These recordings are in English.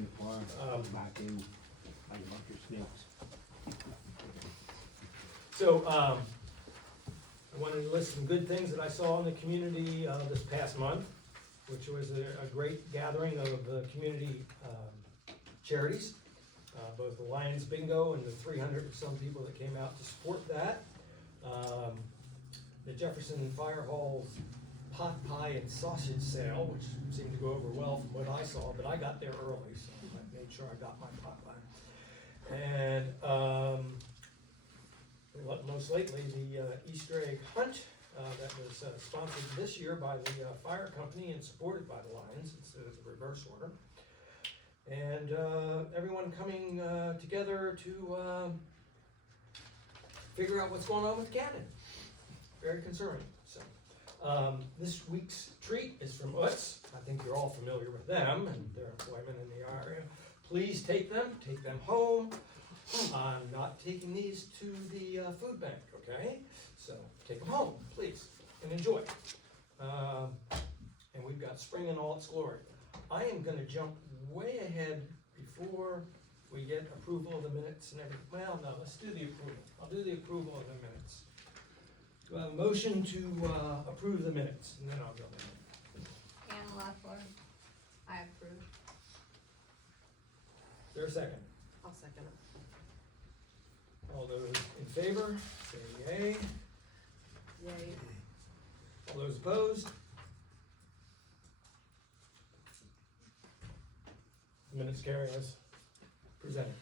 in the car, back in, I love your snakes. So, I wanted to list some good things that I saw in the community, this past month, which was a great gathering of the community, charities. Both the Lions Bingo and the 300 and some people that came out to support that. The Jefferson Fire Hall's pot pie and sausage sale, which seemed to go over well from what I saw, but I got there early, so I made sure I got my pot pie. And, most lately, the Easter egg hunt, that was sponsored this year by the fire company and supported by the Lions, instead of the reverse order. And everyone coming together to figure out what's going on with Cannon. Very concerning. So this week's treat is from Utz. I think you're all familiar with them and their employment in the area. Please take them home. I'm not taking these to the food bank, okay? So take them home, please, and enjoy. And we've got spring in all its glory. I am gonna jump way ahead before we get approval of the minutes and everything. Well, no, let's do the approval. I'll do the approval of the minutes. Do I have a motion to approve the minutes? And then I'll go in. Ann Loeffler, I approve. Is there a second? I'll second it. All those in favor, say yay. Yay. All those opposed? Minutes carry as presented.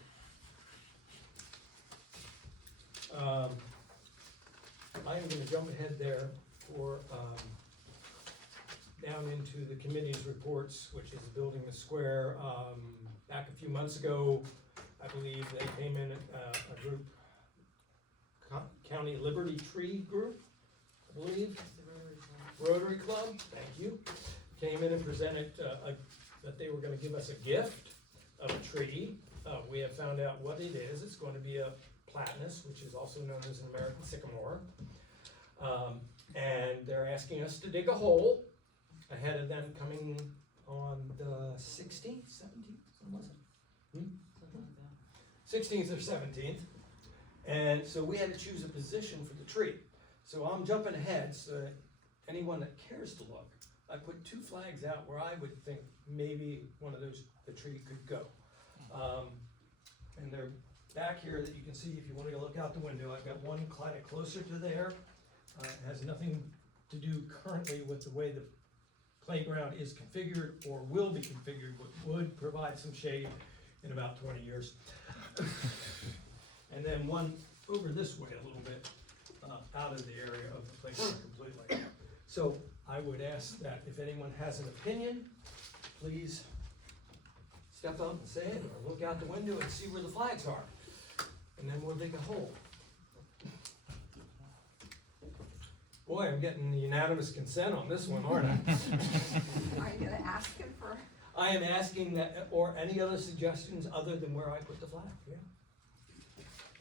I am gonna jump ahead there for, down into the committee's reports, which is building the square. Back a few months ago, I believe they came in, a group, County Liberty Tree Group, I believe. Rotary Club, thank you, came in and presented, that they were gonna give us a gift of a tree. We have found out what it is. It's going to be a platanus, which is also known as an American sycamore. And they're asking us to dig a hole ahead of them coming on the 16th, 17th, when was it? 16th or 17th. And so we had to choose a position for the tree. So I'm jumping ahead so that anyone that cares to look, I put two flags out where I would think maybe one of those, the tree could go. And they're back here that you can see if you want to go look out the window. I've got one kind of closer to there. It has nothing to do currently with the way the playground is configured or will be configured, but would provide some shade in about 20 years. And then one over this way a little bit, out of the area of the playground completely. So I would ask that if anyone has an opinion, please step up and say it, or look out the window and see where the flags are. And then we'll dig a hole. Boy, I'm getting unanimous consent on this one, aren't I? Are you gonna ask him for? I am asking that, or any other suggestions other than where I put the flag, yeah?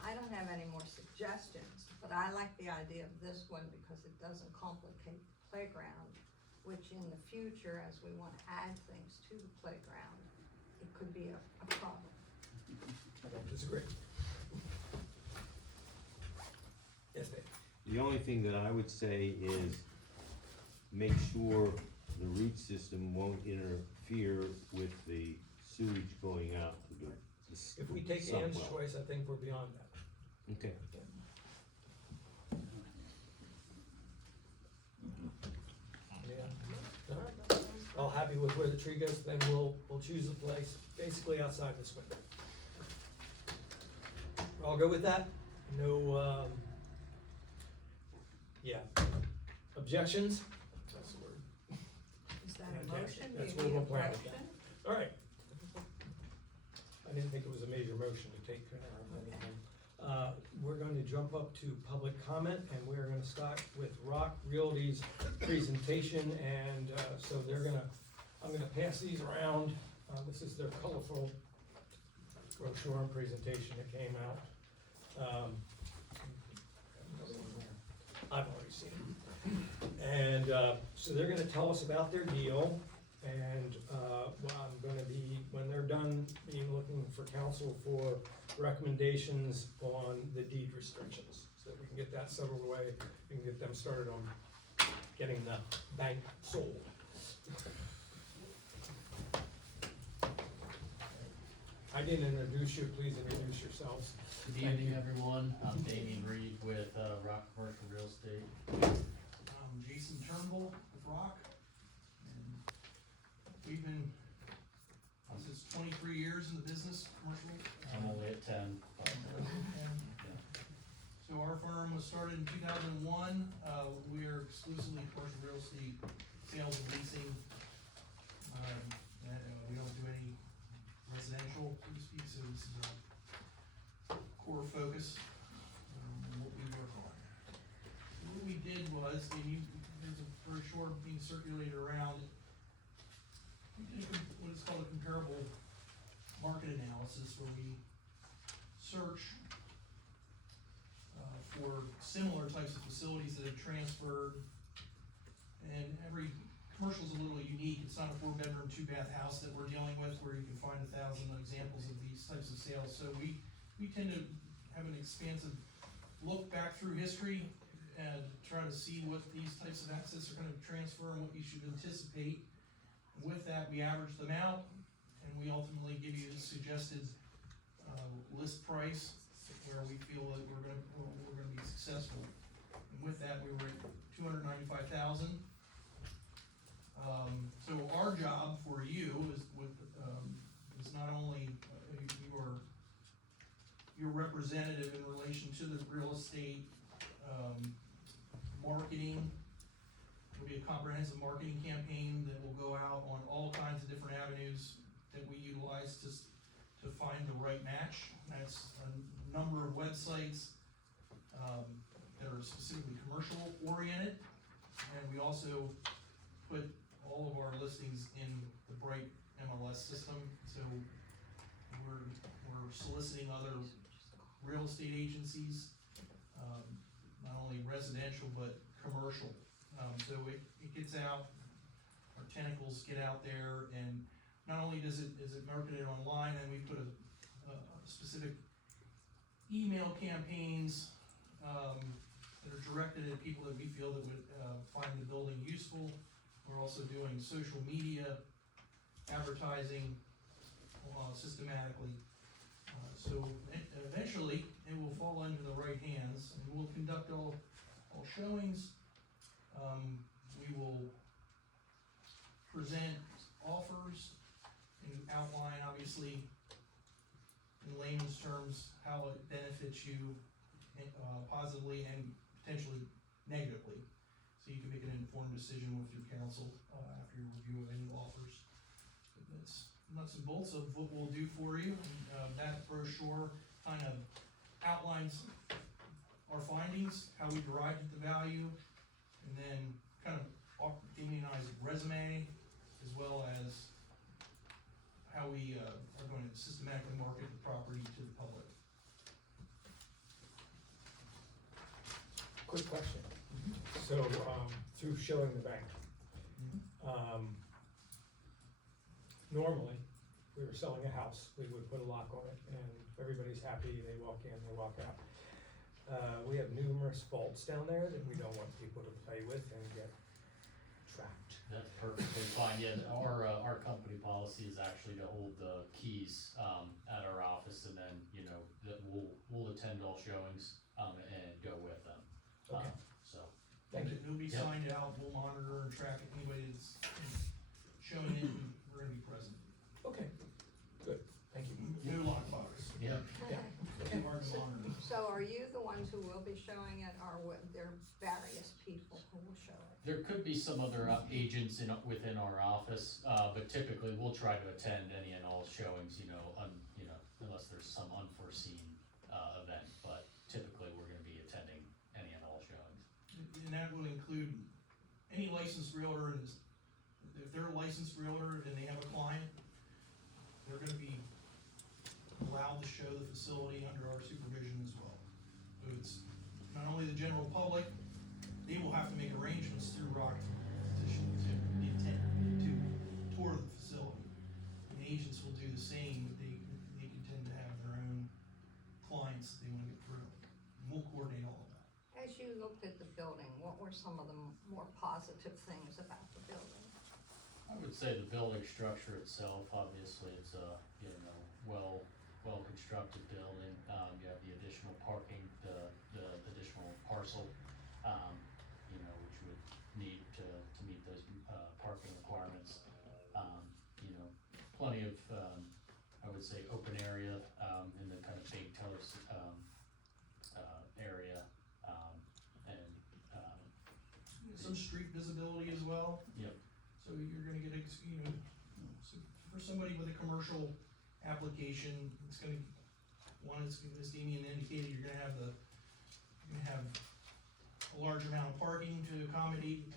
I don't have any more suggestions, but I like the idea of this one because it doesn't complicate the playground, which in the future, as we wanna add things to the playground, it could be a problem. I don't disagree. Yes, Dave? The only thing that I would say is make sure the root system won't interfere with the sewage going out to the. If we take sump Ann's well. choice, I think we're beyond that. Okay. Yeah. All right. All happy with where the tree goes, then we'll choose a place basically outside this window. All good with that? No, yeah. Objections? That's the word. Is that a Okay, motion? that's Do what you we'll need a plan with motion? All right. I didn't think it was a major motion to take care of anything. We're going to jump up to public comment, and we're gonna start with Rock Realty's presentation, and, so I'm gonna pass these around. This is their colorful brochure and presentation that came out. I've already seen it. And, so they're gonna tell us about their deal, and, when they're done, be looking for council for recommendations on the deed restrictions, so that we can get that settled away, and get them started on getting the bank sold. I didn't introduce you, please introduce yourselves. Good evening, everyone. I'm Damien Reed with Rock Commercial Real Estate. I'm Jason Turnbull with Rock, and we've been, since 23 years in the business, commercial. I'm only at 10. So our firm was started in 2001. We are exclusively commercial real estate sales and leasing. We don't do any residential, so to speak, so this is our core focus, and what we work on. What we did was, there's a brochure being circulated around. We did what is called a comparable market analysis, where we search for similar types of facilities that have transferred, and every commercial's a little unique. It's not a 4-bedroom, 2-bath house that we're dealing with, where you can find 1,000 examples of these types of sales. So we tend to have an expansive look back through history and try to see what these types of assets are gonna transfer and what you should anticipate. With that, we average them out, and we ultimately give you a suggested list price where we feel that we're gonna be successful. And with that, we were at $295,000. So our job for you is not only your representative in relation to the real estate marketing. It'll be a comprehensive marketing campaign that will go out on all kinds of different avenues that we utilize to find the right match. That's a number of websites that are specifically commercial oriented, and we also put all of our listings in the Bright MLS system. So we're soliciting other real estate agencies, not only residential but commercial. So it gets out, our tentacles get out there, and not only is it marketed online, and we put a specific email campaigns that are directed at people that we feel that would find the building useful. We're also doing social media advertising systematically. So eventually, it will fall into the right hands, and we'll conduct all showings. We will present offers and outline, obviously, in layman's terms, how it benefits you positively and potentially negatively. So you can make an informed decision with your counsel after your review of any offers. That's nuts and bolts of what we'll do for you. That brochure kind of outlines our findings, how we derived the value, and then kind of immunized resume, as well as how we are going to systematically market the property to the public. Quick question. So, through showing the bank, normally, if we were selling a house, we would put a lock on it, and everybody's happy, they walk in, they walk out. We have numerous vaults down there that we don't want people to play with and get trapped. That's perfectly fine. Yeah, our company policy is actually to hold the keys at our office, and then that we'll attend all showings and go with them. Okay. So. Thank you. It'll be Yep. signed out, we'll monitor and track it. Anybody that's showing it, we're gonna be present. Okay, good, thank you. No lockbox. Yeah. Too hard to monitor. So are you the ones who will be showing it, or there are various people who will show it? There could be some other agents within our office, but typically we'll try to attend any and all showings, unless there's some unforeseen event, but typically we're gonna be attending any and all showings. And that would include any licensed realtor, and if they're a licensed realtor and they have a client, they're gonna be allowed to show the facility under our supervision as well. So it's not only the general public, they will have to make arrangements through Rock to tour the facility. And the agents will do the the same, they can tend to have their own clients that they wanna get through. And we'll coordinate all of that. As you looked at the building, what were some of the more positive things about the building? I would say the building structure itself, obviously, it's a, you know, well-constructed building. You have the additional parking, the additional parcel, you know, which would need to meet those, parking requirements. You know, plenty of, I would say, open area, in the kind of big tellers, area, and, Some street visibility as well. Yep. So you're gonna get, you know, so for somebody with a commercial application, it's gonna, as Damian indicated, you're gonna have a large amount of parking to accommodate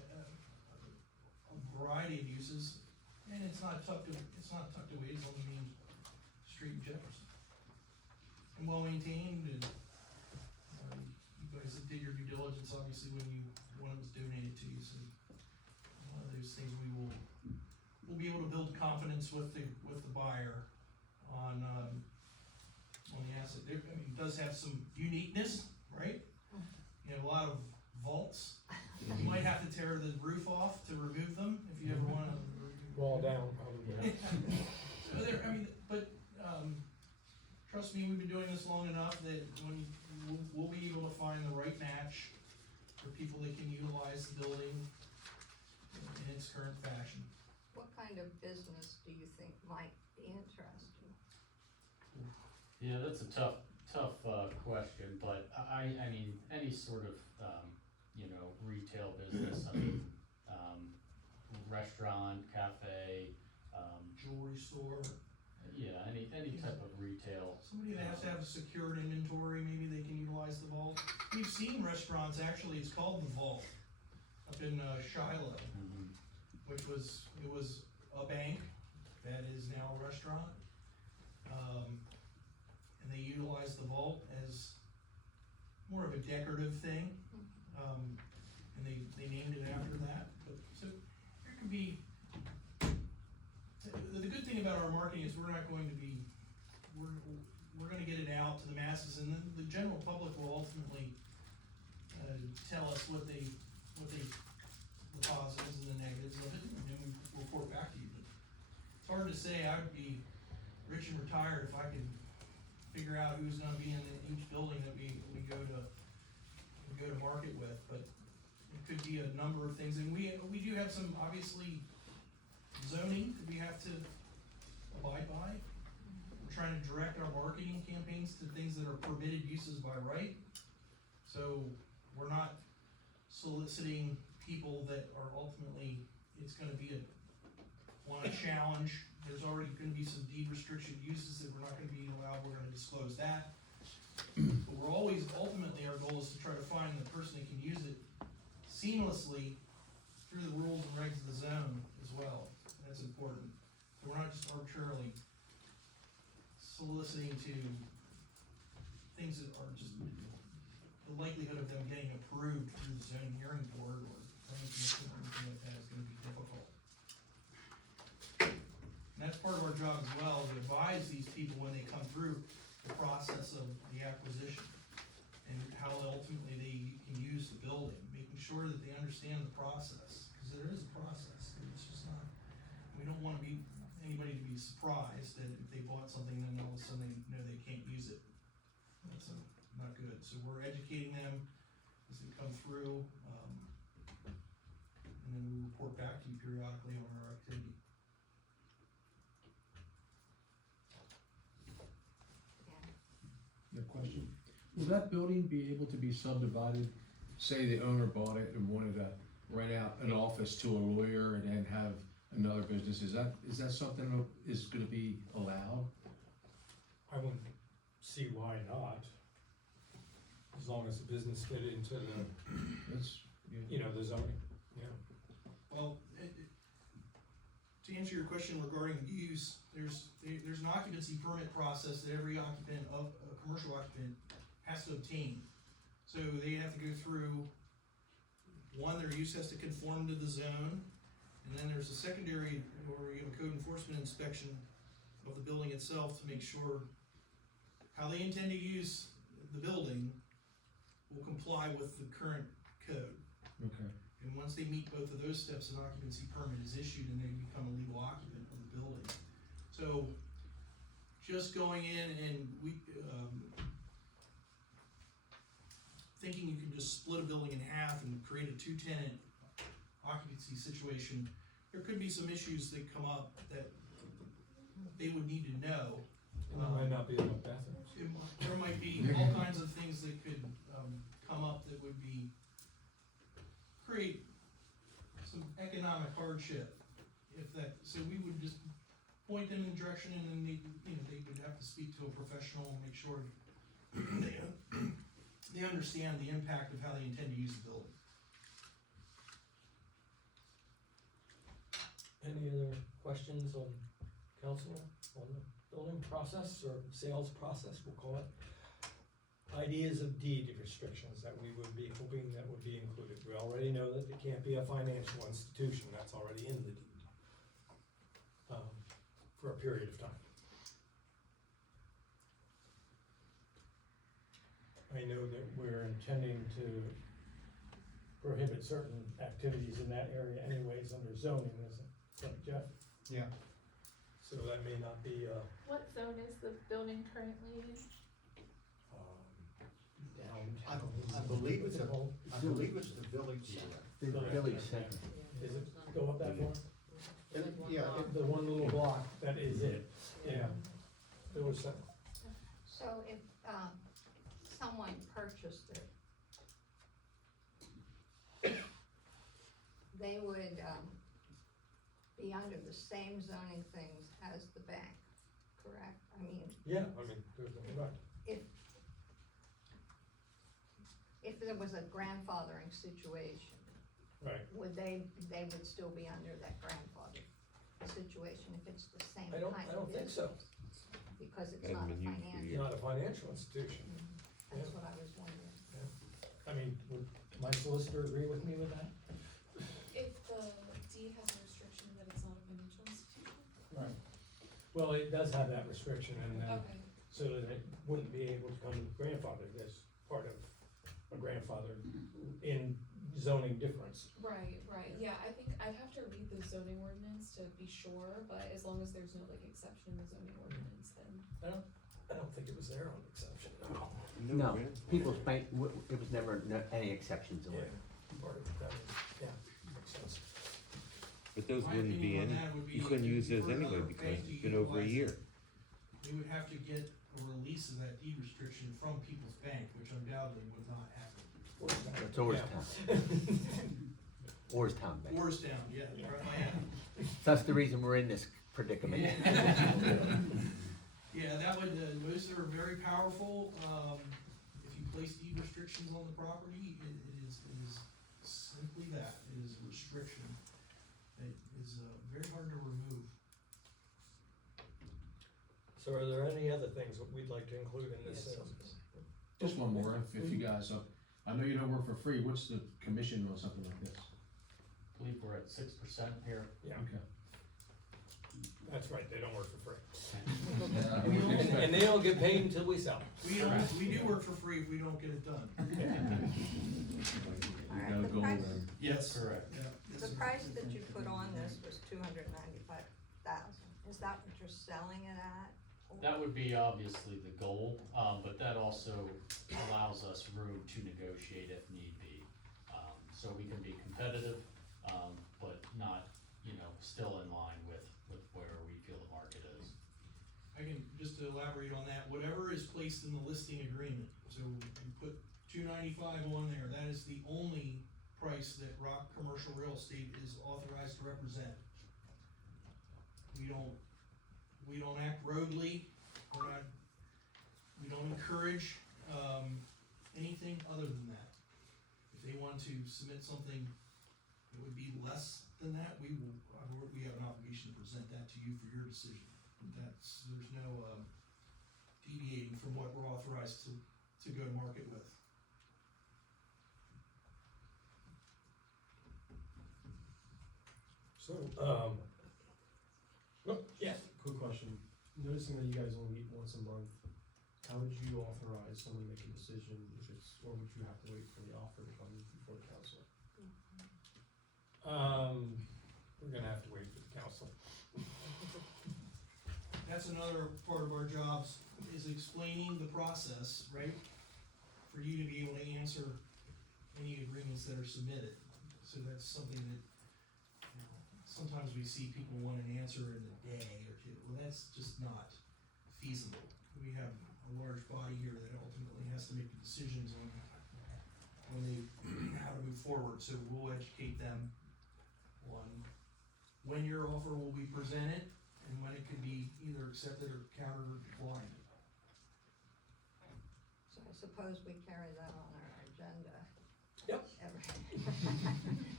a variety of uses, and it's not tucked away, it's on the main street in Jefferson. And well maintained, and, you guys did your due diligence, obviously, when it was donated to you, so one of those things we'll be able to build confidence with the buyer on the asset. There, I mean, it does have some uniqueness, right? You know, a lot of vaults. You might have to tear the roof off to remove them if you ever wanna. Wall down, probably. So there, I mean, but, trust me, we've been doing this long enough that we'll be able to find the right match for people that can utilize the building in its current fashion. What kind of business do you think might be interested? yeah, that's a tough question, but I mean, any sort of, you know, retail business, I mean, restaurant, cafe, Jewelry store, yeah, any type of retail. somebody that has to have a secured inventory, maybe they can utilize the vault. We've seen restaurants, actually, it's called the Vault, up in Shiloh, Mhm. which was a bank that is now a restaurant. And they utilize the vault as more of a decorative thing, and they named it after that, but, so, there could be, the good thing about our marketing is we're gonna get it out to the masses, and then the general public will ultimately, tell us what the positives and the negatives of it, and then we report back to you. But it's hard to say. I would be rich and retired if I could figure out who's gonna be in each building that we go to market with, but it could be a number of things, and we do have some, obviously, zoning that we have to abide by. We're trying to direct our marketing campaigns to things that are permitted uses by right, so we're not soliciting people that are ultimately, it's gonna be want to challenge. There's already gonna be some deed restriction uses that we're not gonna be allowed, we're gonna disclose that. But we're always, ultimately, our goal is to try to find the person that can use it seamlessly through the rules and regs of the zone as well. That's important. So we're not just arbitrarily soliciting to things that are just, the likelihood of them getting approved through the zoning hearing board or planning commission or anything like that is gonna be difficult. And that's part of our job as well, to advise these people when they come through the process of the acquisition and how ultimately they can use the building, making sure that they understand the process, because there is a process. It's just not, we don't wanna be, anybody to be surprised that if they bought something, then all of a sudden they know they can't use it. That's not good. So we're educating them as they come through, and then we report back to you periodically on our activity. Yeah. No question. Will that building be able to be subdivided? Say the owner bought it and wanted to rent out an office to a lawyer and then have another business. Is that something that is gonna be allowed? I wouldn't see why not, as long as the business fit into the, That's, you know, the zoning, yeah. Well, to answer your question regarding use, there's an occupancy permit process that every occupant of, a commercial occupant has to obtain. So they have to go through, one, their use has to conform to the zone, and then there's a secondary, where we have a code enforcement inspection of the building itself to make sure how they intend to use the building will comply with the current code. Okay. And once they meet both of those steps, an occupancy permit is issued and they become a legal occupant of the building. So just going in and thinking you can just split a building in half and create a 2-tenant occupancy situation, there could be some issues that come up that they would need to know. And there might not be enough bathrooms. There might be all kinds of things that could come up that would create some economic hardship if that, so we would just point them in the direction and then they would have to speak to a professional and make sure they understand the impact of how they intend to use the building. Any other questions on council, on the building process or sales process, we'll call it? Ideas of deed restrictions that we would be hoping that would be included. We already know that it can't be a financial institution, that's already in the deed. For a period of time. I know that we're intending to prohibit certain activities in that area anyways under zoning, isn't it, Jeff? Yeah. So that may not be, What zone is the building currently in? downtown. I believe it's What's it called? I believe it's the village center. The village center. Is it, go up that far? Yeah, The one little block, that is it, yeah. Village center. So if, someone purchased it, they would, be under the same zoning things as the bank, correct? I mean, Yeah, I mean, there's no, right. if there was a grandfathering situation, Right. would they would still be under that grandfather situation if it's the same I don't kind of think business? so. Because it's Hasn't not a been used for financial, years. Not a financial institution. that's what I was wondering. I mean, would my solicitor agree with me with that? If the deed has a restriction that it's not a financial institution? Right. Well, it does have that restriction and then, Okay, so that it wouldn't be able to come grandfather as part of a grandfather in zoning difference. right, yeah, I think I'd have to read the zoning ordinance to be sure, but as long as there's no like exception in the zoning ordinance, then. I don't think it was there on exception. No, grandfather. people's bank, it was never any exceptions in Yeah, it. part of that is, yeah, makes sense. But those My wouldn't be opinion on any, that would be you couldn't if use those for anyway another because bank to it's been over a utilize year. it, we would have to get a release of that deed restriction from People's Bank, which undoubtedly would not happen. It's Orrstown. Orrstown Bank. Orrstown, yeah, right, yeah. That's the reason we're in this predicament. Yeah, that would, those are very powerful, if you place deed restrictions on the property, it is simply that, it is a restriction. It is, very hard to remove. So are there any other things that we'd like to include in this? Just one more, if you guys, I know you don't work for free, what's the commission on something like this? I believe we're at 6% here. Yeah, Okay. that's right, they don't work for free. I wouldn't And expect- they don't get paid until we sell. We do work for free if we don't get it done. You gotta go, Yes. Correct. Yeah. The price that you put on this was $295,000, is that what you're selling it at? That would be obviously the goal, but that also allows us room to negotiate if need be. So we can be competitive, but not, still in line with where we feel the market is. I can, just to elaborate on that, whatever is placed in the listing agreement, so you put $295 on there, that is the only price that Rock Commercial Real Estate is authorized to represent. We don't act roadly, we don't encourage, anything other than that. If they want to submit something that would be less than that, we have an obligation to present that to you for your decision. There's no, deviating from what we're authorized to go to market with. So, yes, Quick question. noticing that you guys only meet once a month, how would you authorize someone to make a decision if it's, or would you have to wait for the offer to come before the council? We're gonna have to wait for the council. That's another part of our jobs, is explaining the process, right? For you to be able to answer any agreements that are submitted. So that's something that, you know, sometimes we see people want an answer in a day or two. Well, that's just not feasible. We have a large body here that ultimately has to make the decisions on when they, how to move forward. So we'll educate them on when your offer will be presented and when it could be either accepted or countered or declined. So I suppose we carry that on our agenda. Yep.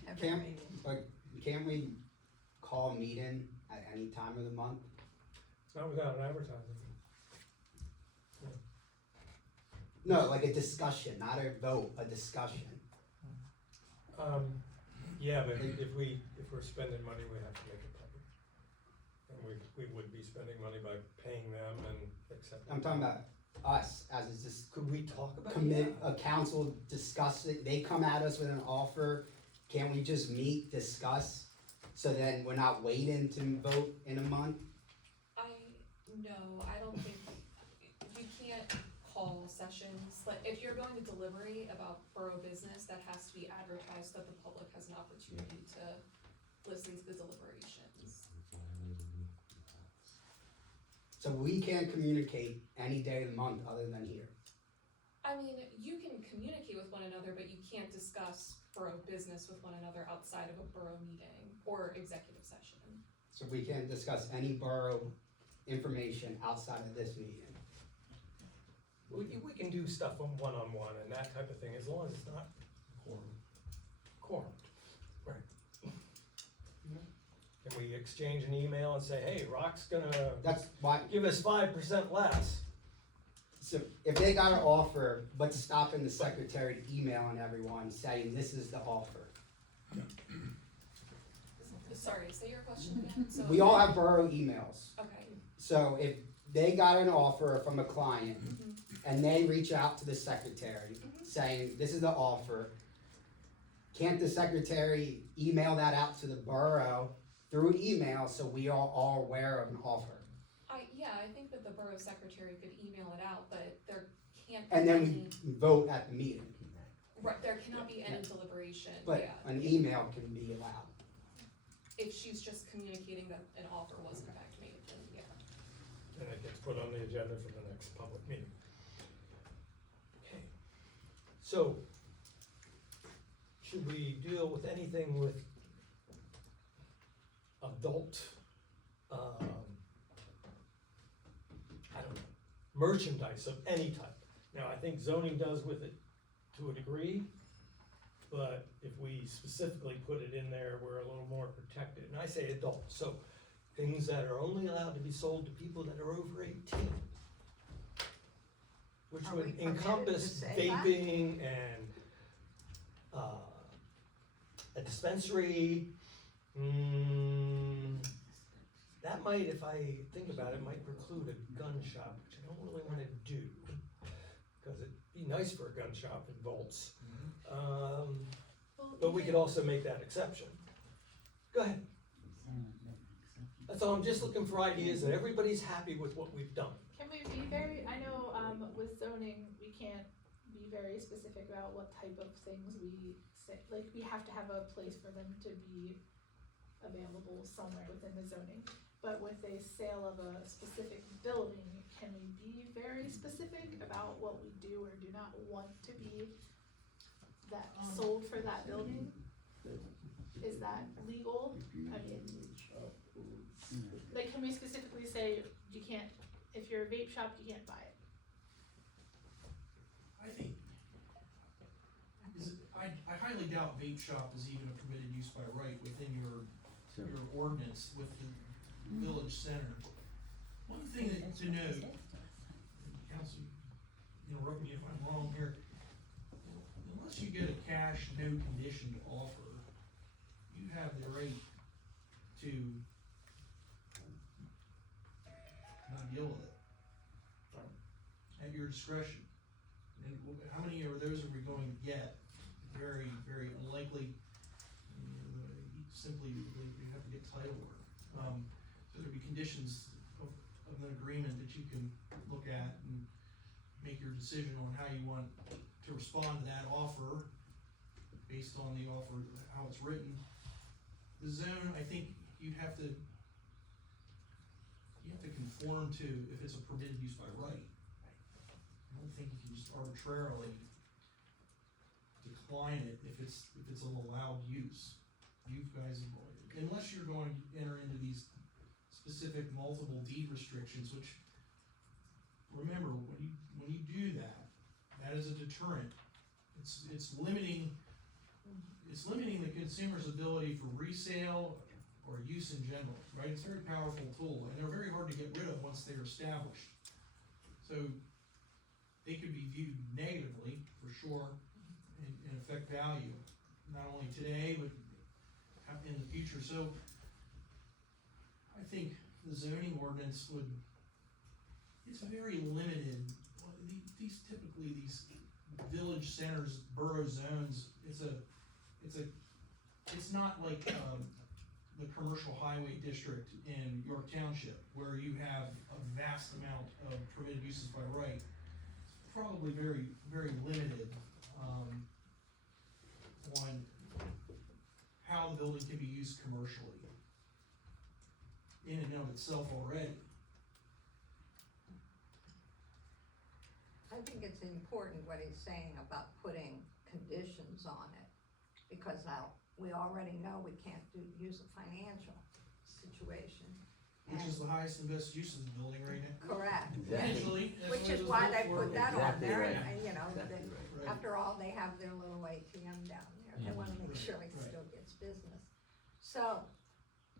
Every Can, meeting. but can we call a meeting at any time of the month? It's not without an advertising. No, like a discussion, not a vote, a discussion. Yeah, but if we're spending money, we have to make it public. And we would be spending money by paying them and accepting. I'm talking about us, as is this Could we talk about commit, that? a council discuss it, they come at us with an offer, can't we just meet, discuss? So then we're not waiting to vote in a month? No, I don't think, you can't call sessions, like, if you're going to deliberate about borough business, that has to be advertised so that the public has an opportunity to listen to the deliberations. So we can't communicate any day of the month other than here. I mean, you can communicate with one another, but you can't discuss borough business with one another outside of a borough meeting or executive session. So we can't discuss any borough information outside of this meeting. We can do stuff on one-on-one and that type of thing, as long as it's not quorum. Right. Can we exchange an email and say, hey, Rock's gonna That's why, give us 5% less? so if they got an offer, but stopping the secretary emailing everyone saying this is the offer. Sorry, say your question again, so. We all have borough emails. Okay, So if they got an offer from a client mhm, and they reach out to the secretary saying, this is the offer, can't the secretary email that out to the borough through email so we are all aware of an offer? I think that the borough secretary could email it out, but there can't be And then any, we vote at the meeting, right, there cannot be any deliberation, but yeah. an email can be allowed. If she's just communicating that an offer was in fact made, then yeah. And it gets put on the agenda for the next public meeting. Okay. So, should we deal with anything with adult, I don't know, merchandise of any type? Now, I think zoning does with it to a degree, but if we specifically put it in there, we're a little more protected. And I say adult, so things that are only allowed to be sold to people that are over 18. Which Are would we permitted to encompass say that? vaping and, a dispensary. That might, if I think about it, might preclude a gun shop, which I don't really wanna do. Cause it'd be nice for a gun shop in Volts. But we could also make that exception. Go ahead. That's all, I'm just looking for ideas that everybody's happy with what we've done. Can we be very, I know, with zoning, we can't be very specific about what type of things we say, like, we have to have a place for them to be available somewhere within the zoning. But with a sale of a specific building, can we be very specific about what we do or do not want to be that sold for that building? Is that legal? I mean, like, can we specifically say, you can't, if you're a vape shop, you can't buy it? I think, I highly doubt vape shop is even a permitted use by right within your ordinance with the village center. One thing that to note, council, interrupt me if I'm wrong here, unless you get a cash, no conditioned offer, you have the right to not deal with it. At your discretion. And how many of those are we going to get? Very, very unlikely. Simply, you have to get title work. So there'll be conditions of an agreement that you can look at and make your decision on how you want to respond to that offer based on the offer, how it's written. The zone, I think you have to conform to if it's a permitted use by right. I don't think you can just arbitrarily decline it if it's an allowed use. You guys, unless you're going to enter into these specific multiple deed restrictions, which, remember, when you do that, that is a deterrent. It's limiting the consumer's ability for resale or use in general, right? It's a very powerful tool, and they're very hard to get rid of once they're established. So they could be viewed negatively, for sure, and affect value, not only today, but in the future. So I think the zoning ordinance it's very limited. These typically, these village centers, borough zones, it's not like, the commercial highway district in York Township, where you have a vast amount of permitted uses by right. It's probably very, very limited, on how the building can be used commercially in and of itself already. I think it's important what he's saying about putting conditions on it, because now, we already know we can't use a financial situation. Which is the highest and best use of the building right now. Correct. Eventually, that's Which what it is was why built they for. put that on Exactly there, right. and you know, Exactly right. after all, they have their little ATM down there, they wanna make Right, sure it right. still gets business. So,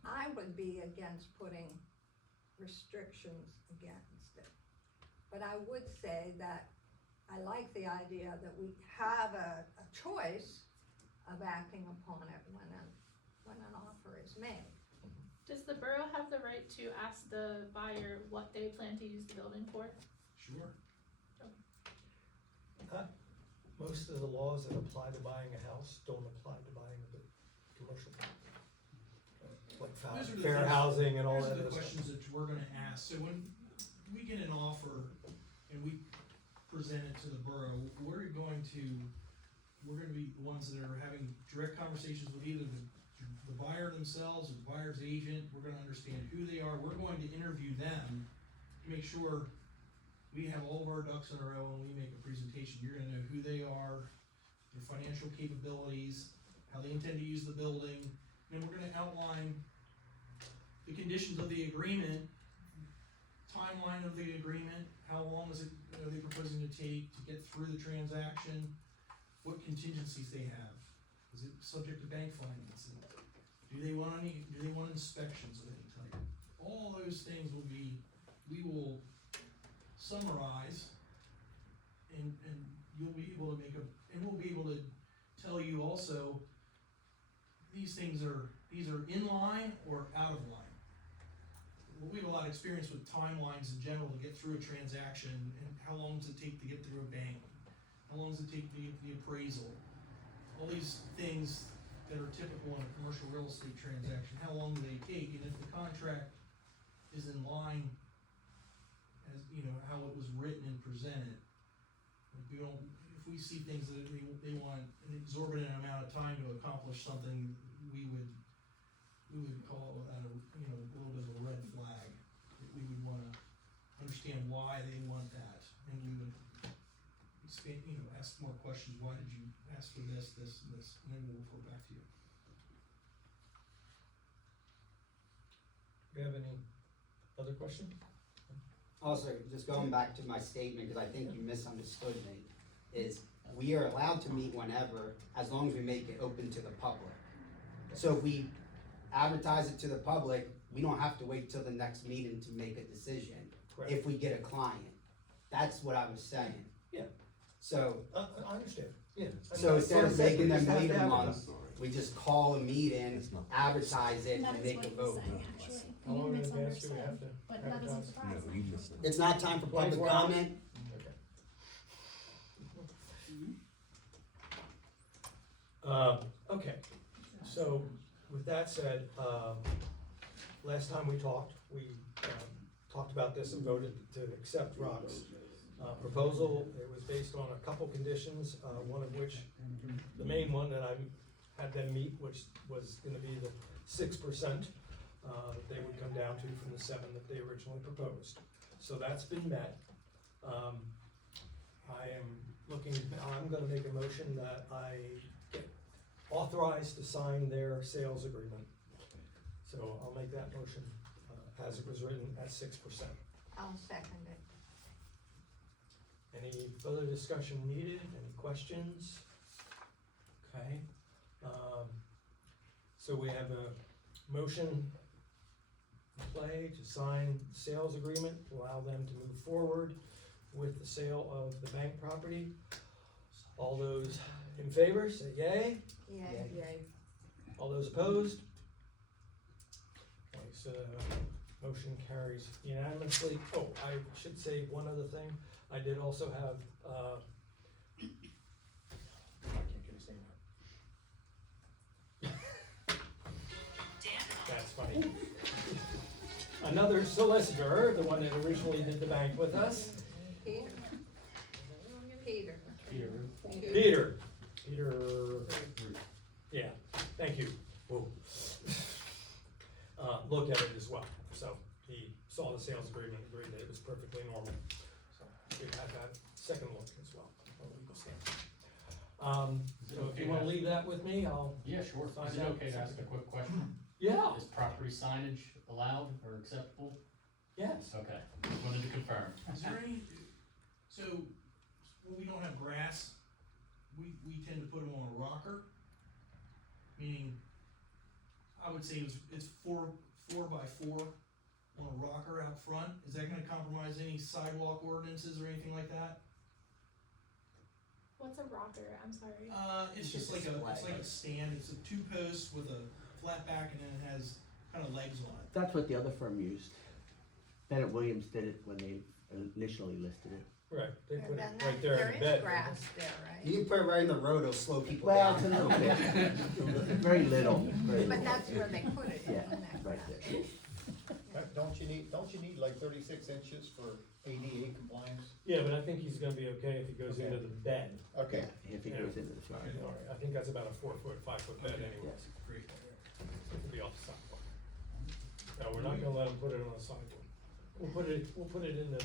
I would be against putting restrictions against it. But I would say that I like the idea that we have a choice of acting upon it when an offer is made. Does the borough have the right to ask the buyer what they plan to use the building for? Sure. Most of the laws that apply to buying a house don't apply to buying a commercial property. Like Those are the fair things- housing and all Those that are the other stuff. questions that we're gonna ask. So when we get an offer and we present it to the borough, we're gonna be the ones that are having direct conversations with either the buyer themselves or the buyer's agent. We're gonna understand who they are. We're going to interview them to make sure we have all of our ducks in a row when we make a presentation. You're gonna know who they are, their financial capabilities, how they intend to use the building. And we're gonna outline the conditions of the agreement, timeline of the agreement, how long are they proposing to take to get through the transaction, what contingencies they have. Is it subject to bank financing? Do they want inspections of any type? All those things we will summarize, and you'll be able to and we'll be able to tell you also, these are in line or out of line. We have a lot of experience with timelines in general to get through a transaction, and how long does it take to get through a bank? How long does it take to get the appraisal? All these things that are typical in a commercial real estate transaction, how long do they take? And if the contract is in line as, how it was written and presented, if we see things that they want an exorbitant amount of time to accomplish something, we would call that a little bit of a red flag. We would wanna understand why they want that, and we would expand, ask more questions. Why did you ask for this, and this, and then we'll report back to you. Do you have any other questions? Also, just going back to my statement, because I think you misunderstood me, is we are allowed to meet whenever, as long as we make it open to the public. So if we advertise it to the public, we don't have to wait till the next meeting to make a decision, if we get a client. That's what I was saying. Yeah. So, I understand. Yeah. So instead of making them Just have wait to a have it month, we just call a meeting, advertise it, and make a vote. How long in advance do we have to advertise? No, you missed it. It's not time for public 24 hours? comment. Okay, so with that said, last time we talked, talked about this and voted to accept Rob's proposal. It was based on a couple conditions, one of which, the main one that I had them meet, which was gonna be the 6% that they would come down to from the 7 that they originally proposed. So that's been met. I'm gonna make a motion that I get authorized to sign their sales agreement. So I'll make that motion, as it was written at 6%. I'll second it. Any further discussion needed, any questions? Okay, so we have a motion in play to sign the sales agreement, to allow them to move forward with the sale of the bank property. All those in favor, say yay. Yay. All those opposed? Okay, so motion carries unanimously. Oh, I should say one other thing. I did also have, I can't get his name out. That's funny. Another solicitor, the one that originally did the bank with us, Peter? Peter. Peter. Yeah, thank you. Whoa. Look at it as well. So he saw the sales agreement, agreed that it was perfectly normal. So we had that second look as well, on a legal standpoint. So if you wanna leave that with me, I'll, Yeah, sure. Is Find it out. okay to ask a quick question? yeah, Is property signage allowed or acceptable? yes. Okay, just wanted to confirm. Is there any, so, when we don't have grass, we tend to put them on a rocker, meaning, I would say it's four by 4 on a rocker out front. Is that gonna compromise any sidewalk ordinances or anything like that? What's a rocker? I'm sorry. It's just like a stand, it's a 2 posts with a flat back and then it has kind of legs on it. That's what the other firm used. Bennett Williams did it when they initially listed it. Right, they Yeah, put it then right there in the There bed. is grass there, right? You can put it right in the road, it'll slow people Well, it's a down. little bit, very little, very But little. that's where they put it, Yeah, in that right grass. there. Don't you need like 36 inches for ADA compliance? Yeah, but I think he's gonna be okay if he goes Okay. into the bed. Okay. If it goes into the All front. right, I think that's about a 4-foot, 5-foot bed Okay. anyways. Great. It'll be off the sidewalk. No, we're not gonna let him put it on the sidewalk. We'll put it in the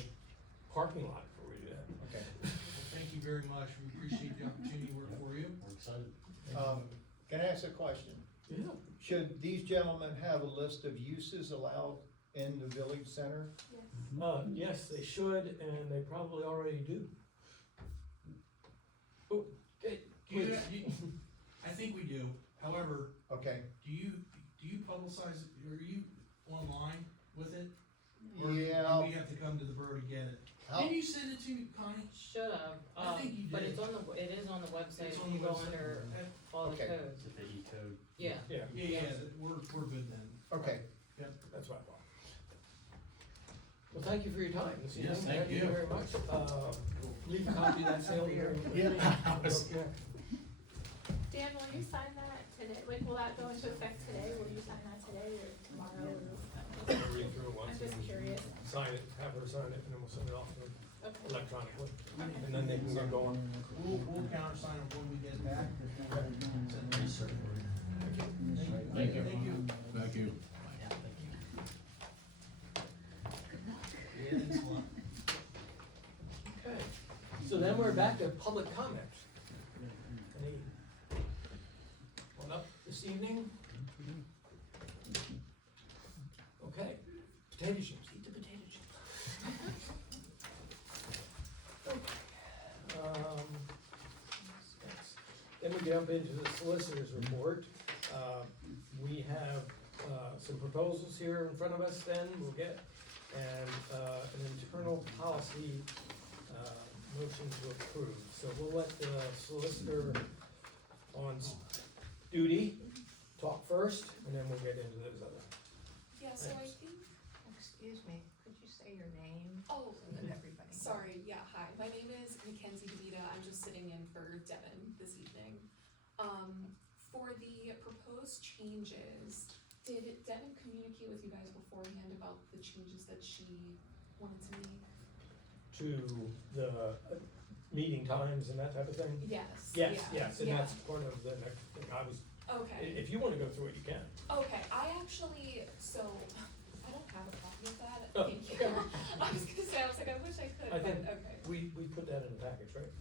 parking lot before we do that. Okay. Well, thank you very much, we appreciate the opportunity to work for you. We're excited. Can I ask a question? Yeah. Should these gentlemen have a list of uses allowed in the village center? Yes, they should, and they probably already do. Oh, okay, please. I think we do, however, Okay. do you publicize, are you online with it? Or do Yeah. we have to come to the borough to get it? How- Didn't you send it to Connie? Should've, I think you but did. it is on the website, It's if on you the go website. under all the Okay. codes, Is it the E-code? yeah. Yeah, Yeah, we're good then. Okay. that's what I thought. Well, thank you for your time this evening. Yes, thank you. very much. Leave a copy of that sale here. Yeah. Dan, will you sign that today? Like, will that go into effect today? Will you sign that today or tomorrow? I'll read through it once I'm just and curious. sign it, have her sign it, and then we'll send it off to them Okay. electronically. And then they can get going. We'll countersign it when we get it back. Thank you. Thank you. Thank you. Yeah, thanks a lot. Okay, so then we're back to public comment. Any one up this evening? Okay, potato chips, eat the potato chips. Okay, Then we jump into the solicitor's report. We have, some proposals here in front of us then we'll get, and, an internal policy, motion to approve, so we'll let the solicitor on duty talk first, and then we'll get into those other. Yeah, so I Thanks. think, Excuse me, could you say your name oh, so that everybody knows? sorry, yeah, hi, my name is Mackenzie DeVita, I'm just sitting in for Devin this evening. For the proposed changes, did Devin communicate with you guys beforehand about the changes that she wanted to make? To the meeting times and that type of thing? Yes, Yes, yeah, yes, and yeah. that's part of the next thing, I was, Okay. if you wanna go through it, you can. Okay, I actually, so, I don't have a copy of that, Oh, thank you. okay. I was gonna say, I was like, I wish I could, I but, think okay. we put that in the package, right?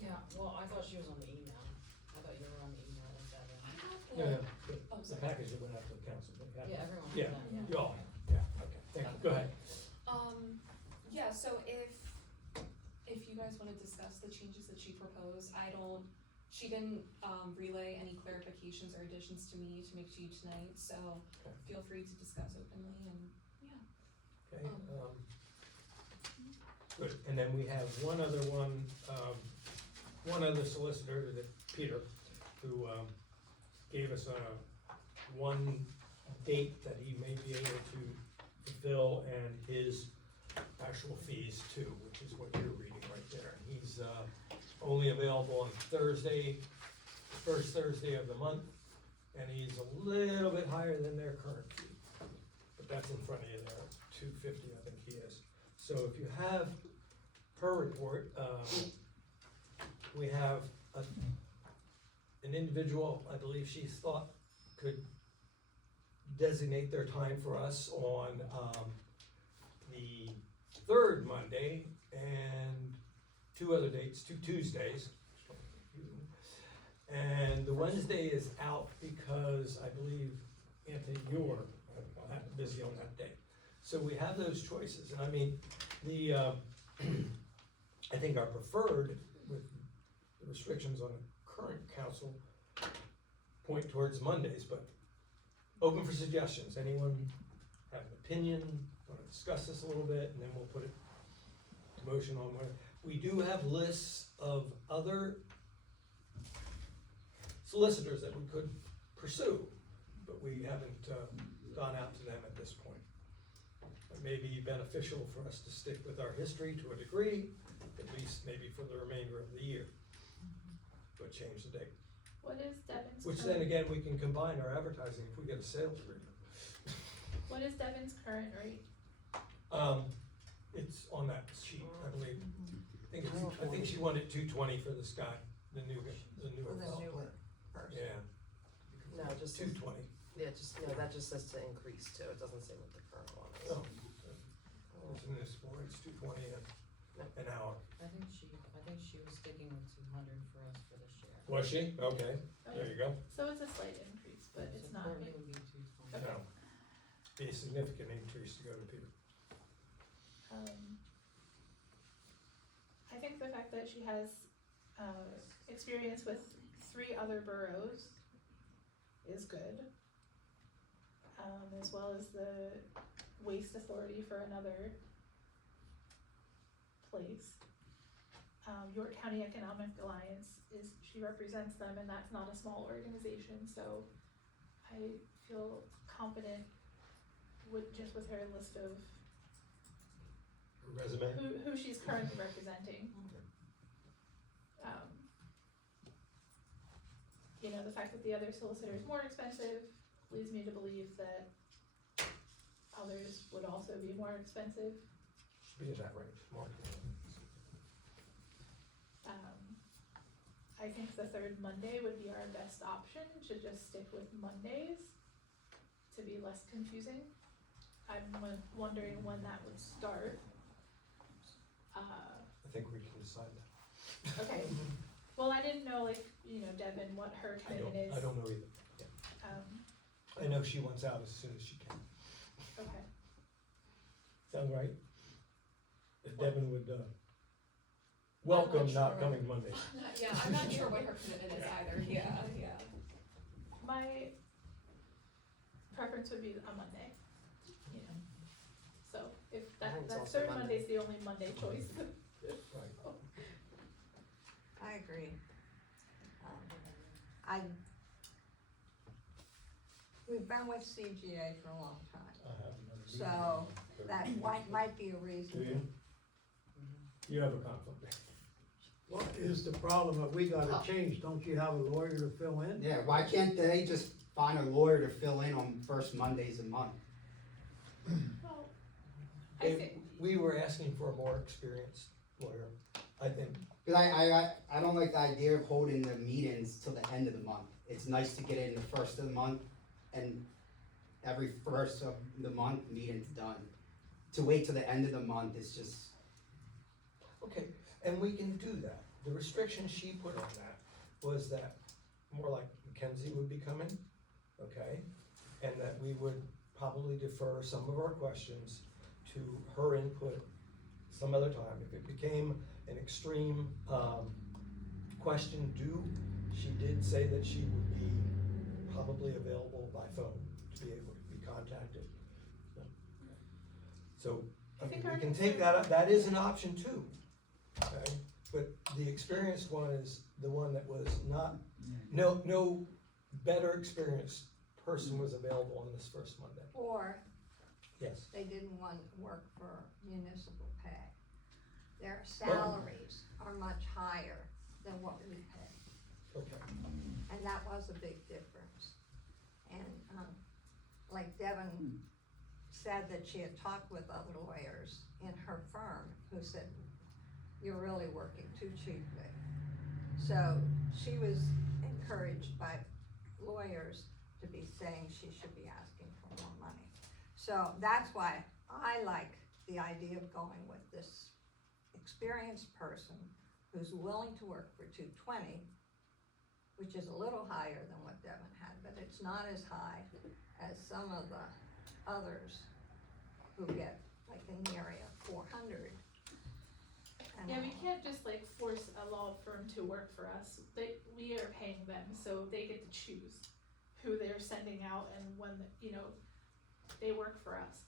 Yeah, well, I thought she was on the email. I thought you were on the email with that. I have No, the, no, oh, the sorry. package that went out to the council, Yeah, everyone has Yeah, that, yeah. you all, yeah, okay, thank you, go ahead. Yeah, so if you guys wanna discuss the changes that she proposed, she didn't, relay any clarifications or additions to me to make to you tonight, so Okay. feel free to discuss openly and, yeah. Okay, good, and then we have one other solicitor, that Peter, who, gave us one date that he may be able to fulfill and his actual fees too, which is what you're reading right there. He's, only available on Thursday, first Thursday of the month, and he's a little bit higher than their current fee. But that's in front of you there, $250, I think he is. So if you have her report, we have an individual, I believe she's thought could designate their time for us on, the third Monday and two other dates, 2 Tuesdays. And the Wednesday is out because I believe, Anthony, you're busy on that day. So we have those choices, and I mean, I think our preferred, with the restrictions on the current council, point towards Mondays, but open for suggestions. Anyone have an opinion, wanna discuss this a little bit, and then we'll put it to motion on where. We do have lists of other solicitors that we could pursue, but we haven't, gone out to them at this point. It may be beneficial for us to stick with our history to a degree, at least maybe for the remainder of the year, but change the date. What is Devin's Which current, then again, we can combine our advertising if we get a sales agreement. what is Devin's current rate? It's on that sheet, I believe. I think she wanted 220 for this guy, the newer For the fellow. newer person. Yeah, No, just, 220. yeah, just, no, that just says to increase too, it doesn't say what the current one is. Oh, it's in this one, it's 220 an hour. I think she was sticking with 200 for us for this year. Was she? Okay, there you go. So it's a slight increase, but it's not, So for me, it would be 220. No, be a significant increase to go to Peter. I think the fact that she has, experience with 3 other boroughs is good. As well as the waste authority for another place. York County Economic Alliance she represents them, and that's not a small organization, so I feel confident with her list of Her resume? who she's currently representing. You know, the fact that the other solicitor is more expensive leads me to believe that others would also be more expensive. Should be in that range, Mark. I think the third Monday would be our best option, to just stick with Mondays to be less confusing. I'm wondering when that would start. I think we can decide that. Okay, well, I didn't know, like, you know, Devin, what her commitment is. I don't know either. I know she wants out as soon as she can. Okay, Sound right? That Devin would, welcome sure. not coming Monday. Yeah, I'm not sure what her commitment is either, yeah. my preference would be a Monday, you know, so if Mine's that also third Monday. Monday's the only Monday choice. Right. I agree. We've been with CGA for a long time, so that might be a reason. Do you? You have a conflict. What is the problem if we gotta change? Don't you have a lawyer to fill in? Yeah, why can't they just find a lawyer to fill in on first Mondays a month? Well, I If think, we were asking for a more experienced lawyer, I think. Cause I don't like the idea of holding the meetings till the end of the month. It's nice to get it in the first of the month, and every first of the month, meeting's done. To wait till the end of the month is just, Okay, and we can do that. The restriction she put on that was that more like Mackenzie would be coming, okay? And that we would probably defer some of our questions to her input some other time. If it became an extreme, question due, she did say that she would be probably available by phone to be able to be contacted. So, I think we our can take that up, that is an option too, okay? But the experienced one is the one that was not, no better experienced person was available on this first Monday. Or Yes. they didn't want to work for municipal pay. Their salaries are much higher than what we pay, Okay. and that was a big difference. And, like Devin said that she had talked with other lawyers in her firm who said, you're really working too cheaply. So she was encouraged by lawyers to be saying she should be asking for more money. So that's why I like the idea of going with this experienced person who's willing to work for $220, which is a little higher than what Devin had, but it's not as high as some of the others who get, like in the area, 400. And, yeah, we can't just like force a law firm to work for us. We are paying them, so they get to choose who they're sending out and when, they work for us.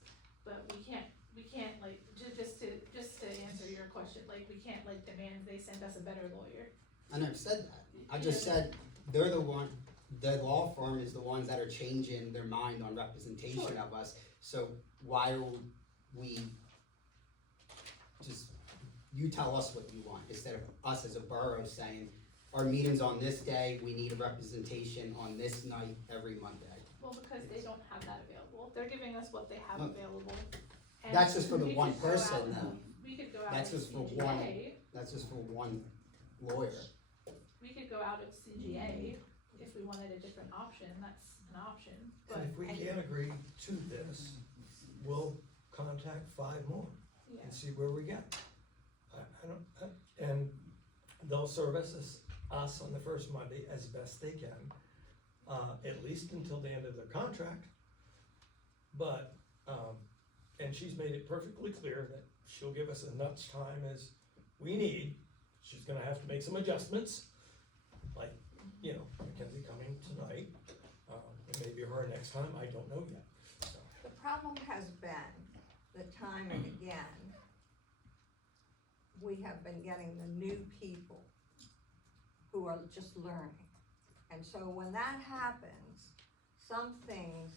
But we can't like, just to answer your question, like, we can't like demand they send us a better lawyer. I never said that. I just said they're the law firm is the ones that are changing their mind on representation Sure. of us. So why are we just, you tell us what you want, instead of us as a borough saying, our meeting's on this day, we need a representation on this night every Monday. Well, because they don't have that available. They're giving us what they have No. available. And That's just for the we one could go out- person, though. We could go out That's with just for CGA. one. That's just for one lawyer. We could go out with CGA if we wanted a different option. That's an option. But And if we can't agree to this, we'll contact 5 more yeah, and see where we get. And they'll service us on the first Monday as best they can, at least until the end of their contract. But, and she's made it perfectly clear that she'll give us as much time as we need. She's gonna have to make some adjustments, like, Mackenzie coming tonight, and maybe her next time, I don't know yet, so. the problem has been that time and again, we have been getting the new people who are just learning. And so when that happens, some things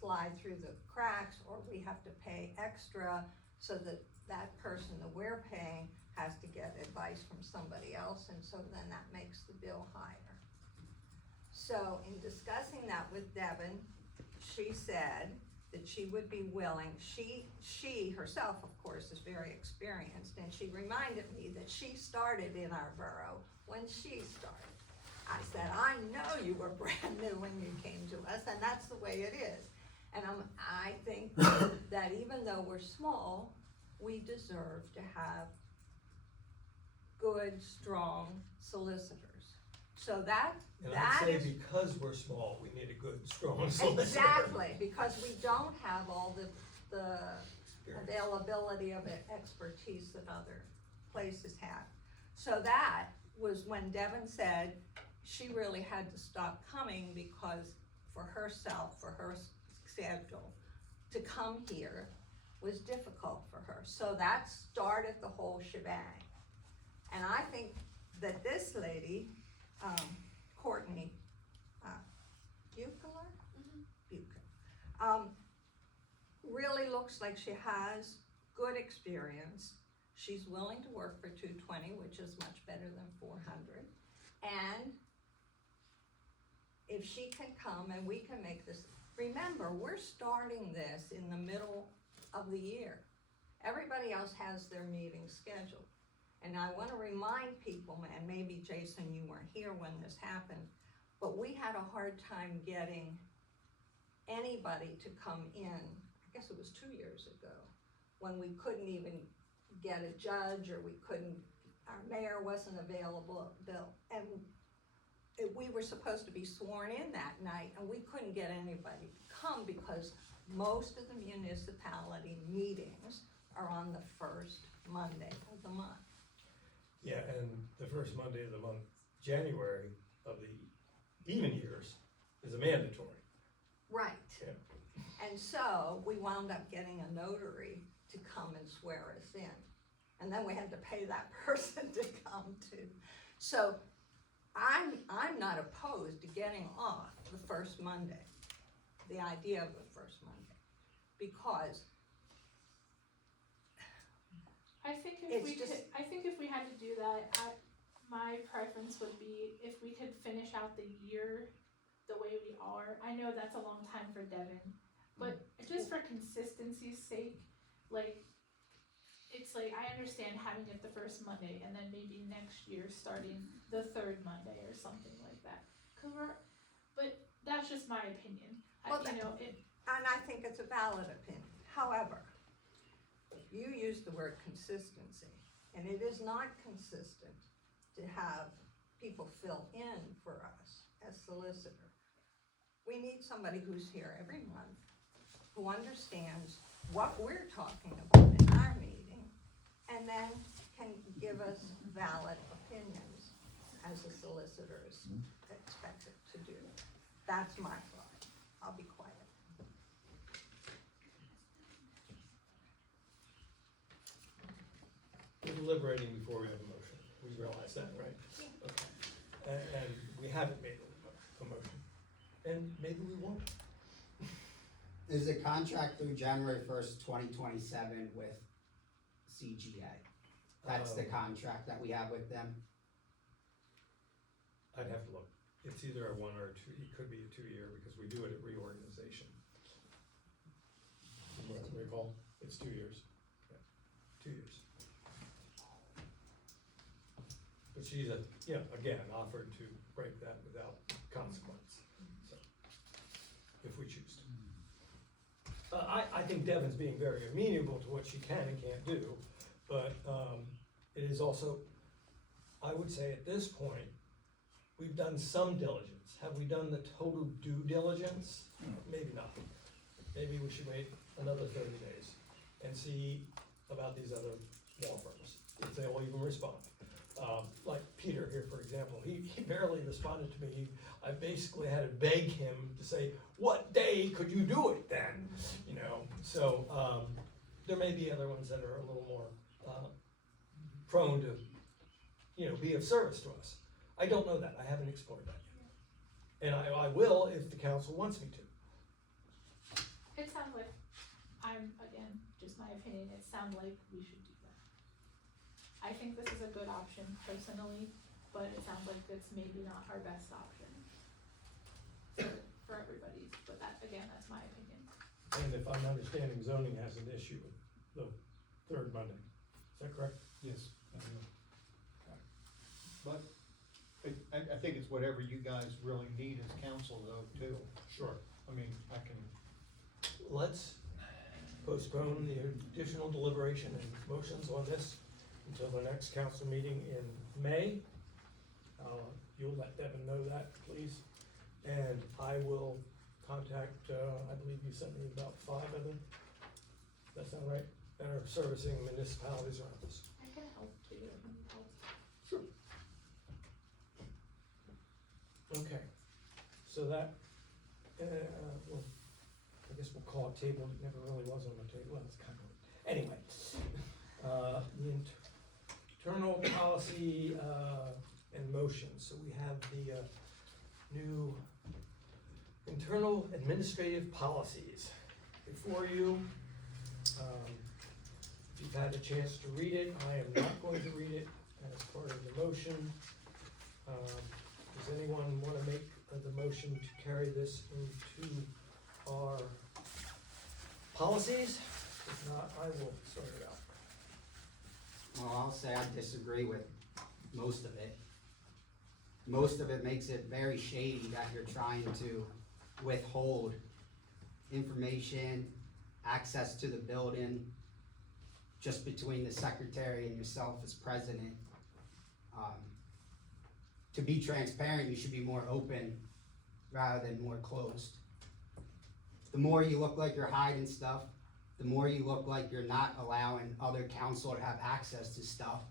slide through the cracks, or we have to pay extra so that that person that we're paying has to get advice from somebody else, and so then that makes the bill higher. So in discussing that with Devin, she said that she would be willing, she herself, of course, is very experienced, and she reminded me that she started in our borough when she started. I said, I know you were brand new when you came to us, and that's the way it is. And I think that even though we're small, we deserve to have good, strong solicitors. So that And I'd say is because we're small, we need a good, strong solicitor. exactly, because we don't have all the availability of expertise that other places have. So that was when Devin said she really had to stop coming because for herself, for her schedule, to come here was difficult for her. So that started the whole shebang. And I think that this lady, Courtney, Buechler? Buechler, really looks like she has good experience. She's willing to work for $220, which is much better than $400. And if she can come and we can make this, remember, we're starting this in the middle of the year. Everybody else has their meeting scheduled. And I wanna remind people, and maybe Jason, you weren't here when this happened, but we had a hard time getting anybody to come in, I guess it was 2 years ago, when we couldn't even get a judge, or our mayor wasn't available, and we were supposed to be sworn in that night, and we couldn't get anybody to come because most of the municipality meetings are on the first Monday of the month. Yeah, and the first Monday of the month, January of the even years, is a mandatory. Right. Yeah. And so we wound up getting a notary to come and swear us in. And then we had to pay that person to come too. So I'm not opposed to getting off the first Monday, the idea of the first Monday, because I think It's just- if we had to do that, my preference would be if we could finish out the year the way we are. I know that's a long time for Devin, but just for consistency's sake, like, it's like, I understand having it the first Monday and then maybe next year starting the third Monday or something like that. But that's just my opinion. Well, and I think it's a valid opinion. However, you use the word consistency, and it is not consistent to have people fill in for us as solicitor. We need somebody who's here every month, who understands what we're talking about in our meeting, and then can give us valid opinions as a solicitor is expected to do. That's my thought. I'll be quiet. We're deliberating before we have a motion. We realize that, right? Okay. And we haven't made a motion. And maybe we won't. There's a contract through January 1st, 2027 with CGA. That's the contract that we have with them. I'd have to look. It's either a 1 or a 2, it could be a 2-year because we do it at reorganization. Recall, it's 2 years. Yeah, 2 years. But she's again, offered to break that without consequence, so, if we choose to. I think Devon's being very amenable to what she can and can't do, but, it is also, I would say at this point, we've done some diligence. Have we done the total due diligence? Maybe not. Maybe we should wait another 30 days and see about these other law firms, if they'll even respond. Like Peter here, for example, he barely responded to me. I basically had to beg him to say, what day could you do it then? You know, so there may be other ones that are a little more prone to, be of service to us. I don't know that. I haven't explored that yet. And I will if the council wants me to. It sounds like, again, just my opinion, it sounds like we should do that. I think this is a good option personally, but it sounds like it's maybe not our best option for everybody, but that's my opinion. And if I'm understanding, zoning has an issue with the third Monday. Is that correct? Yes. But I think it's whatever you guys really need as council though, too. Sure. I mean, I can. Let's postpone the additional deliberation and motions on this until the next council meeting in May. You'll let Devin know that, please. And I will contact, I believe you sent me about 5 of them. Does that sound right? That are servicing municipalities around us. I can help too, if you need help. Sure. Okay, so that, well, I guess we'll call it table, it never really was on the table, well, it's kind of, anyway. The internal policy, in motion. So we have the, new internal administrative policies before you. If you've had a chance to read it, I am not going to read it as part of the motion. Does anyone wanna make the motion to carry this into our policies? If not, I will sort it out. Well, I'll say I disagree with most of it. Most of it makes it very shady that you're trying to withhold information, access to the building, just between the secretary and yourself as president. To be transparent, you should be more open rather than more closed. The more you look like you're hiding stuff, the more you look like you're not allowing other council to have access to stuff,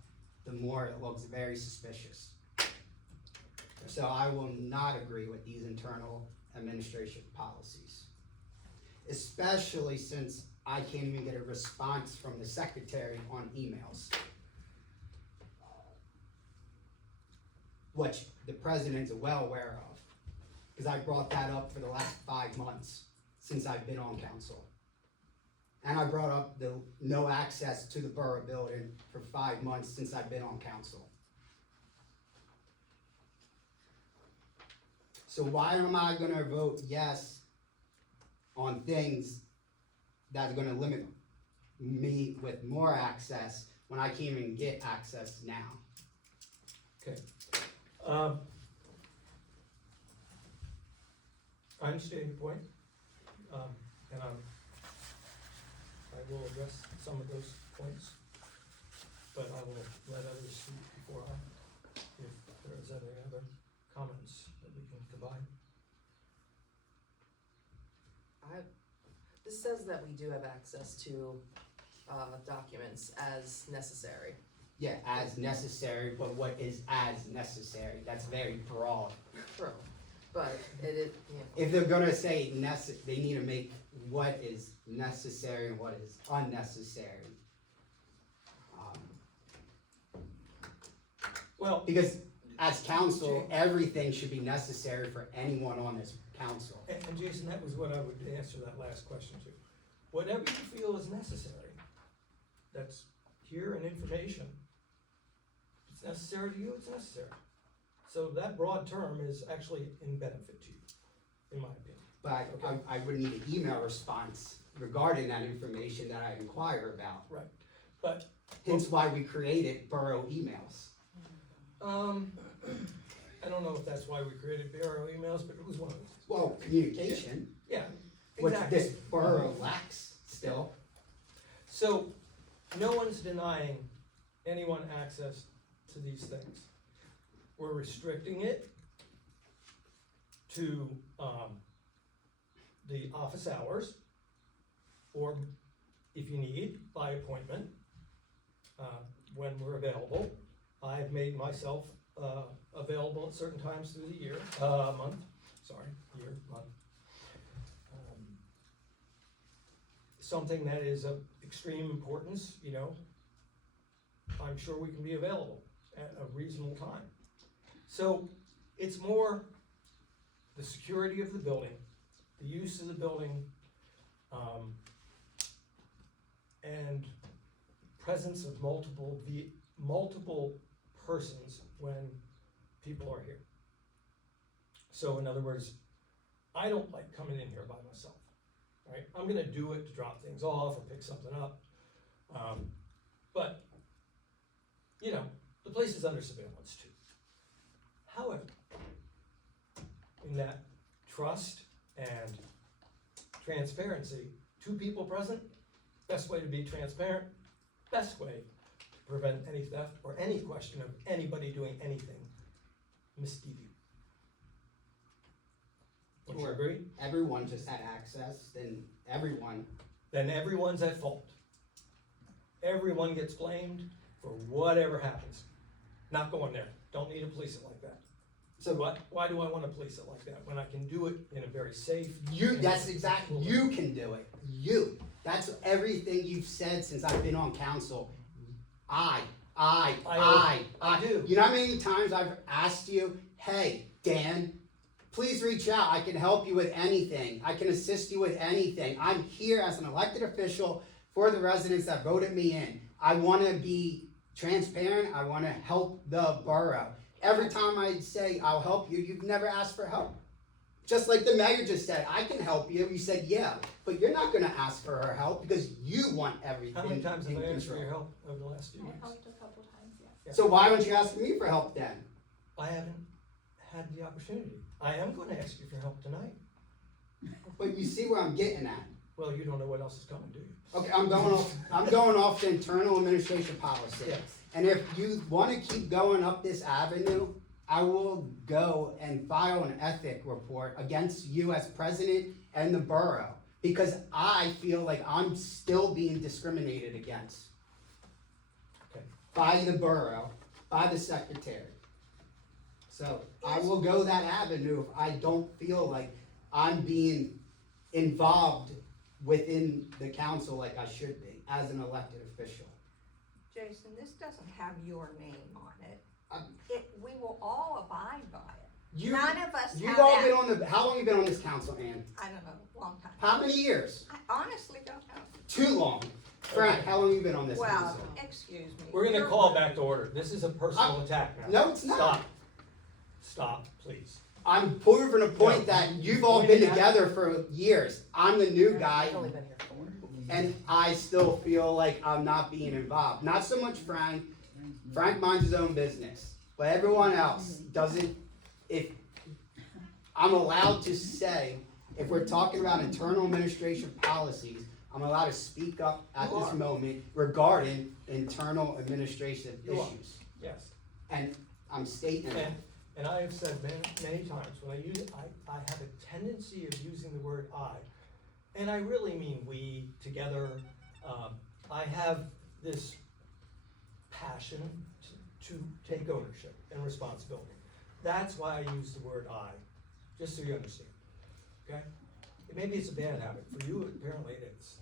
the more it looks very suspicious. So I will not agree with these internal administration policies. Especially since I can't even get a response from the secretary on emails. Which the president's well aware of, because I brought that up for the last 5 months since I've been on council. And I brought up the no access to the borough building for 5 months since I've been on council. So why am I gonna vote yes on things that are gonna limit me with more access when I can't even get access now? Okay. I understand your point, and I will address some of those points, but I will let others speak before if there's any other comments that we can combine. This says that we do have access to, documents as necessary. Yeah, as necessary, but what is as necessary? That's very broad. True, but yeah. If they're gonna say they need to make what is necessary and what is unnecessary. Well, Because as council, everything should be necessary for anyone on this council. and Jason, that was what I would answer that last question to. Whatever you feel is necessary, that's here in information. If it's necessary to you, it's necessary. So that broad term is actually in benefit to you, in my opinion. But I would need an email response regarding that information that I inquire about. Right, but. Hence why we created borough emails. I don't know if that's why we created borough emails, but it was one of them. Well, communication, Yeah, which exactly. this borough lacks still. So, no one's denying anyone access to these things. We're restricting it to, the office hours, or if you need, by appointment, when we're available. I've made myself, available at certain times through the year, month. Something that is of extreme importance, you know, I'm sure we can be available at a reasonable time. So, it's more the security of the building, the use of the building, and presence of multiple persons when people are here. So in other words, I don't like coming in here by myself, right? I'm gonna do it to drop things off or pick something up. But, you know, the place is under surveillance too. However, in that trust and transparency, 2 people present, best way to be transparent, best way to prevent any theft or any question of anybody doing anything misdeviant. Would you agree? Everyone just had access, then everyone's at fault. Everyone gets blamed for whatever happens. Not going there. Don't need to police it like that. So why do I wanna police it like that when I can do it in a very safe? that's exactly, you can do it, that's everything you've said since I've been on council. I I do. You know how many times I've asked you, hey, Dan, please reach out. I can help you with anything. I can assist you with anything. I'm here as an elected official for the residents that voted me in. I want to be transparent. I want to help the borough. Every time I say I'll help you, you've never asked for help. Just like the mayor just said, I can help you. You said, yeah, but you're not going to ask for her help because you want everything How many times have in I asked for control. your help over the last few I weeks? helped a couple times, yes. So why don't you ask me for help then? I haven't had the opportunity. I am gonna ask you for help tonight. But you see where I'm getting at. Well, you don't know what else is coming, do you? Okay, I'm going off the internal administration policy. Yes. And if you wanna keep going up this avenue, I will go and file an ethic report against you as president and the borough. Because I feel like I'm still being discriminated against. Okay. By the borough, by the secretary. So I will go that avenue if I don't feel like I'm being involved within the council like I should be as an elected official. Jason, this doesn't have your name on it. Um, We will all abide by it. You, None of us you've have all that. been on the, how long you been on this council, Ann? I don't know, long time. How many years? I honestly don't know. Too long. Frank, how long you been on this Well, council? excuse me. We're gonna You're- call back to order. This is a personal attack now. No, it's not. Stop. Stop, please. I'm proving a point that you've all been together for years. I'm the new guy. I've only been here 4. And I still feel like I'm not being involved. Not so much Frank. Frank minds his own business. But everyone else doesn't, if, I'm allowed to say, if we're talking about internal administration policies, I'm allowed to speak up at You this are. moment regarding internal administrative You are. issues. Yes. And I'm stating that. And I have said many times, when I use, I have a tendency of using the word I, and I really mean we, together. I have this passion to take ownership and responsibility. That's why I use the word I, just so you understand, okay? Maybe it's a bad habit, for you apparently it is.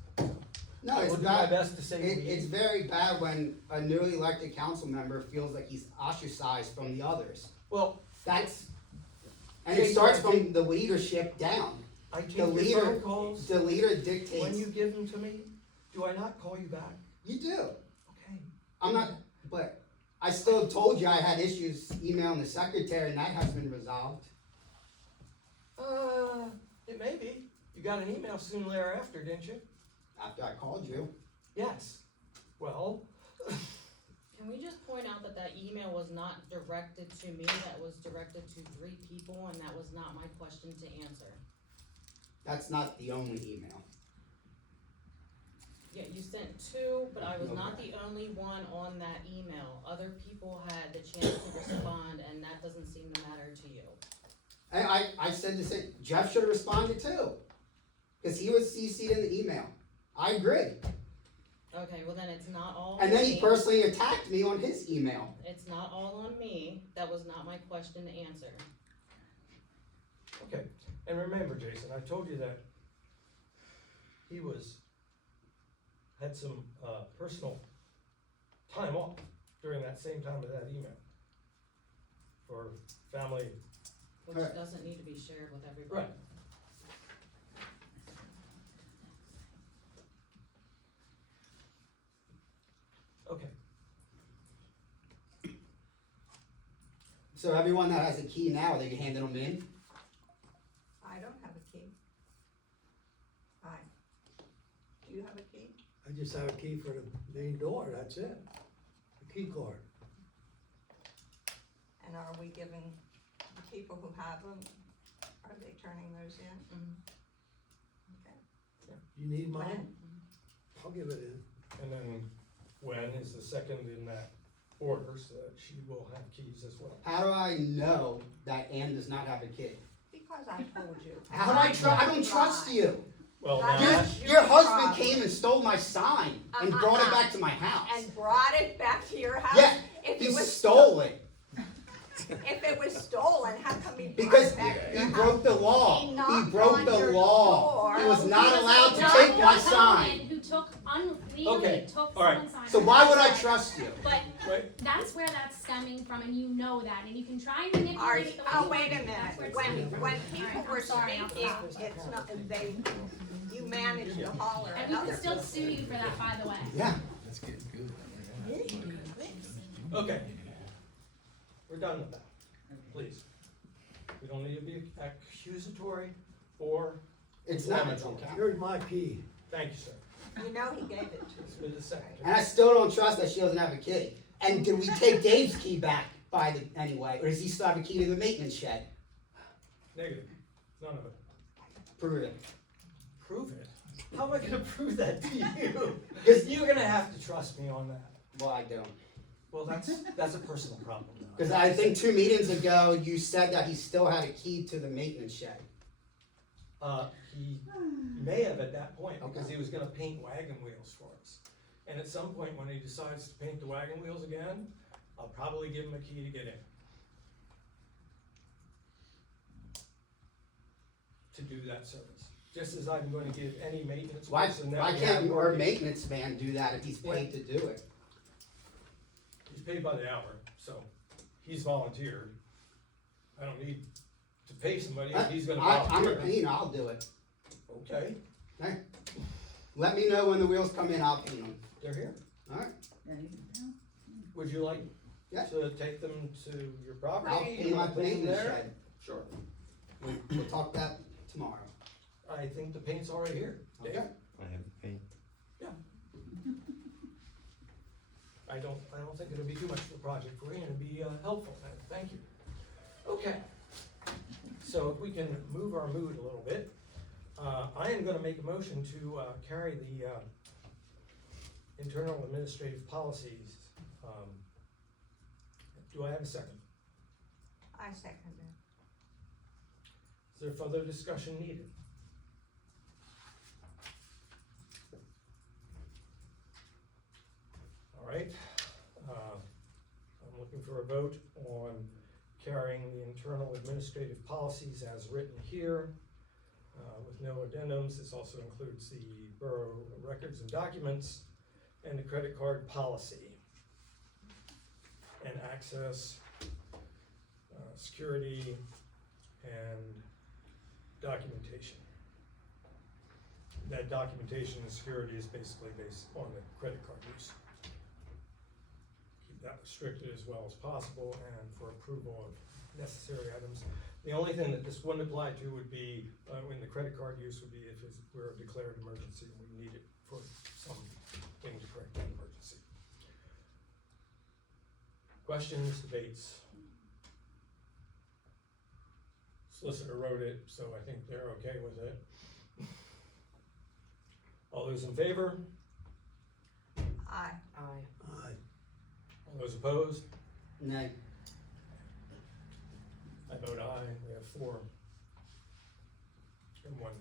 No, it's I'll do my not. best to say we. It's very bad when a newly elected council member feels like he's ostracized from the others. Well, That's, and it starts from the leadership down. I take The your leader, phone calls, the leader when dictates. you give them to me, do I not call you back? You do. Okay. I'm not, but I still told you I had issues emailing the secretary and that has been resolved. It may be. You got an email soon thereafter, didn't you? After I called you. Yes. Well, Can we just point out that that email was not directed to me, that was directed to 3 people, and that was not my question to answer? That's not the only email. Yeah, you sent 2, but I was not the only one on that email. Other people had the chance to respond, and that doesn't seem to matter to you. I said to say, Jeff should have responded too. Cause he was CC'd in the email. I agree. Okay, well then it's not all And then me. he personally attacked me on his email. It's not all on me. That was not my question to answer. okay. And remember, Jason, I told you that he had some personal time off during that same time of that email for family. Which Alright. doesn't need to be shared with everybody. Right. Okay. So everyone that has a key now, they can hand them in? I don't have a key. Do you have a key? I just have a key for the main door, that's it. A key card. And are we giving the people who have them, are they turning those in? Mhm. Okay. You need mine? When? I'll give it in. And then when is the second in that order, so that she will have keys as well. How do I know that Ann does not have a key? Because I told you. How do I trust? I don't trust you. Well, That's now, Your your husband problem. came and stole my sign and brought it back to my house. And brought it back to your house? Yeah, If he it was stole it If it was stolen, how come he brought because it back to he your house? broke the law. He He knocked broke on the your law. door. He was No, not he was allowed to not take my allowed sign. Who took Okay, legally took all right. someone's sign. So why would I trust you? But Right. that's where that's stemming from, and you know that, and you can try and manipulate it the way Oh, you wait want a to. That's where minute, it's stemming from. when people were Sorry, I'll speaking, stop. it's not, you managed to holler And at we other could still people. sue you for that, by the way. Yeah. That's getting good. Okay. We're done with that, please. We don't need to be accusatory or It's not. inflammatory. Here's my key. Thank you, sir. You know he gave it to you. To the secretary. And I still don't trust that she doesn't have a key. And did we take Dave's key back by the, anyway, or does he still have a key to the maintenance shed? Negative, none of it. Prove it. Prove it? How am I gonna prove that to you? Because You're gonna have to trust me on that. well, I don't. Well, that's a personal problem. Because I think 2 meetings ago, you said that he still had a key to the maintenance shed. He may have at that point, because Okay. he was gonna paint wagon wheels for us. And at some point, when he decides to paint the wagon wheels again, I'll probably give him a key to get in. To do that service, just as I'm gonna give any maintenance Why, person that why we can't have our working. maintenance man do that if he's paid to do it? He's paid by the hour, so he's volunteered. I don't need to pay somebody if he's gonna I'm a volunteer. painter, I'll do it. Okay, Hey, let me know when the wheels come in, I'll paint them. they're here. Alright? Would you like Yeah. to take them to your property? I'll You paint my wanna paint them maintenance there? shed. Sure. We'll talk that tomorrow. I think the paint's already here. Dave? Okay. I have the paint. I don't think it'll be too much of a project for you, and it'll be helpful, thank you. Okay, so if we can move our mood a little bit, I am gonna make a motion to carry the internal administrative policies. Do I have a second? I second it. Is there further discussion needed? All right, I'm looking for a vote on carrying the internal administrative policies as written here, with no addendums. This also includes the borough records and documents and the credit card policy and access, security, and documentation. That documentation and security is basically based on the credit card use. Keep that restricted as well as possible and for approval of necessary items. The only thing that this wouldn't apply to would be, when the credit card use would be if we're a declared emergency and we need it for something to correct that emergency. Questions, debates? Solicitor wrote it, so I think they're okay with it. All those in favor? Aye. Aye. All those opposed? Nay. I vote aye. We have 4 and 1.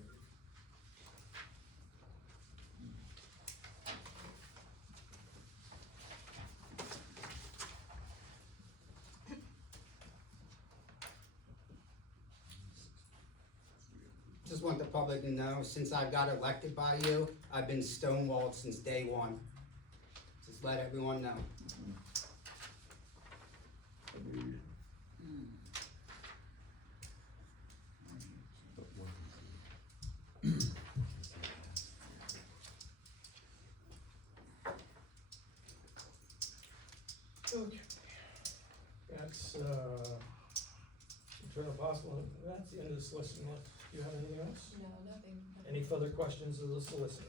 Just want the public to know, since I got elected by you, I've been stonewalled since day one. Just let everyone know. Okay. That's, internal possible, that's the end of the soliciting list. Do you have anything else? No, nothing. Any further questions of the solicitor?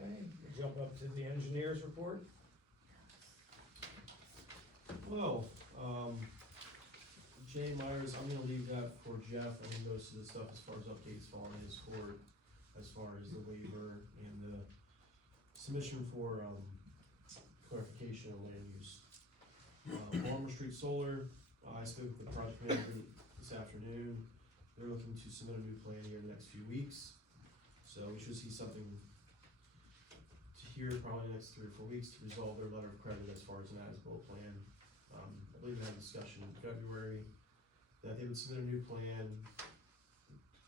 Okay, we jump up to the engineer's report. Well, Jay Myers, I'm gonna leave that for Jeff, and he goes to the stuff as far as updates following his court, as far as the waiver and the submission for, clarification of land use. Palmer Street Solar, I spoke with the project manager this afternoon, they're looking to submit a new plan here in the next few weeks, so we should see something to hear probably the next 3 or 4 weeks to resolve their letter of credit as far as an as-built plan. I believe we had a discussion in February that they would submit a new plan,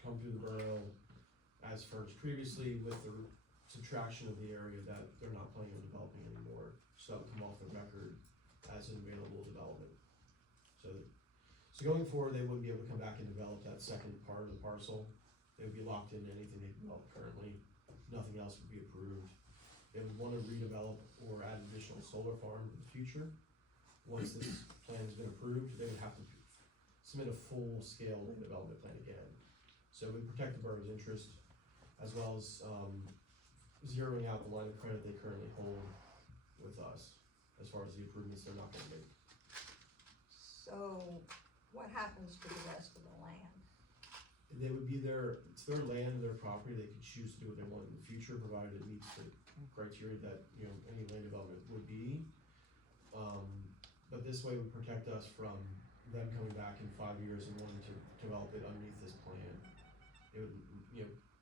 come through the borough as furnished previously with the subtraction of the area that they're not planning on developing anymore, so that would come off the record as an available development. So going forward, they wouldn't be able to come back and develop that second part of the parcel. They would be locked into anything they develop currently, nothing else would be approved. They would wanna redevelop or add additional solar farm in the future. Once this plan has been approved, they would have to submit a full-scale land development plan again. So we protect the borough's interest, as well as, zeroing out the line of credit they currently hold with us, as far as the improvements they're not gonna make. So what happens to the rest of the land? They would be it's their land and their property, they could choose to do what they want in the future, provided it meets the criteria that, any land development would be. But this way would protect us from them coming back in 5 years and wanting to develop it underneath this plan. It would,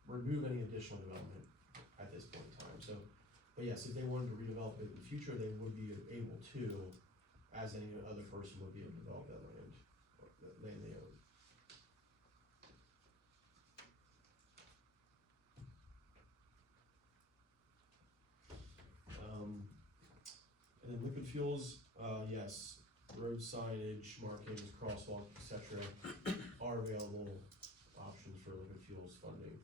remove any additional development at this point in time, so, but yes, if they wanted to redevelop it in the future, they would be able to, as any other person would be able to develop that land, they own. And then liquid fuels, yes, road signage, markings, crosswalk, et cetera, are available options for liquid fuels funding,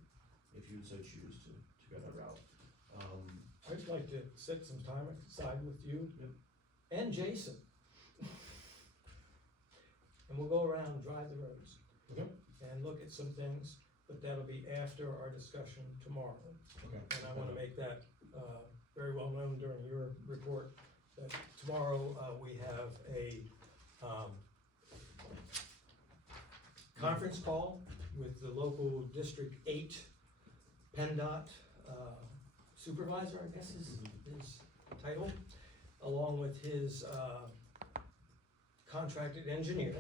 if you so choose to go that route. I'd like to set some time aside with you and Jason. And we'll go around and drive the roads. Okay. And look at some things, but that'll be after our discussion tomorrow. Okay. And I wanna make that, very well known during your report, that tomorrow, we have a, conference call with the local District 8 PennDOT, supervisor, I guess is his title, along with his, contracted engineer.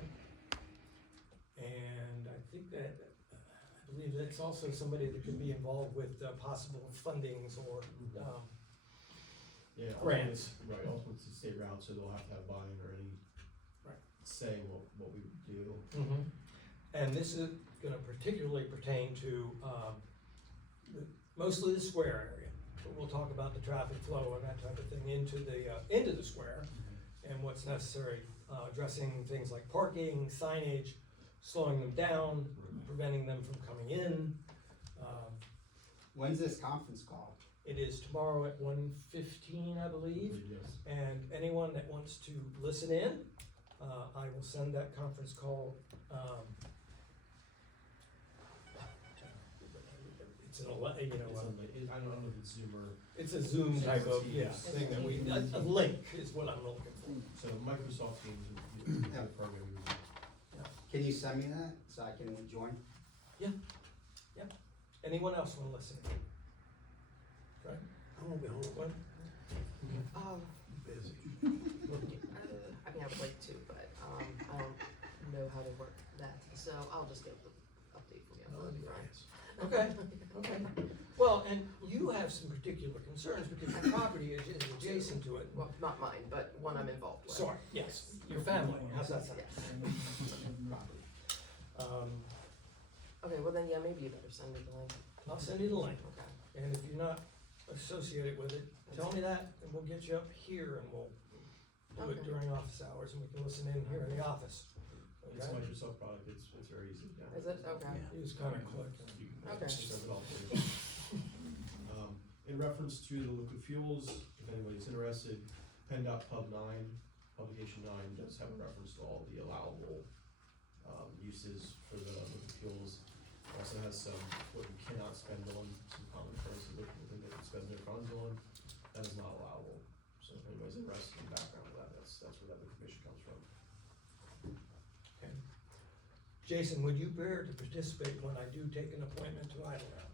And I think that, I believe that's also somebody that could be involved with, possible fundings or, Yeah, grants. Right, ultimately it's a state route, so they'll have to have buy-in or any Right. say what we would do. And this is gonna particularly pertain to, mostly the square area. But we'll talk about the traffic flow and that type of thing into the square, and what's necessary, addressing things like parking, signage, slowing them down, preventing them from coming in. When's this conference call? It is tomorrow at 1:15, I believe. Yes. And anyone that wants to listen in, I will send that conference call, it's an, I don't know if it's Zoom or. it's a Zoom type of, Teams. thing that we, a link is what I'm looking for. So Microsoft Teams is the program we use. Can you send me that so I can join? Anyone else wanna listen? Right? I won't be home. What? Busy. I mean, I would like to, but, I don't know how to work that, so I'll just get the update from you. No, That'll be you're fine. Okay. Well, and you have some particular concerns because your property is adjacent to it. Well, not mine, but one I'm involved with. Sorry, yes, your family, how's that sound? Yes. Okay, well then, yeah, maybe you better send me the link. I'll send you the link, Okay. and if you're not associated with it, tell me that, and we'll get you up here and we'll do it Okay. during office hours, and we can listen in here in the office. It's a Okay? Microsoft product, it's very easy to download. Is it? Okay. Use kind of click. You can Okay. set it all for you. In reference to the liquid fuels, if anybody's interested, PennDOT Pub 9, Publication 9 does have a reference to all the allowable, uses for the liquid fuels. Also has some what you cannot spend on, some common currency that they can spend their funds on, that is not allowable. So if anybody's interested in the background of that, that's where that information comes from. Okay. Jason, would you bear to participate when I do take an appointment to Idlewood?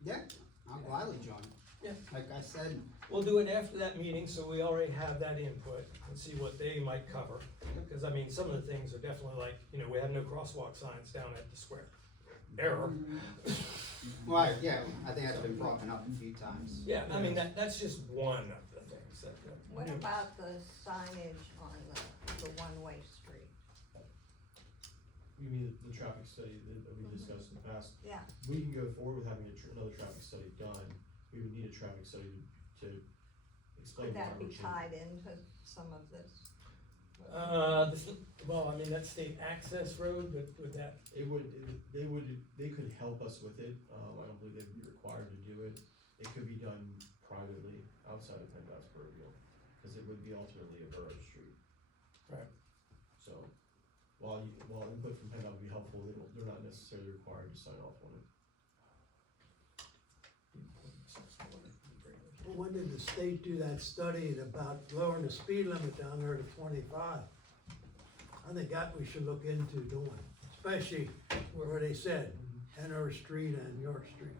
Yeah, I'll gladly join. Yeah. Like I said, We'll do it after that meeting, so we already have that input and see what they might cover. Because I mean, some of the things are definitely like, we have no crosswalk signs down at the square. Error. well, yeah, I think that's been brought up a few times. Yeah, I mean, that's just one of the things that. What about the signage on the one-way street? You mean the traffic study that we discussed in the past? Yeah, We can go forward with having another traffic study done. we would need a traffic study to explain Would why that we're be changing. tied into some of this? Well, I mean, that's state access road, but would that, They could help us with it, I don't believe they'd be required to do it. It could be done privately outside of PennDOT's purview, cause it would be ultimately a borough street. Right. So, while input from PennDOT would be helpful, they're not necessarily required to sign off on it. Well, when did the state do that study about lowering the speed limit down there to 25? I think that we should look into doing, especially where they said Hanover Street and York Street.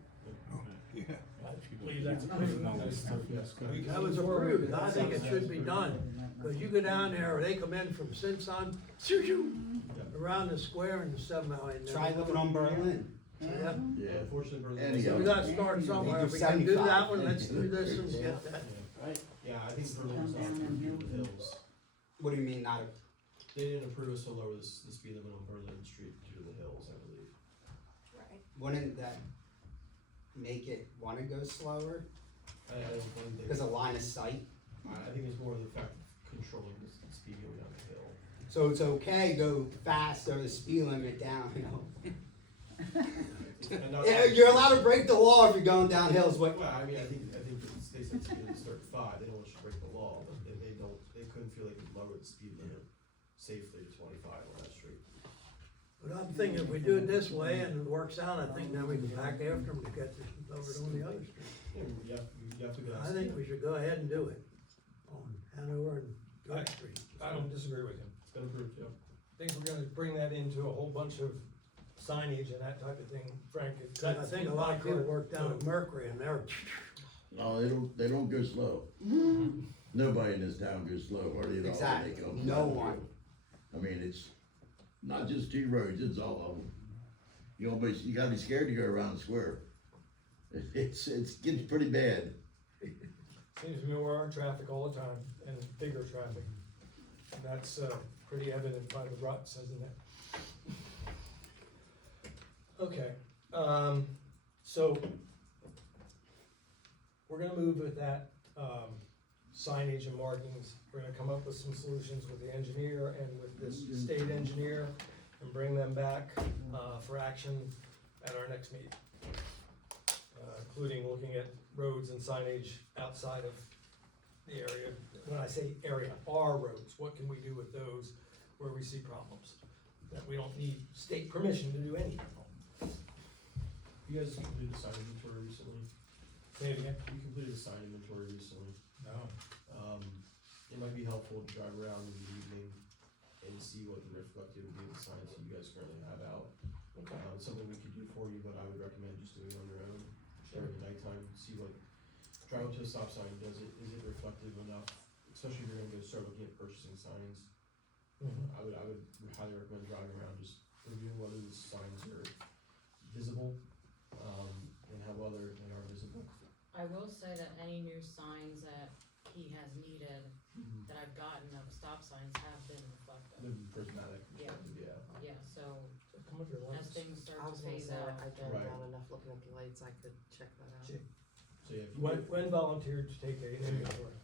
I believe that's approved. That was approved, I think it should be done, cause you go down there, or they come in from Sinson, around the square and the 7-mile. and Try then- looking on Berlin. Yep. Yeah, unfortunately, Berlin. Anyhow. We gotta start somewhere, if we can do that one, let's do this and get that. Yeah, I think Berlin's not approved in the hills. What do you mean not, They didn't approve us to lower the speed limit on Berlin Street due to the hills, I believe. Right. wouldn't that make it wanna go slower? I don't believe they. Because of line of sight? I think it's more of the fact of controlling the speed going down the hill. So it's okay, go fast or the speed limit downhill? And not- Yeah, you're allowed to break the law if you're going downhill, is what, Well, I mean, I think the state said speed limit's 35, they don't want you to break the law, but they couldn't feel they could lower the speed limit safely to 25 on that street. But I'm thinking if we do it this way and it works out, I think now we can back after them to get this lowered on the other street. Yeah, you have to go. I think we should go ahead and do it on Hanover and York Street. I don't disagree with him. It's been approved, yeah. I think we're gonna bring that into a whole bunch of signage and that type of thing, Frank. I think a lot of people work down at Mercury and they're, No, they don't go slow. Nobody in this town goes slow, hardly at all. when they Exactly. come No down the one. hill. I mean, it's not just two roads, it's all of them. You gotta be scared to go around the square. It gets pretty bad. Seems to be we're on traffic all the time, and bigger traffic. And that's, pretty evident by the ruts, isn't it? Okay, so we're gonna move with that, signage and markings. We're gonna come up with some solutions with the engineer and with this state engineer and bring them back, for action at our next meeting. Including looking at roads and signage outside of the area. When I say area, our roads, what can we do with those where we see problems? That we don't need state permission to do anything on. You guys completed the sign inventory recently? Say it again? You completed the sign inventory recently. No. It might be helpful to drive around in the evening and see what the reflectivity of the signs that you guys currently have out. Okay. It's something we could do for you, but I would recommend just doing it on your own during the nighttime, see what, drive up to a stop sign, is it reflective enough? Especially if you're gonna go start looking at purchasing signs. I would highly recommend driving around, just reviewing whether the signs are visible, and how well they are visible. I will say that any new signs that he has needed, that I've gotten of stop signs have been reflective. The prismatic, Yeah. yeah. Yeah, so Come with your as lights. things start I to was gonna phase say, out. I've been Right. down enough looking at the lights, I could check that out. Check. So yeah, if you When volunteered to take an inventory?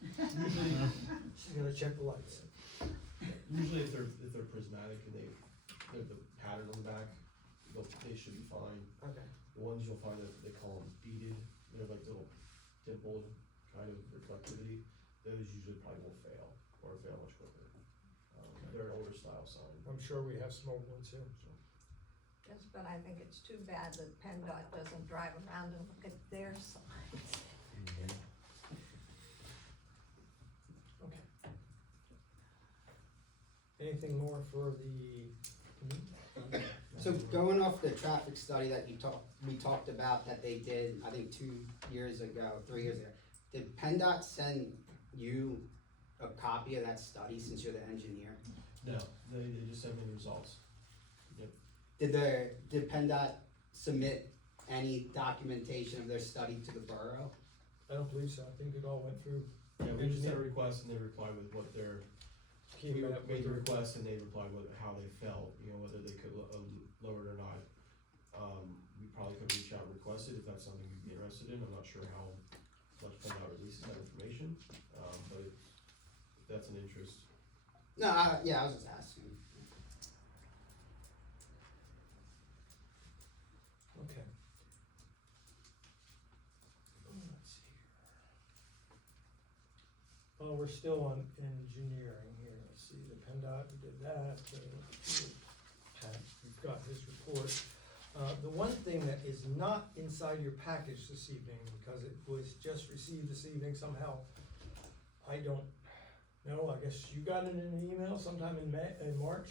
She's gonna check the lights. usually if they're prismatic and they're the pattern on the back, they should be fine. Okay. The ones you'll find that they call them beaded, they're like little dimpled kind of reflectivity, those usually probably will fail, or fail much quicker. They're an older style sign. I'm sure we have some old ones here, so. Yes, but I think it's too bad that PennDOT doesn't drive around and look at their signs. Okay. Anything more for the? so going off the traffic study that we talked about that they did, I think 3 years ago, did PennDOT send you a copy of that study since you're the engineer? No, they just send me the results. Did PennDOT submit any documentation of their study to the borough? I don't believe so, I think it all went through. Yeah, we just sent a request and they replied with what their, we Came back made with the request and they replied with how they felt, whether they could lower it or not. We probably could reach out and request it if that's something you'd be interested in, I'm not sure how much PennDOT releases that information, but if that's an interest. No, yeah, I was just asking. Okay. Let's see here. Oh, we're still on engineering here, let's see, the PennDOT, we did that, Pat, we've got his report. The one thing that is not inside your package this evening, because it was just received this evening somehow, I don't know, I guess you got it in an email sometime in March?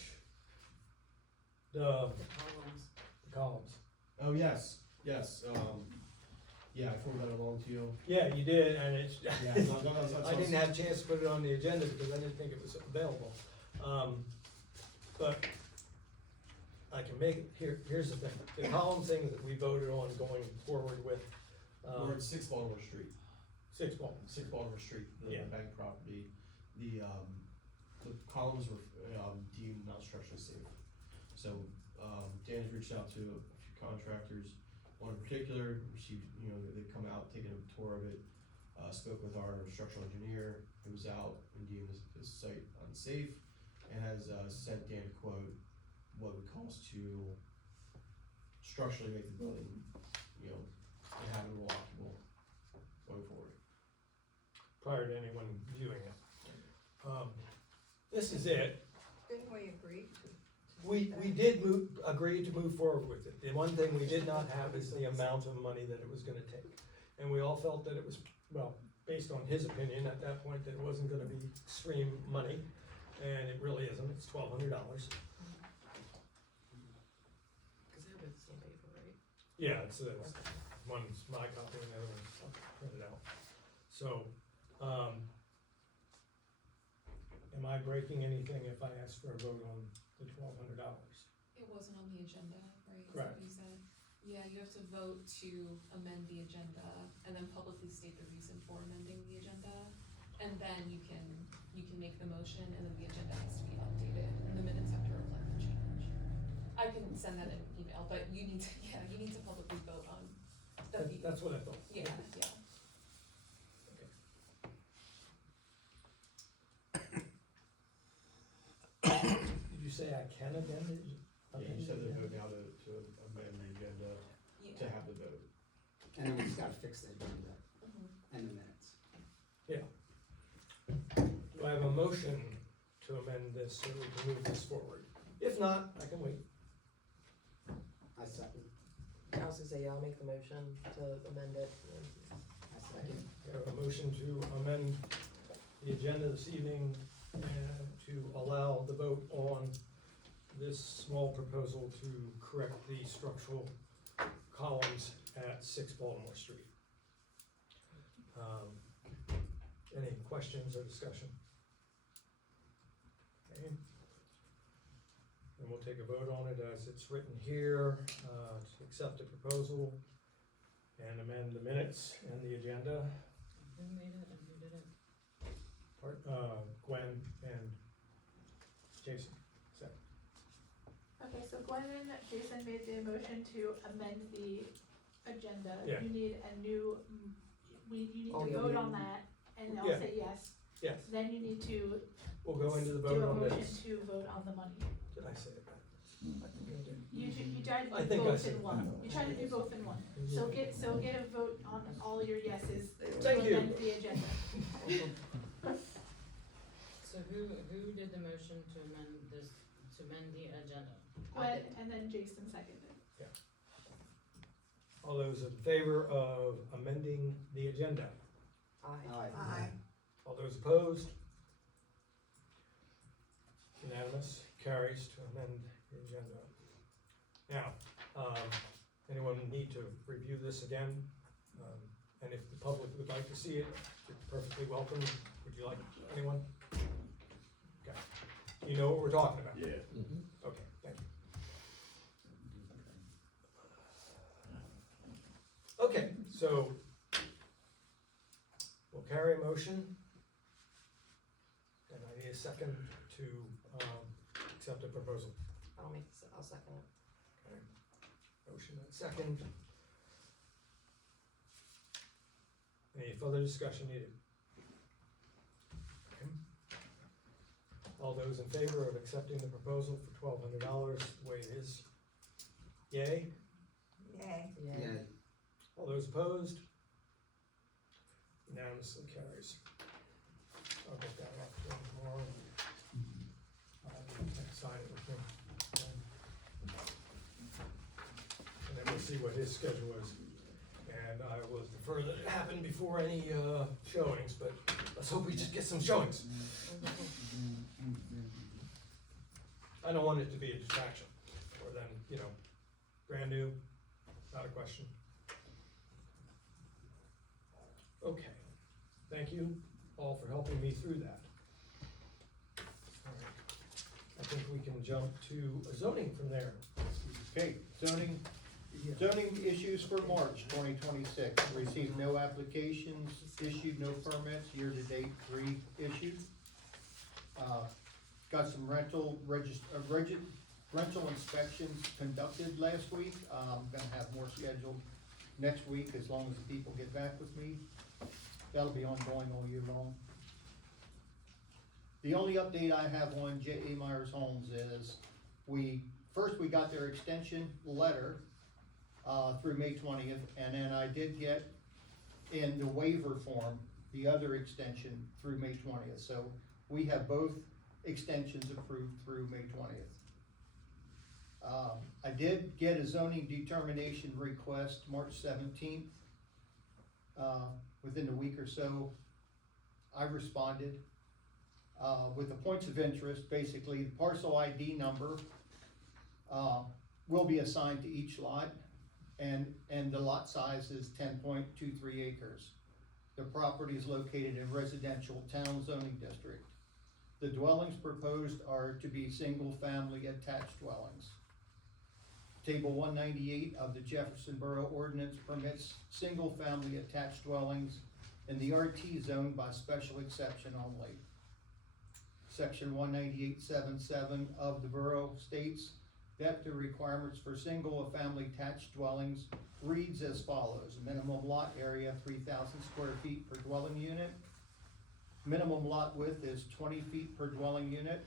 The columns. Oh, yes, yeah, I forwarded that along to you. Yeah, you did, and it's, Yeah, I didn't have a chance to put it on the agenda because I didn't think it was available. But I can make it, here's the thing, the column thing that we voted on going forward with, We're at 6 Baltimore Street. 6 Baltimore. 6 Baltimore Street, the Yeah. bank property. The columns were deemed not structurally safe. So Dan's reached out to a few contractors. One in particular, received, they've come out, taken a tour of it, spoke with our structural engineer, who was out and deemed this site unsafe, and has sent Dan a quote, what it would cost to structurally make the building, inhabitable, going forward. Prior to anyone viewing it. This is it. Didn't we agree to? We did agree to move forward with it. The one thing we did not have is the amount of money that it was gonna take. And we all felt that it was, well, based on his opinion at that point, that it wasn't gonna be extreme money. And it really isn't, it's $1,200. Cause they're both the same paper, right? Yeah, it's one's my copy and the other one's printed out. So, am I breaking anything if I ask for a vote on the $1,200? It wasn't on the agenda, right? Is that Correct. what you said? Yeah, you have to vote to amend the agenda and then publicly state the reason for amending the agenda. And then you can make the motion and then the agenda has to be updated and the minutes have to reflect the change. I can send that in an email, but you need to publicly vote on the. That's what I thought. Yeah. Did you say I can amend it? Yeah, you said the vote now to amend the agenda to have the vote. And then we just gotta fix the agenda Mhm. and the minutes. Do I have a motion to amend this so we can move this forward? If not, I can wait. I second. I was gonna say, yeah, I'll make the motion to amend it. I second. I have a motion to amend the agenda this evening and to allow the vote on this small proposal to correct the structural columns at 6 Baltimore Street. Any questions or discussion? Okay. And we'll take a vote on it as it's written here, to accept the proposal and amend the minutes and the agenda. Who made it and who did it? Gwen and Jason, second. Okay, so Gwen and Jason made the motion to amend the agenda. Yeah. You need a new, you need Oh, to yeah, vote we- on that, and I'll Yeah. say yes. Yes, Then you need to we'll go into the do vote a on motion this. to vote on the money. Did I say it right? You try to I do think I both said in one. You try to do both in one. So get a vote on all your yeses to Thank you. amend the agenda. So who did the motion to amend the agenda? Gwen and then Jason seconded. All those in favor of amending the agenda? Aye. All those opposed? Unanimous, carries to amend the agenda. Now, anyone need to review this again? And if the public would like to see it, you're perfectly welcome. Would you like, anyone? Okay. You know what we're talking about? Yeah. Okay, thank you. Okay, so we'll carry a motion. And I need a second to accept the proposal. I'll second it. Okay. Motion and second. Any further discussion needed? Okay. All those in favor of accepting the proposal for $1,200, the way it is, yay? Yay. Yeah. All those opposed? Unanimously carries. I'll get that off to him tomorrow. I'll sign it with him. And then we'll see what his schedule is. And I will defer that it happen before any, showings, but let's hope we just get some showings. I don't want it to be a distraction, or then, you know, brand new, not a question. Okay, thank you all for helping me through that. All right. I think we can jump to zoning from there. Okay, zoning issues for March 2026. Received no applications, issued no permits, year-to-date 3 issued. Got some rental inspections conducted last week. Gonna have more scheduled next week as long as the people get back with me. That'll be ongoing all year long. The only update I have on J.A. Myers Homes is we got their extension letter through May 20th, and then I did get in the waiver form the other extension through May 20th. So we have both extensions approved through May 20th. I did get a zoning determination request March 17th. Within a week or so, I responded with the points of interest. Basically, the parcel ID number will be assigned to each lot, and the lot size is 10.23 acres. The property is located in residential town zoning district. The dwellings proposed are to be single-family attached dwellings. Table 198 of the Jefferson Borough Ordinance permits single-family attached dwellings in the RT zone by special exception only. Section 198.77 of the borough states that the requirements for single-family attached dwellings reads as follows: minimum lot area 3,000 square feet per dwelling unit. Minimum lot width is 20 feet per dwelling unit.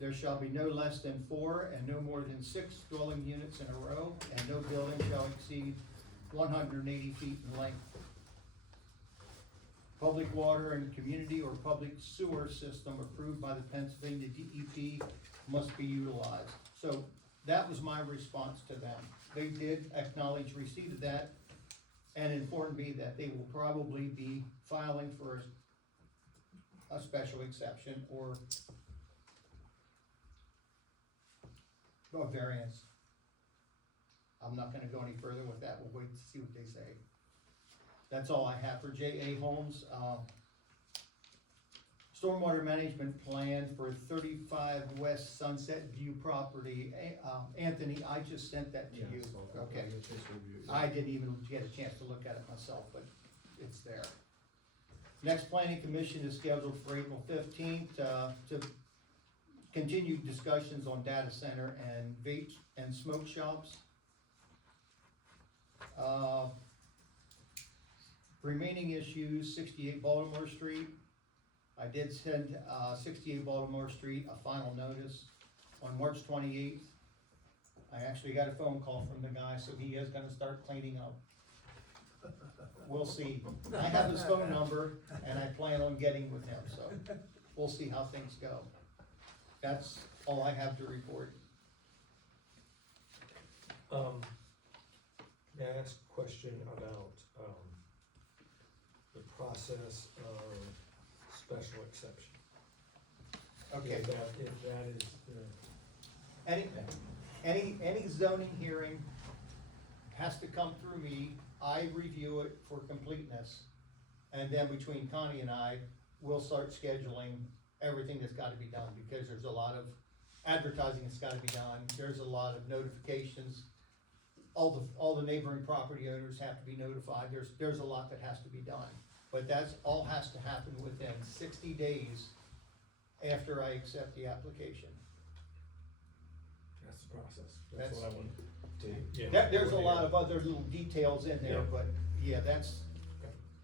There shall be no less than 4 and no more than 6 dwelling units in a row, and no building shall exceed 180 feet in length. Public water and community or public sewer system approved by the Pennsylvania DEP must be utilized. So that was my response to them. They did acknowledge receipt of that and informed me that they will probably be filing for a special exception or a variance. I'm not gonna go any further with that. We'll wait to see what they say. That's all I have for J.A. Homes. Stormwater management plan for 35 West Sunset View property. Anthony, I just sent that to you. Okay. I didn't even get a chance to look at it myself, but it's there. Next planning commission is scheduled for April 15th to continue discussions on data center and vape and smoke shops. Remaining issues, 68 Baltimore Street. I did send 68 Baltimore Street a final notice on March 28th. I actually got a phone call from the guy, so he is gonna start cleaning up. We'll see. I have his phone number and I plan on getting with him, so we'll see how things go. That's all I have to report. May I ask a question about, the process of special exception? Okay. If that is Any zoning hearing has to come through me. I review it for completeness. And then between Connie and I, we'll start scheduling everything that's gotta be done, because there's a lot of advertising that's gotta be done. There's a lot of notifications. All the neighboring property owners have to be notified. There's a lot that has to be done. But that's all has to happen within 60 days after I accept the application. That's the process. That's- That's what I want to. Yeah. There's a lot of other little details in there, Yeah. but yeah, that's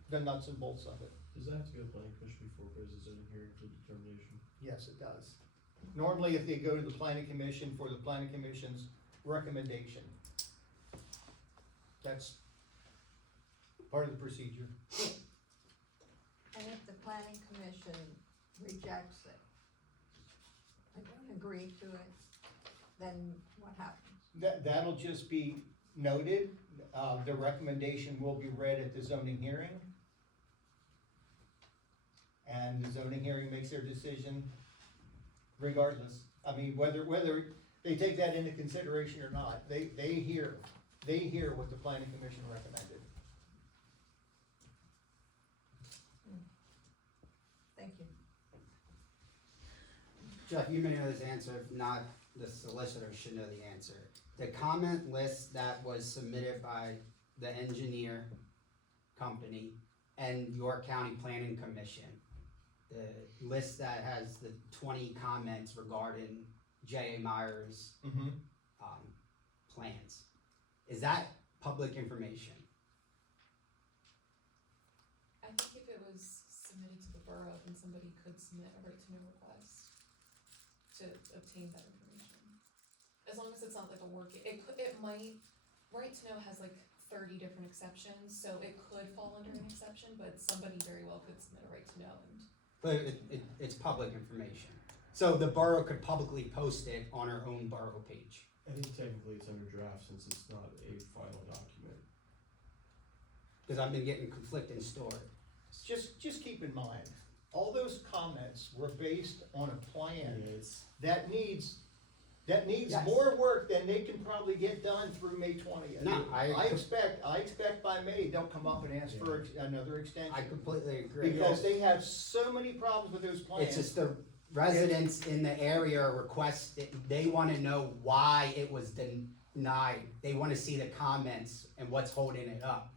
the nuts and bolts of it. Does that have to go to planning commission before it goes to zoning hearing for determination? Yes, it does. Normally, if they go to the planning commission for the planning commission's recommendation, that's part of the procedure. And if the planning commission rejects it, they don't agree to it, then what happens? That'll just be noted, the recommendation will be read at the zoning hearing. And the zoning hearing makes their decision regardless. I mean, whether they take that into consideration or not, they hear what the planning commission recommended. Thank you. Jeff, you may know this answer, if not, the solicitor should know the answer. The comment list that was submitted by the engineer company and York County Planning Commission, the list that has the 20 comments regarding J.A. Meyer's, plans, is that public information? I think if it was submitted to the borough, then somebody could submit a right to know request to obtain that information. As long as it's not like a work, it might, right to know has like 30 different exceptions, so it could fall under an exception, but somebody very well could submit a right to know and. But it's public information. So the borough could publicly post it on our own borough page. I think technically it's under draft since it's not a final document. Cause I've been getting conflicting stories. Just keep in mind, all those comments were based on a plan Yeah, it's, that needs Yes. more work than they can probably get done through May 20th. No, I expect by May, they'll come up and ask for another extension. I completely agree. Because they have so many problems with those plans. It's just the residents in the area request, they wanna know why it was denied. They wanna see the comments and what's holding it up.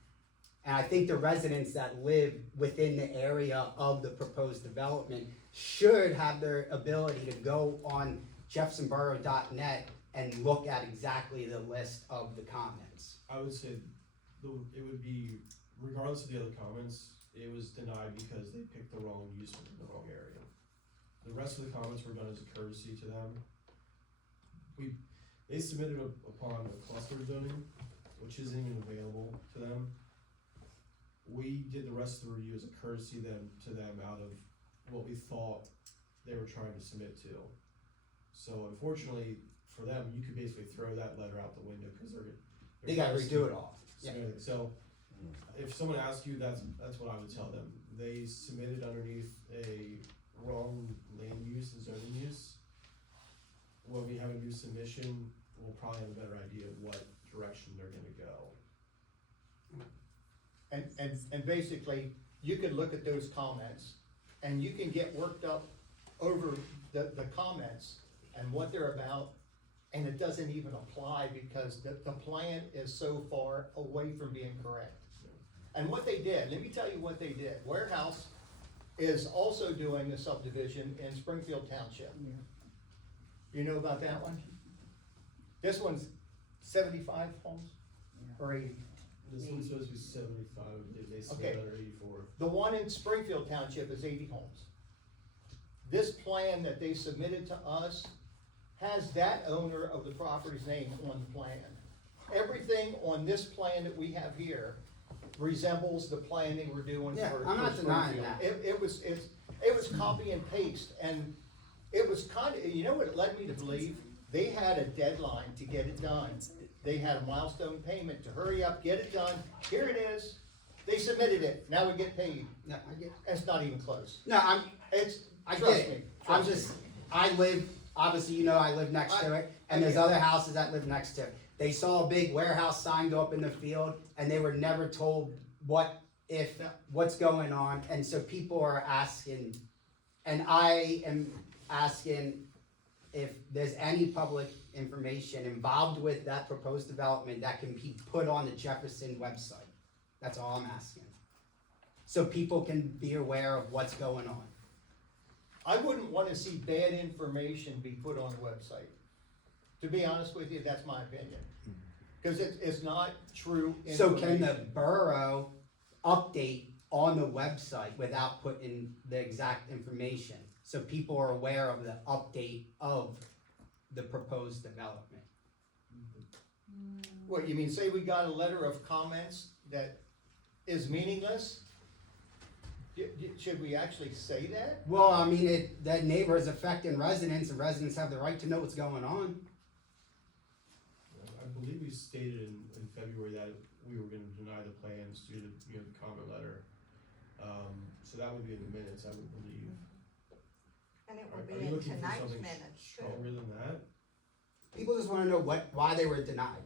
And I think the residents that live within the area of the proposed development should have their ability to go on jeffersonborough.net and look at exactly the list of the comments. I would say it would be, regardless of the other comments, it was denied because they picked the wrong use within the wrong area. The rest of the comments were done as a courtesy to them. They submitted upon a cluster zoning, which isn't even available to them. We did the rest of the review as a courtesy to them out of what we thought they were trying to submit to. So unfortunately, for them, you could basically throw that letter out the window, cause They gotta redo it all. Yeah. So, if someone asks you, that's what I would tell them. They submitted underneath a wrong land use and zoning use. When we have a new submission, we'll probably have a better idea of what direction they're gonna go. And basically, you can look at those comments, and you can get worked up over the comments and what they're about, and it doesn't even apply because the plan is so far away from being correct. And what they did, let me tell you what they did. Warehouse is also doing a subdivision in Springfield Township. You know about that one? This one's 75 homes or 80? This one's supposed to be 75, they Okay. submitted under 84. The one in Springfield Township is 80 homes. This plan that they submitted to us has that owner of the property's name on the plan. Everything on this plan that we have here resembles the plan they were doing Yeah, for I'm not denying Springfield. that. It was copy and paste, and it was kind of, you know what it led me to believe? They had a deadline to get it done. They had a milestone payment to hurry up, get it done. Here it is. They submitted it. Now we get paid. No, I get. It's not even close. No, I Trust get me. it. Trust me. I live, obviously, you know, I live next to it, and there's other houses that live next to it. They saw a big warehouse sign go up in the field, and they were never told what's going on, and so people are asking, and I am asking if there's any public information involved with that proposed development that can be put on the Jefferson website. That's all I'm asking. So people can be aware of what's going on. I wouldn't wanna see bad information be put on the website. To be honest with you, that's my opinion. Cause it's not true So can information. the borough update on the website without putting the exact information? So people are aware of the update of the proposed development? What, you mean, say we got a letter of comments that is meaningless? Should we actually say that? Well, I mean, that neighbor is affecting residents, and residents have the right to know what's going on. I believe we stated in February that we were gonna deny the plans due to, the comment letter. So that would be in the minutes, I would believe. And it Are will are be you in looking for tonight's something minutes too. stronger than that? People just wanna know why they were denied.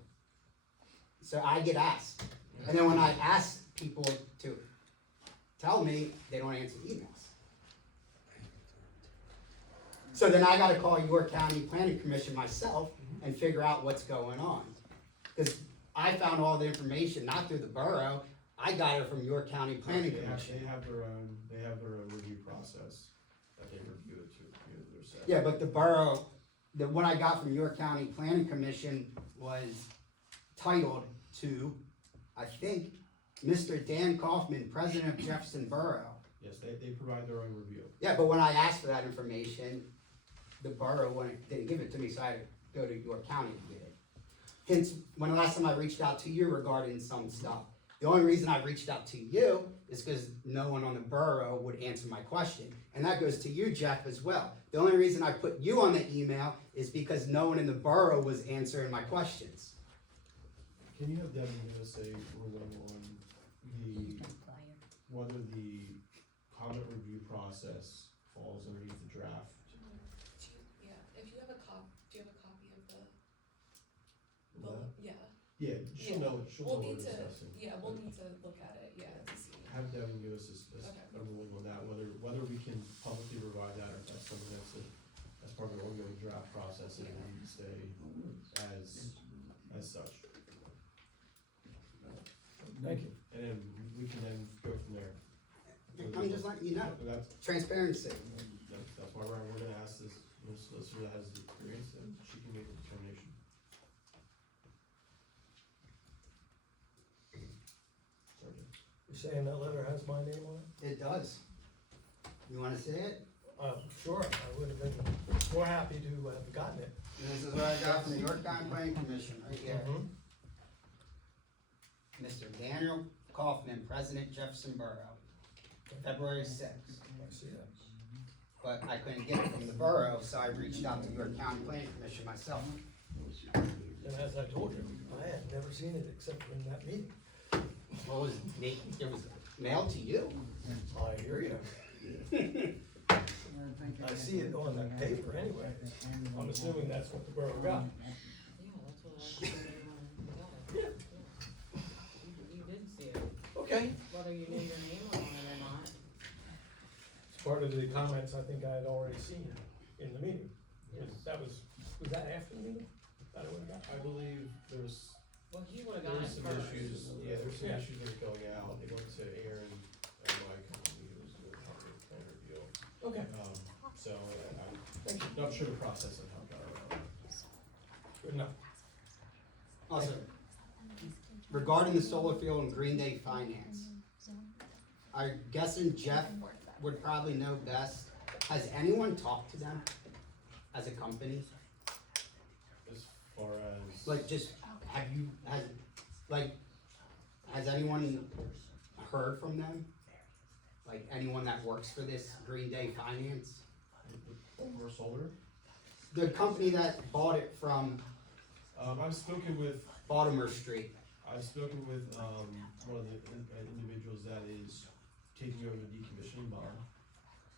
So I get asked, and then when I ask people to tell me, they don't answer emails. So then I gotta call York County Planning Commission myself and figure out what's going on. Cause I found all the information, not through the borough, I got it from York County Planning Commission. They have their own review process that they review it to, their set. Yeah, but the borough, the one I got from York County Planning Commission was titled to, I think, Mr. Dan Kaufman, President of Jefferson Borough. Yes, they provide their own review. Yeah, but when I asked for that information, the borough didn't give it to me, so I had to go to York County to get it. Hence, when the last time I reached out to you regarding some stuff, the only reason I reached out to you is because no one on the borough would answer my question. And that goes to you, Jeff, as well. The only reason I put you on the email is because no one in the borough was answering my questions. Can you have Devin give us a ruling on whether the comment review process falls underneath the draft? If you have a do you have a copy of the, That? yeah. Yeah, she'll know what we're discussing. We'll need to look at it, to see. Have Devin give us Okay. a ruling on that, whether we can publicly provide that, or if that's something that's part of the ongoing draft process, and it needs to stay as such. Thank you. And then we can then go from there. I'm just letting you know, That's, transparency. that's why we're gonna ask this solicitor that has the experience, and she can make a determination. Sorry, Jim. You saying that letter has my name on it? It does. You wanna see it? Sure, I would have been more happy to have gotten it. This is what I got from the York County Planning Commission, right here. Mr. Daniel Kaufman, President Jefferson Borough, February 6th. I see that. But I couldn't get it from the borough, so I reached out to York County Planning Commission myself. And as I told you, I had never seen it except in that meeting. What was it? It was mailed to you? I hear you. I see it on that paper anyway. I'm assuming that's what the borough got. Yeah, that's what I said they wanted. You did see it, Okay. whether you knew your name was on it or not. It's part of the comments I think I had already seen in the meeting. Was that after the meeting? That I would've got? I believe there's Well, he would've got it some first. issues, there's some Yeah. issues that are going out, they went to Aaron and Mike, I believe it was with plan review. Okay. So Thank you. I'm not sure the process and how that around. Good enough. Also, regarding the solar field and Green Day finance, I'm guessing Jeff would probably know best. Has anyone talked to them as a company? As far as. Like, just, has anyone heard from them? Like, anyone that works for this Green Day Finance? Over solar? The company that bought it from I've spoken with, Baltimore Street. one of the individuals that is taking over the decommissioning bond.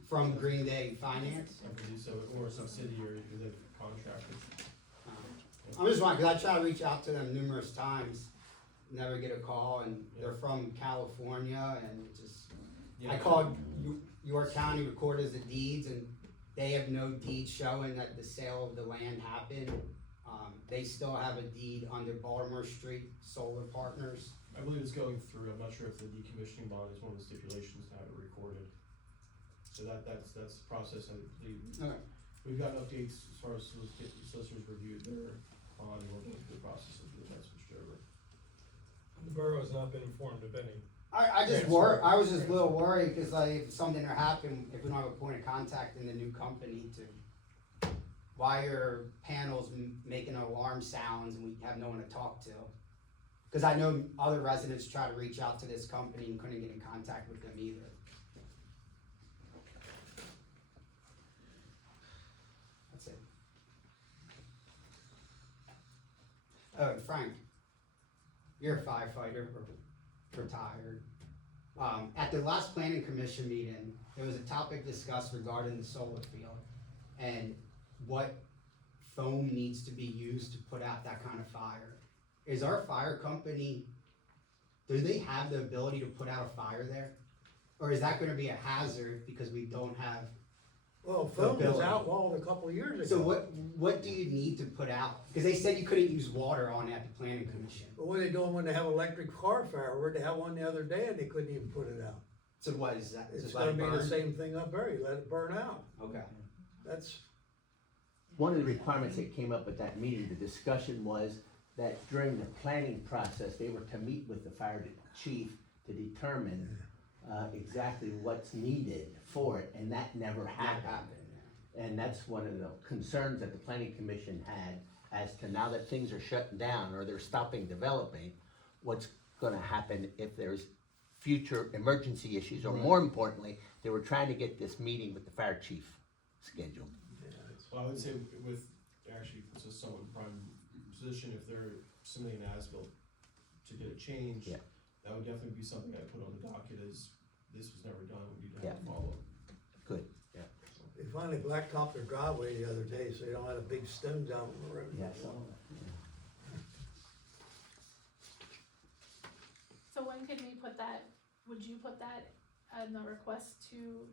From Green Day Finance? I believe so, or a subsidiary who they've contracted. I'm just wondering, cause I try to reach out to them numerous times, never get a call, and they're from California, and it just, I called York County Recorders of Deeds, and they have no deed showing that the sale of the land happened. They still have a deed under Baltimore Street Solar Partners. I believe it's going through, I'm not sure if the decommissioning bond is one of the stipulations to have it recorded. So that's the process, I believe, Okay. we've gotten updates as far as solicitors reviewed their bond, and working through the process of getting that switched over. The borough has not been informed of any. I just I was just a little worried, cause like, if something to happen, if we don't have a point of contact in the new company to, why are panels making alarm sounds and we have no one to talk to? Cause I know other residents try to reach out to this company and couldn't get in contact with them either. That's it. Oh, and Frank, you're a firefighter, or retired. At the last planning commission meeting, there was a topic discussed regarding the solar field and what foam needs to be used to put out that kind of fire. Is our fire company, do they have the ability to put out a fire there? Or is that gonna be a hazard because we don't have? Well, foam was outlawed a couple of years ago. So what do you need to put out? Cause they said you couldn't use water on it at the planning commission. But what are they doing when they have electric car firework? They had one the other day and they couldn't even put it out. So what is that? It's Just let gonna it be the burn? same thing up there, you let it burn out. Okay. That's, One of the requirements that came up at that meeting, the discussion was that during the planning process, they were to meet with the fire chief to determine exactly what's needed for it, and that never happened. And that's one of the concerns that the planning commission had as to now that things are shutting down or they're stopping developing, what's gonna happen if there's future emergency issues, or more importantly, they were trying to get this meeting with the fire chief scheduled. Well, I would say with, actually, it's a somewhat prime position, if they're submitting an as-built to get it changed, Yeah. that would definitely be something I put on the docket as, this was never done, we need to have a Yeah. follow-up. Good. they finally blacktopped their driveway the other day, so they don't have the big stones out on the road. Yeah, So when could we put that, would you put that in the request to,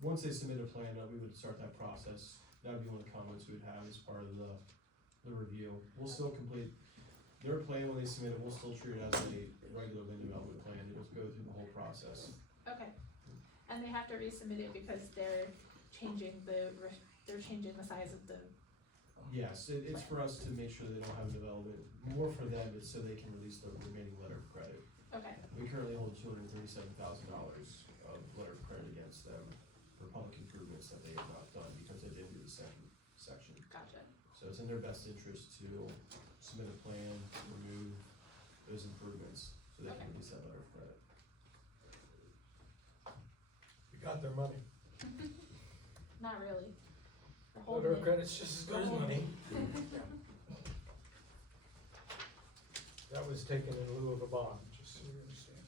Once they submit a plan, we would start that process, that would be one of the comments we would have as part of the review. We'll still complete, their plan when they submit it, we'll still treat it as a regular land development plan, it'll go through the whole process. okay. And they have to resubmit it because they're changing the size of the, Yes, it's for us to make sure they don't have a development, more for them, it's so they can release the remaining letter of credit. okay, We currently hold $237,000 of letter of credit against them for public improvements that they have not done because they didn't do the second section. gotcha. So it's in their best interest to submit a plan, remove those improvements, so they can Okay. release that letter of credit. We got their money. Not really. The whole Letter of thing. credit's just as good as money. That was taken in lieu of a bond, just so you understand.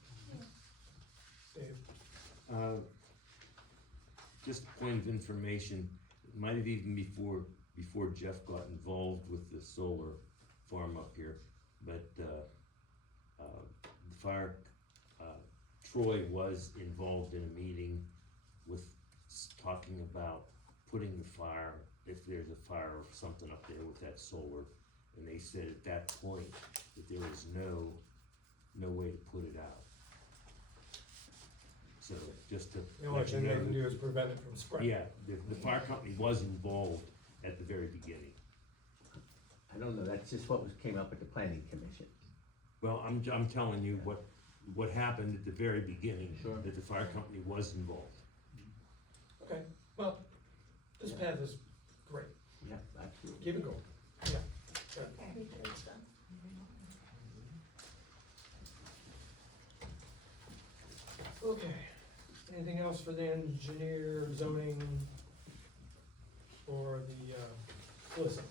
Dave? Just a point of information, it might have even before Jeff got involved with the solar farm up here, but, the fire, Troy was involved in a meeting with talking about putting the fire, if there's a fire or something up there with that solar, and they said at that point that there was no way to put it out. So just to The only let you thing they know can that- do is prevent it from spreading. yeah, the fire company was involved at the very beginning. I don't know, that's just what came up at the planning commission. Well, I'm telling you what happened at the very beginning, Sure. that the fire company was involved. Okay, well, this path is great. Yeah, absolutely. Keep it going. Yeah. okay. We can reach them. Okay, anything else for the engineer, zoning, or the, solicitor?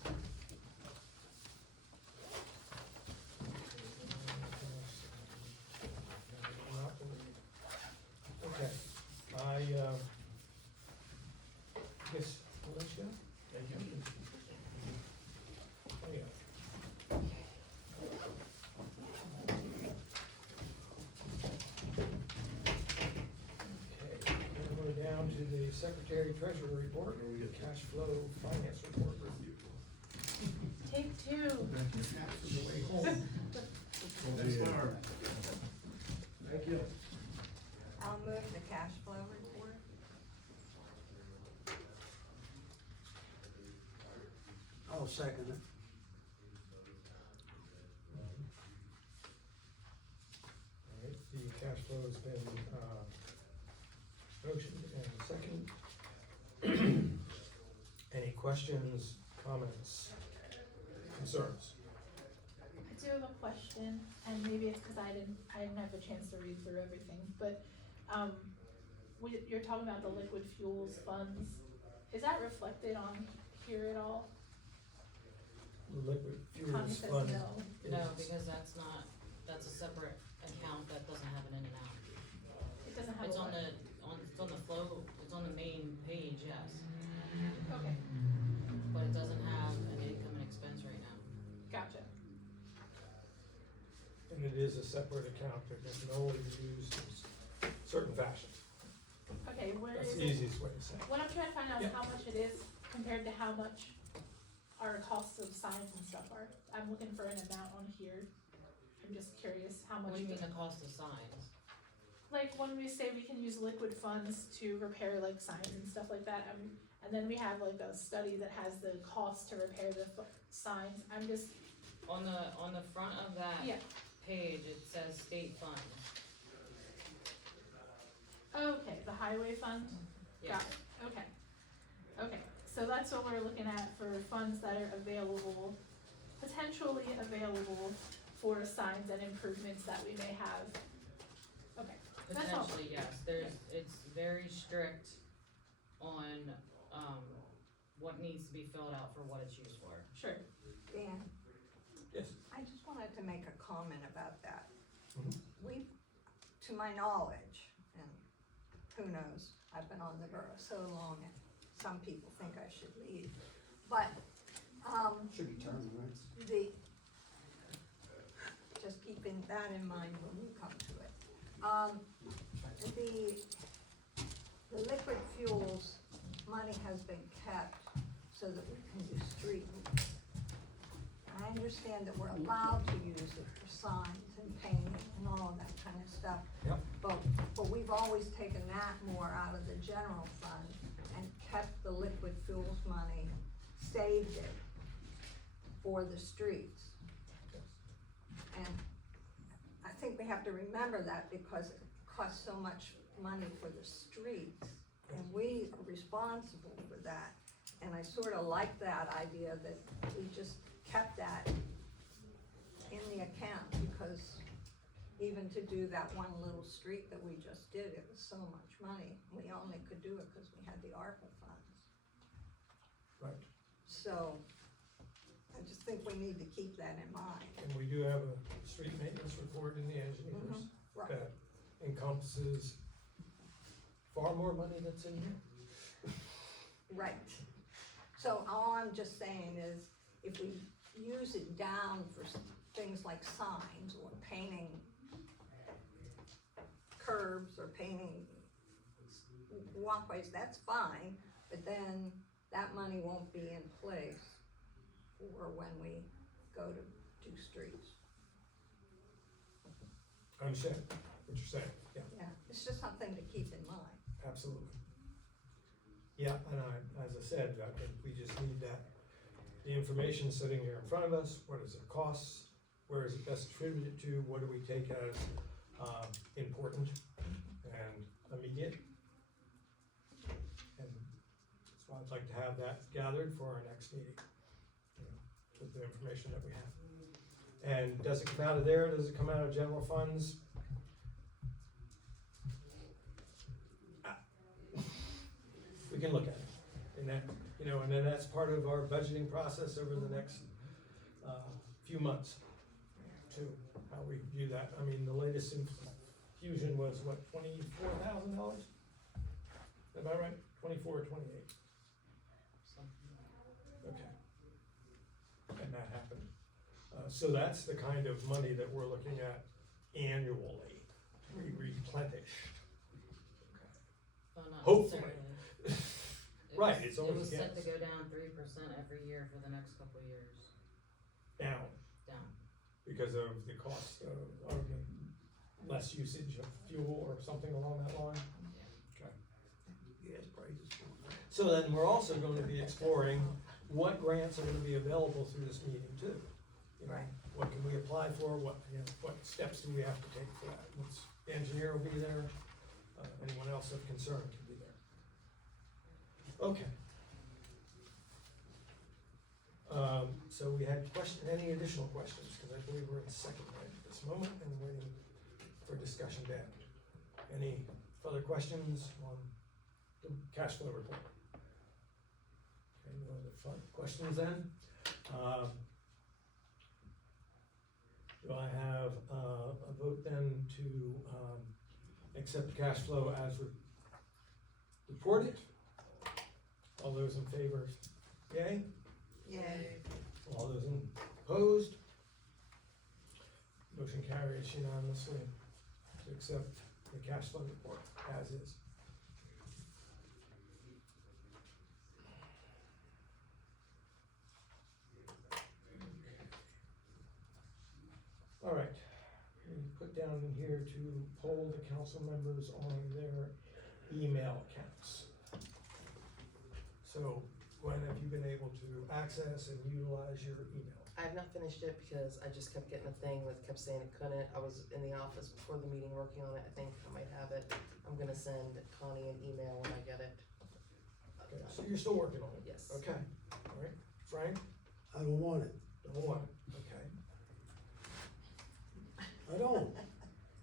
Okay, guess, we'll let you go. Thank you. Oh, yeah. Okay, now we're down to the secretary treasurer report, or we get cash flow finance report review. Take two. Taxes away home. Thank you. I'll move the cash flow report. I'll second it. Alright, the cash flow has been, motioned and second. Any questions, comments, concerns? I do have a question, and maybe it's cause I didn't have a chance to read through everything, but, you're talking about the liquid fuels funds, is that reflected on here at all? Liquid Connie fuels says fund. no. No, because that's a separate account that doesn't have an in and out. It doesn't have It's a on what? it's on the flow, it's on the main page, yes, Okay, but it doesn't have an income and expense right now. gotcha. And it is a separate account that can only be used in certain fashion. Okay, where That's is the it? easiest way to say it. What I'm trying to find out is Yep. how much it is compared to how much our costs of signs and stuff are. I'm looking for an amount on here. I'm just curious how much. What do you mean the cost of signs? Like when we say we can use liquid funds to repair like signs and stuff like that, and then we have like a study that has the cost to repair the signs. I'm just, On the front of that yeah, page, it says state funds. okay, the highway fund, got Yes. it, okay. Okay, so that's what we're looking at for funds that are available, potentially available for signs and improvements that we may have. Okay, that's all. Potentially, yes, it's very strict on, what needs to be filled out for what it's used for. Sure. Dan, Yes. I just wanted to make a comment about that. Mhm. We, to my knowledge, and who knows, I've been on the borough so long and some people think I should leave, but, Should be term limits. just keeping that in mind when you come to it. The liquid fuels money has been kept so that we can do street. I understand that we're allowed to use it for signs and painting and all of that kind of stuff. Yep. But we've always taken that more out of the general fund and kept the liquid fuels money, saved it for the streets. And I think we have to remember that because it costs so much money for the streets, and we are responsible for that. And I sorta like that idea that we just kept that in the account, because even to do that one little street that we just did, it was so much money. We only could do it because we had the ARPA funds. Right. So, I just think we need to keep that in mind. And we do have a street maintenance report in the engineers Right. that encompasses far more money that's in here. Right. So all I'm just saying is, if we use it down for things like signs or painting curbs or painting walkways, that's fine, but then that money won't be in place for when we go to do streets. I understand what you're saying, yeah, Yeah, it's just something to keep in mind. absolutely. Yeah, and as I said, I think we just need the information sitting here in front of us. What is it costs? Where is it best attributed to? What do we take as, important and immediate? And that's why I'd like to have that gathered for our next meeting, you know, with the information that we have. And does it come out of there? Does it come out of general funds? We can look at it, and that, you know, and then that's part of our budgeting process over the next, few months, too, how we view that. I mean, the latest infusion was what, $24,000? Am I right? 24 or 28? Okay. And that happened. So that's the kind of money that we're looking at annually, replenished. Well, not Hopefully. necessarily. Right, it's It always was set to guessed. go down 3% every year for the next couple of years, Down, down. because of the cost of the less usage of fuel or something along that line? Okay. Gas prices. So then we're also going to be exploring what grants are gonna be available through this meeting too. You know, Right. What can we apply for, what, you know, what steps do we have to take for that? The engineer will be there, anyone else of concern can be there. Okay. So we had any additional questions, cause I believe we're in second right at this moment and waiting for discussion back. Any further questions on the cash flow report? Okay, no other questions then? Do I have a vote then to accept cash flow as reported? All those in favor, yay? Yay. All those opposed? Motion carries unanimously to accept the cash flow report as is. All right, we put down in here to poll the council members on their email accounts. So, Gwen, have you been able to access and utilize your email? I have not finished it because I just kept getting a thing that kept saying it couldn't. I was in the office before the meeting working on it. I think I might have it. I'm gonna send Connie an email when I get it. Okay, so you're still working on it? Yes. Okay, all right, Frank, I don't want it. don't want it, okay. I don't.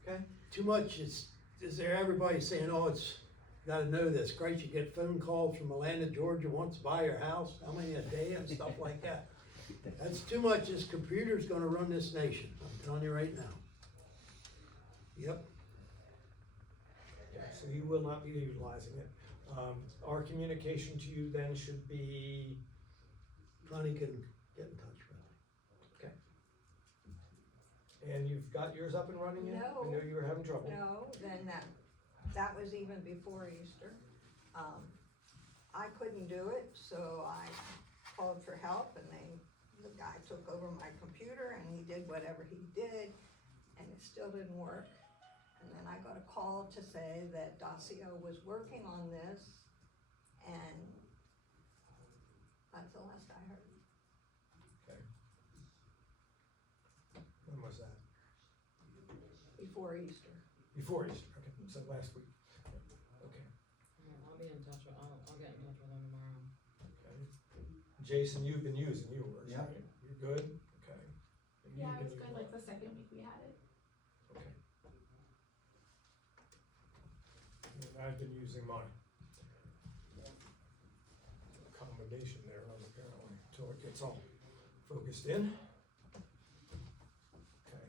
Okay. Too much is there everybody saying, oh, it's, gotta know this. Great, you get phone calls from Atlanta, Georgia, wants to buy your house, how many a day and stuff like that. That's too much. This computer's gonna run this nation. I'm telling you right now. Yep. Okay, so you will not be utilizing it. Our communication to you then should be, Connie can get in touch with me. and you've got yours up and running yet? No. I know you were having trouble. No, then that was even before Easter. I couldn't do it, so I called for help and the guy took over my computer and he did whatever he did and it still didn't work. And then I got a call to say that Dacio was working on this and that's the last I heard. Okay. When was that? Before Easter. Before Easter, okay, so last week. Okay, I'll be in touch with, I'll get in touch with them tomorrow. okay. Jason, you've been using yours, Yep. right? You're good? Okay. And Yeah, you've it was been good like the second week we had it. Okay. And I've been using mine. Combination there, apparently, until it gets all focused in. Okay.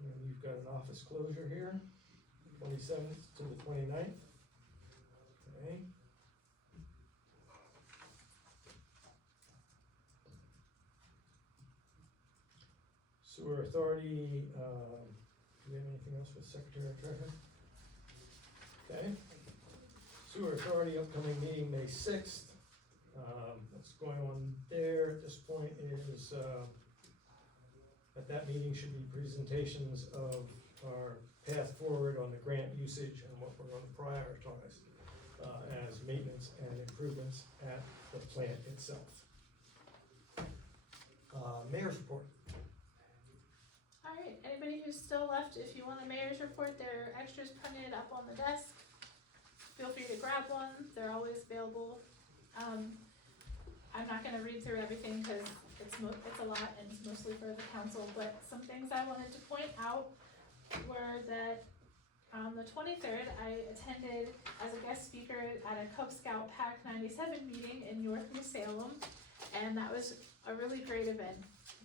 And you've got an office closure here, 27th to the 29th. Okay. Sewer Authority, do we have anything else with Secretary of Treasurer? Okay. Sewer Authority upcoming meeting May 6th. What's going on there at this point is, at that meeting should be presentations of our path forward on the grant usage and what we're gonna prioritize, as maintenance and improvements at the plant itself. Mayor's report. Alright, anybody who's still left, if you want a mayor's report, there are extras printed up on the desk. Feel free to grab one, they're always available. I'm not gonna read through everything because it's a lot and it's mostly for the council, but some things I wanted to point out were that on the 23rd, I attended as a guest speaker at a Cub Scout Pack 97 meeting in North New Salem, and that was a really great event.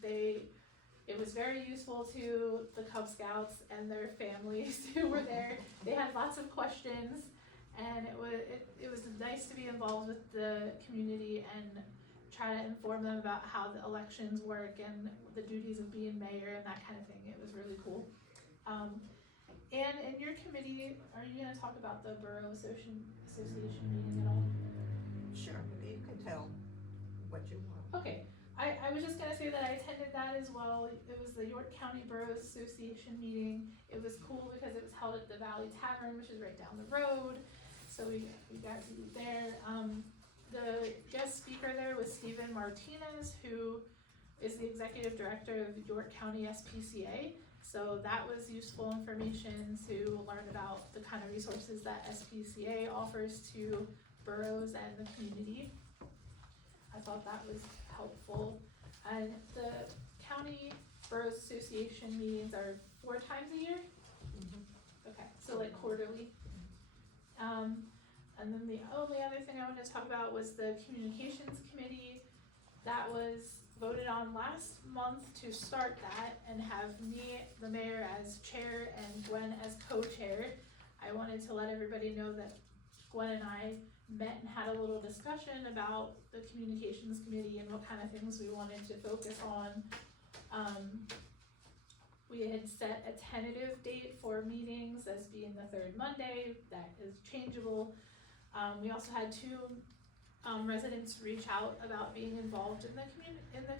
It was very useful to the Cub Scouts and their families who were there. They had lots of questions, and it was nice to be involved with the community and try to inform them about how the elections work and the duties of being mayor and that kind of thing. It was really cool. And in your committee, are you gonna talk about the Borough Association meeting at all? Sure, you can tell what you want. Okay, I was just gonna say that I attended that as well. It was the York County Boroughs Association meeting. It was cool because it was held at the Valley Tavern, which is right down the road. So we got to be there. The guest speaker there was Stephen Martinez, who is the executive director of York County SPCA. So that was useful information to learn about the kind of resources that SPCA offers to boroughs and the community. I thought that was helpful. And the County Boroughs Association meetings are 4 times a year? Okay, so like quarterly. And then the only other thing I wanted to talk about was the Communications Committee. That was voted on last month to start that and have me, the mayor, as chair and Gwen as co-chair. I wanted to let everybody know that Gwen and I met and had a little discussion about the Communications Committee and what kind of things we wanted to focus on. We had set a tentative date for meetings as being the 3rd Monday. That is changeable. We also had 2 residents reach out about being involved in the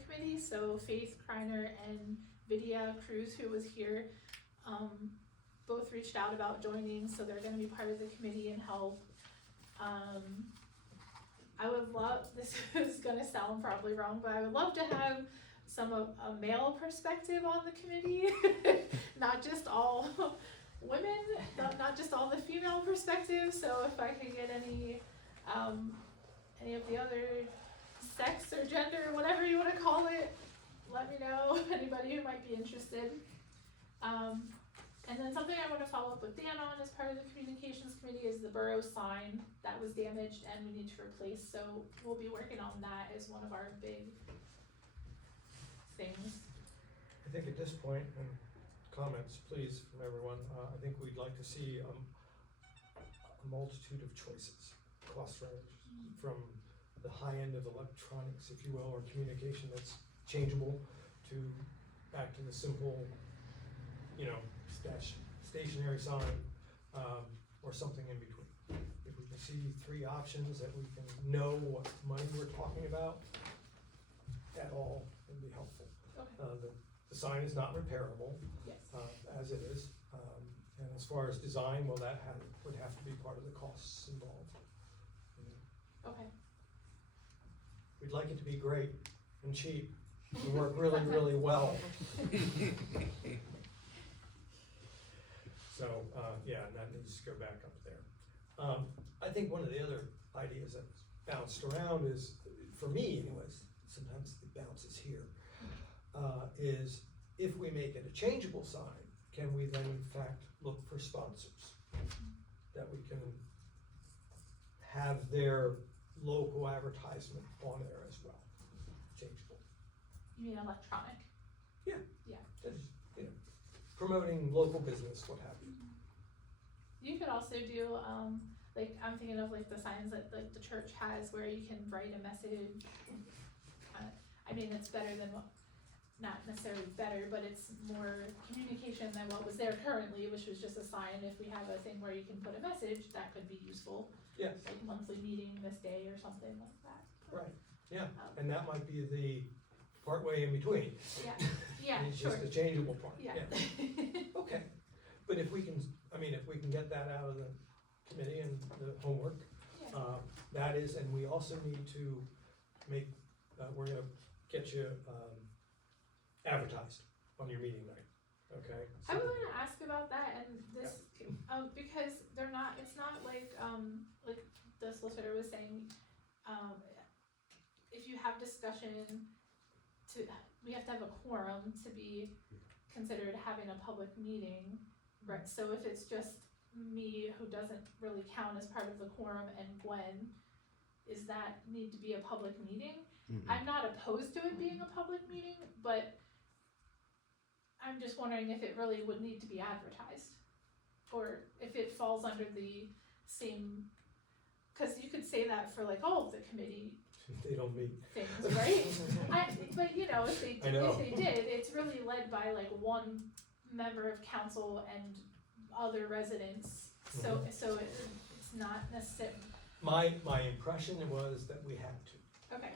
committee. So Faith Kreiner and Vidya Cruz, who was here, both reached out about joining. So they're going to be part of the committee and help. I would love, this is going to sound probably wrong, but I would love to have a male perspective on the committee, not just all women, not just all the female perspectives. So if I could get any of the other sex or gender, whatever you want to call it, let me know. Anybody who might be interested. And then something I want to follow up with Dan on as part of the Communications Committee is the borough sign that was damaged and we need to replace. So we'll be working on that as one of our big things. I think at this point, and comments please from everyone, I think we'd like to see a multitude of choices, cost range from the high end of electronics, if you will, or communication that's changeable, to back to the simple, stationary sign, or something in between. If we can see 3 options that we can know what money we're talking about, that all would be helpful. Okay. The sign is not repairable, Yes. as it is, and as far as design, well, that would have to be part of the costs involved. Okay. We'd like it to be great and cheap and work really, really well. So, and that needs to go back up there. I think one of the other ideas that's bounced around is, for me anyways, sometimes it bounces here, is if we make it a changeable sign, can we then in fact look for sponsors that we can have their local advertisement on there as well, changeable. You mean electronic? Yeah. Yeah. That is, promoting local business, what have you. You could also do, I'm thinking of the signs that the church has where you can write a message. It's better than not necessarily better, but it's more communication than what was there currently, which was just a sign. If we have a thing where you can put a message, that could be useful. Yes. Like monthly meeting this day or something like that. Right, yeah, and that might be the part way in between. Yeah, It's sure. just the changeable part, Yeah. Okay, but if we can get that out of the committee and the homework, Yeah. that is, and we also need to make, we're gonna get you, advertised on your meeting night, okay? I was gonna ask about that and this, because it's not like the solicitor was saying, if you have discussion we have to have a quorum to be considered having a public meeting, right? So if it's just me who doesn't really count as part of the quorum and Gwen, does that need to be a public meeting? I'm not opposed to it being a public meeting, but I'm just wondering if it really would need to be advertised, or if it falls under the same, because you could say that for all of the committee They don't meet. things, right? But if they I know. did, it's really led by one member of council and other residents. So it's not necessarily. My impression was that we had to. Okay.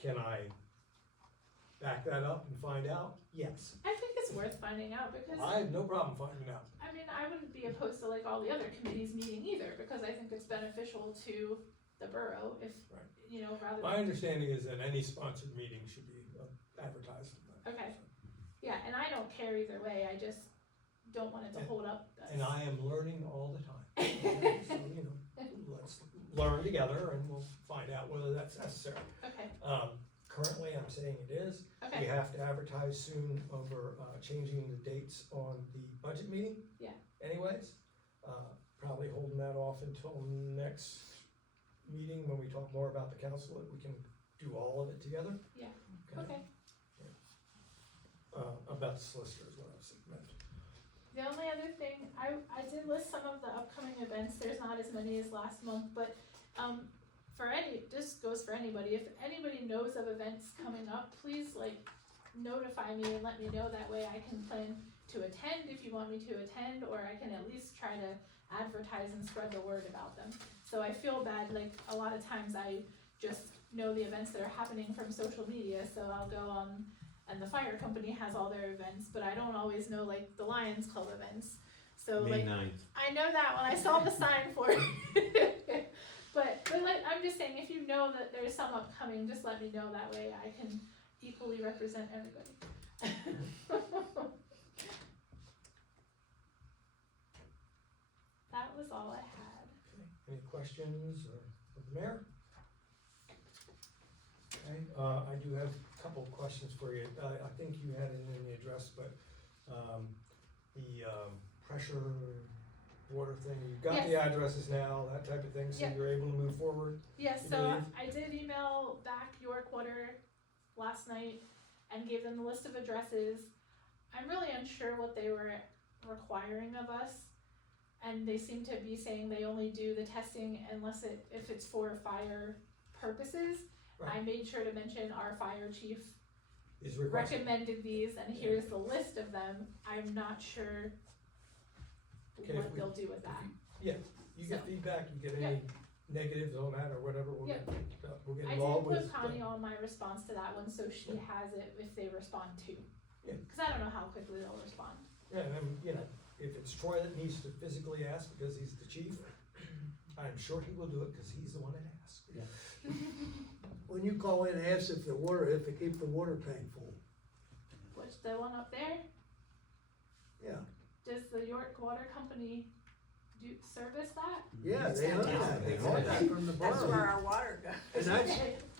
Can I back that up and find out? Yes. I think it's worth finding out because, I have no problem finding out. I mean, I wouldn't be opposed to like all the other committees meeting either, because I think it's beneficial to the borough if, Right. you know, rather My than, understanding is that any sponsored meeting should be advertised. okay. Yeah, and I don't care either way, I just don't want it to hold up us. And I am learning all the time. So, you know, let's learn together and we'll find out whether that's necessary. Okay, Currently, I'm saying it is. We okay, have to advertise soon over, changing the dates on the budget meeting. Yeah. Anyways, probably holding that off until next meeting when we talk more about the council, that we can do all of it together. Yeah. okay. About the solicitor is what I was meant. The only other thing, I did list some of the upcoming events, there's not as many as last month, but, this goes for anybody, if anybody knows of events coming up, please like notify me and let me know, that way I can plan to attend if you want me to attend, or I can at least try to advertise and spread the word about them. So I feel bad, like a lot of times I just know the events that are happening from social media, so I'll go on, and the fire company has all their events, but I don't always know like the Lions Club events. So May like, 9th. I know that when I saw the sign for it. But like, I'm just saying, if you know that there's some upcoming, just let me know, that way I can equally represent everybody. That was all I had. Okay, any questions of the mayor? Okay, I do have a couple of questions for you. I think you had it in the address, but, the, pressure water thing, you've got the addresses now, that type of thing, so Yeah. you're able to move forward? Yes, You so believe? I did email back York Water last night and gave them the list of addresses. I'm really unsure what they were requiring of us, and they seem to be saying they only do the testing if it's for fire purposes. Right. I made sure to mention our fire chief Is requested. recommended these, and here's the list of them. I'm not sure Okay, if what we- they'll do with that. Yeah, you get So- feedback, you get any negatives on that or whatever, we'll get I involved did with. put Connie on my response to that one, so she has it if they respond too. Yeah. Cause I don't know how quickly they'll respond. Yeah, and then, you know, if it's Troy that needs to physically ask because he's the chief, I'm sure he will do it because he's the one that asked. When you call in and ask if they keep the water tank full, Which, the one up there, yeah, does the York Water Company service that? yeah, they own that, they bought that from the That's where borough. our water goes. And that's,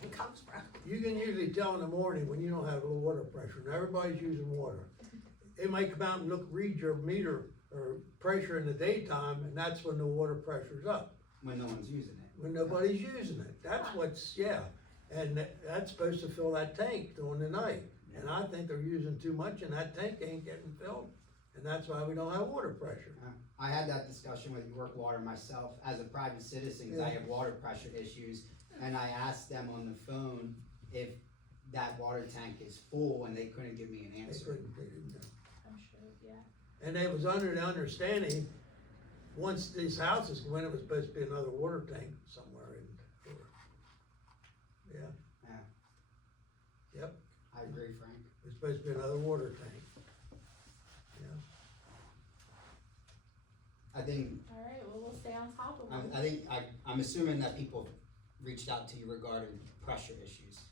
It comes from. you can usually tell in the morning when you don't have low water pressure, and everybody's using water. They might come out and read your meter or pressure in the daytime, and that's when the water pressure's up, When no one's using it. when nobody's using it, that's what's, yeah. And that's supposed to fill that tank during the night, and I think they're using too much and that tank ain't getting filled, and that's why we don't have water pressure. I had that discussion with York Water myself as a private citizen, because I have water pressure issues, and I asked them on the phone if that water tank is full, and they couldn't give me an They answer. couldn't, they didn't know. I'm sure, yeah. And they was under the understanding, once these houses, when it was supposed to be another water tank somewhere in, yeah, Yeah, yep, I agree, Frank. it's supposed to be another water tank. Yeah, I think, Alright, well, we'll stay on top of it. I'm assuming that people reached out to you regarding pressure issues.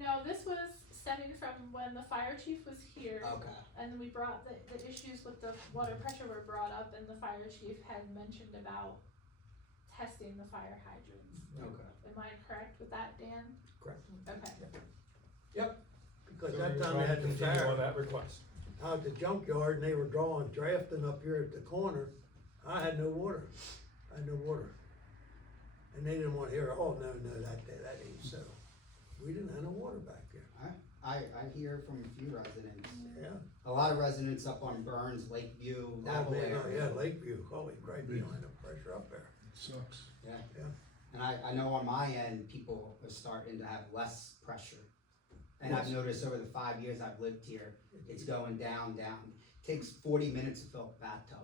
No, this was stemming from when the fire chief was here. Okay. And we brought the issues with the water pressure were brought up, and the fire chief had mentioned about testing the fire hydrants. Okay. Am I correct with that, Dan? Correct. Okay. because So that you're time going they to had the continue fire on that request. out at the junkyard, and they were drafting up here at the corner. I had no water, and they didn't wanna hear, oh, no, that ain't so. We didn't have no water back there, I hear from a few residents. yeah. A lot of residents up on Burns, Lakeview, that Oh, whole man, area. oh, yeah, Lakeview, holy crap, you don't have no pressure up there. Sucks. Yeah. Yeah. And I know on my end, people are starting to have less pressure. And I've Yes. noticed over the 5 years I've lived here, it's going down. Takes 40 minutes to fill a bathtub.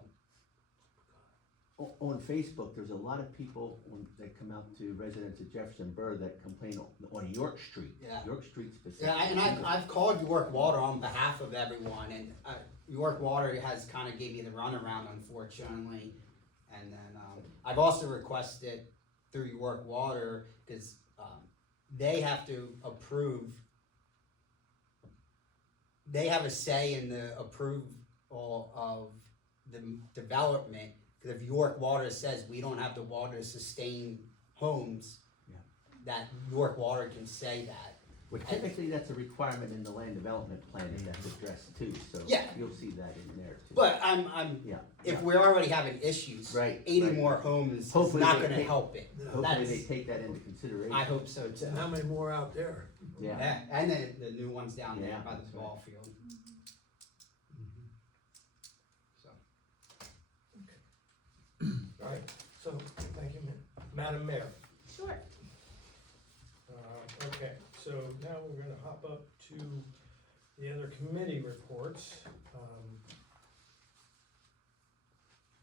on Facebook, there's a lot of people that come out to residents of Jefferson Borough that complain on York Street. Yeah. York Street specifically. Yeah, and I've called York Water on behalf of everyone, and York Water has kind of gave me the runaround, unfortunately. And then I've also requested through York Water, because they have to approve. They have a say in the approval of the development. Because if York Water says we don't have the water to sustain homes, Yeah. that York Water can say that. Well, typically, that's a requirement in the land development plan that that's addressed too, so Yeah. you'll see that in there too. But I'm Yeah. if we're already having issues, Right, 80 right. more homes is Hopefully not they going to take- help it. Hopefully, That's- they take that into consideration. I hope so too. And how many more out there? Yeah. Yeah, and then the new ones down there Yeah, by the that's ball field. So. Alright, so, thank you, Madam Mayor. Sure. Okay, so now we're gonna hop up to the other committee reports.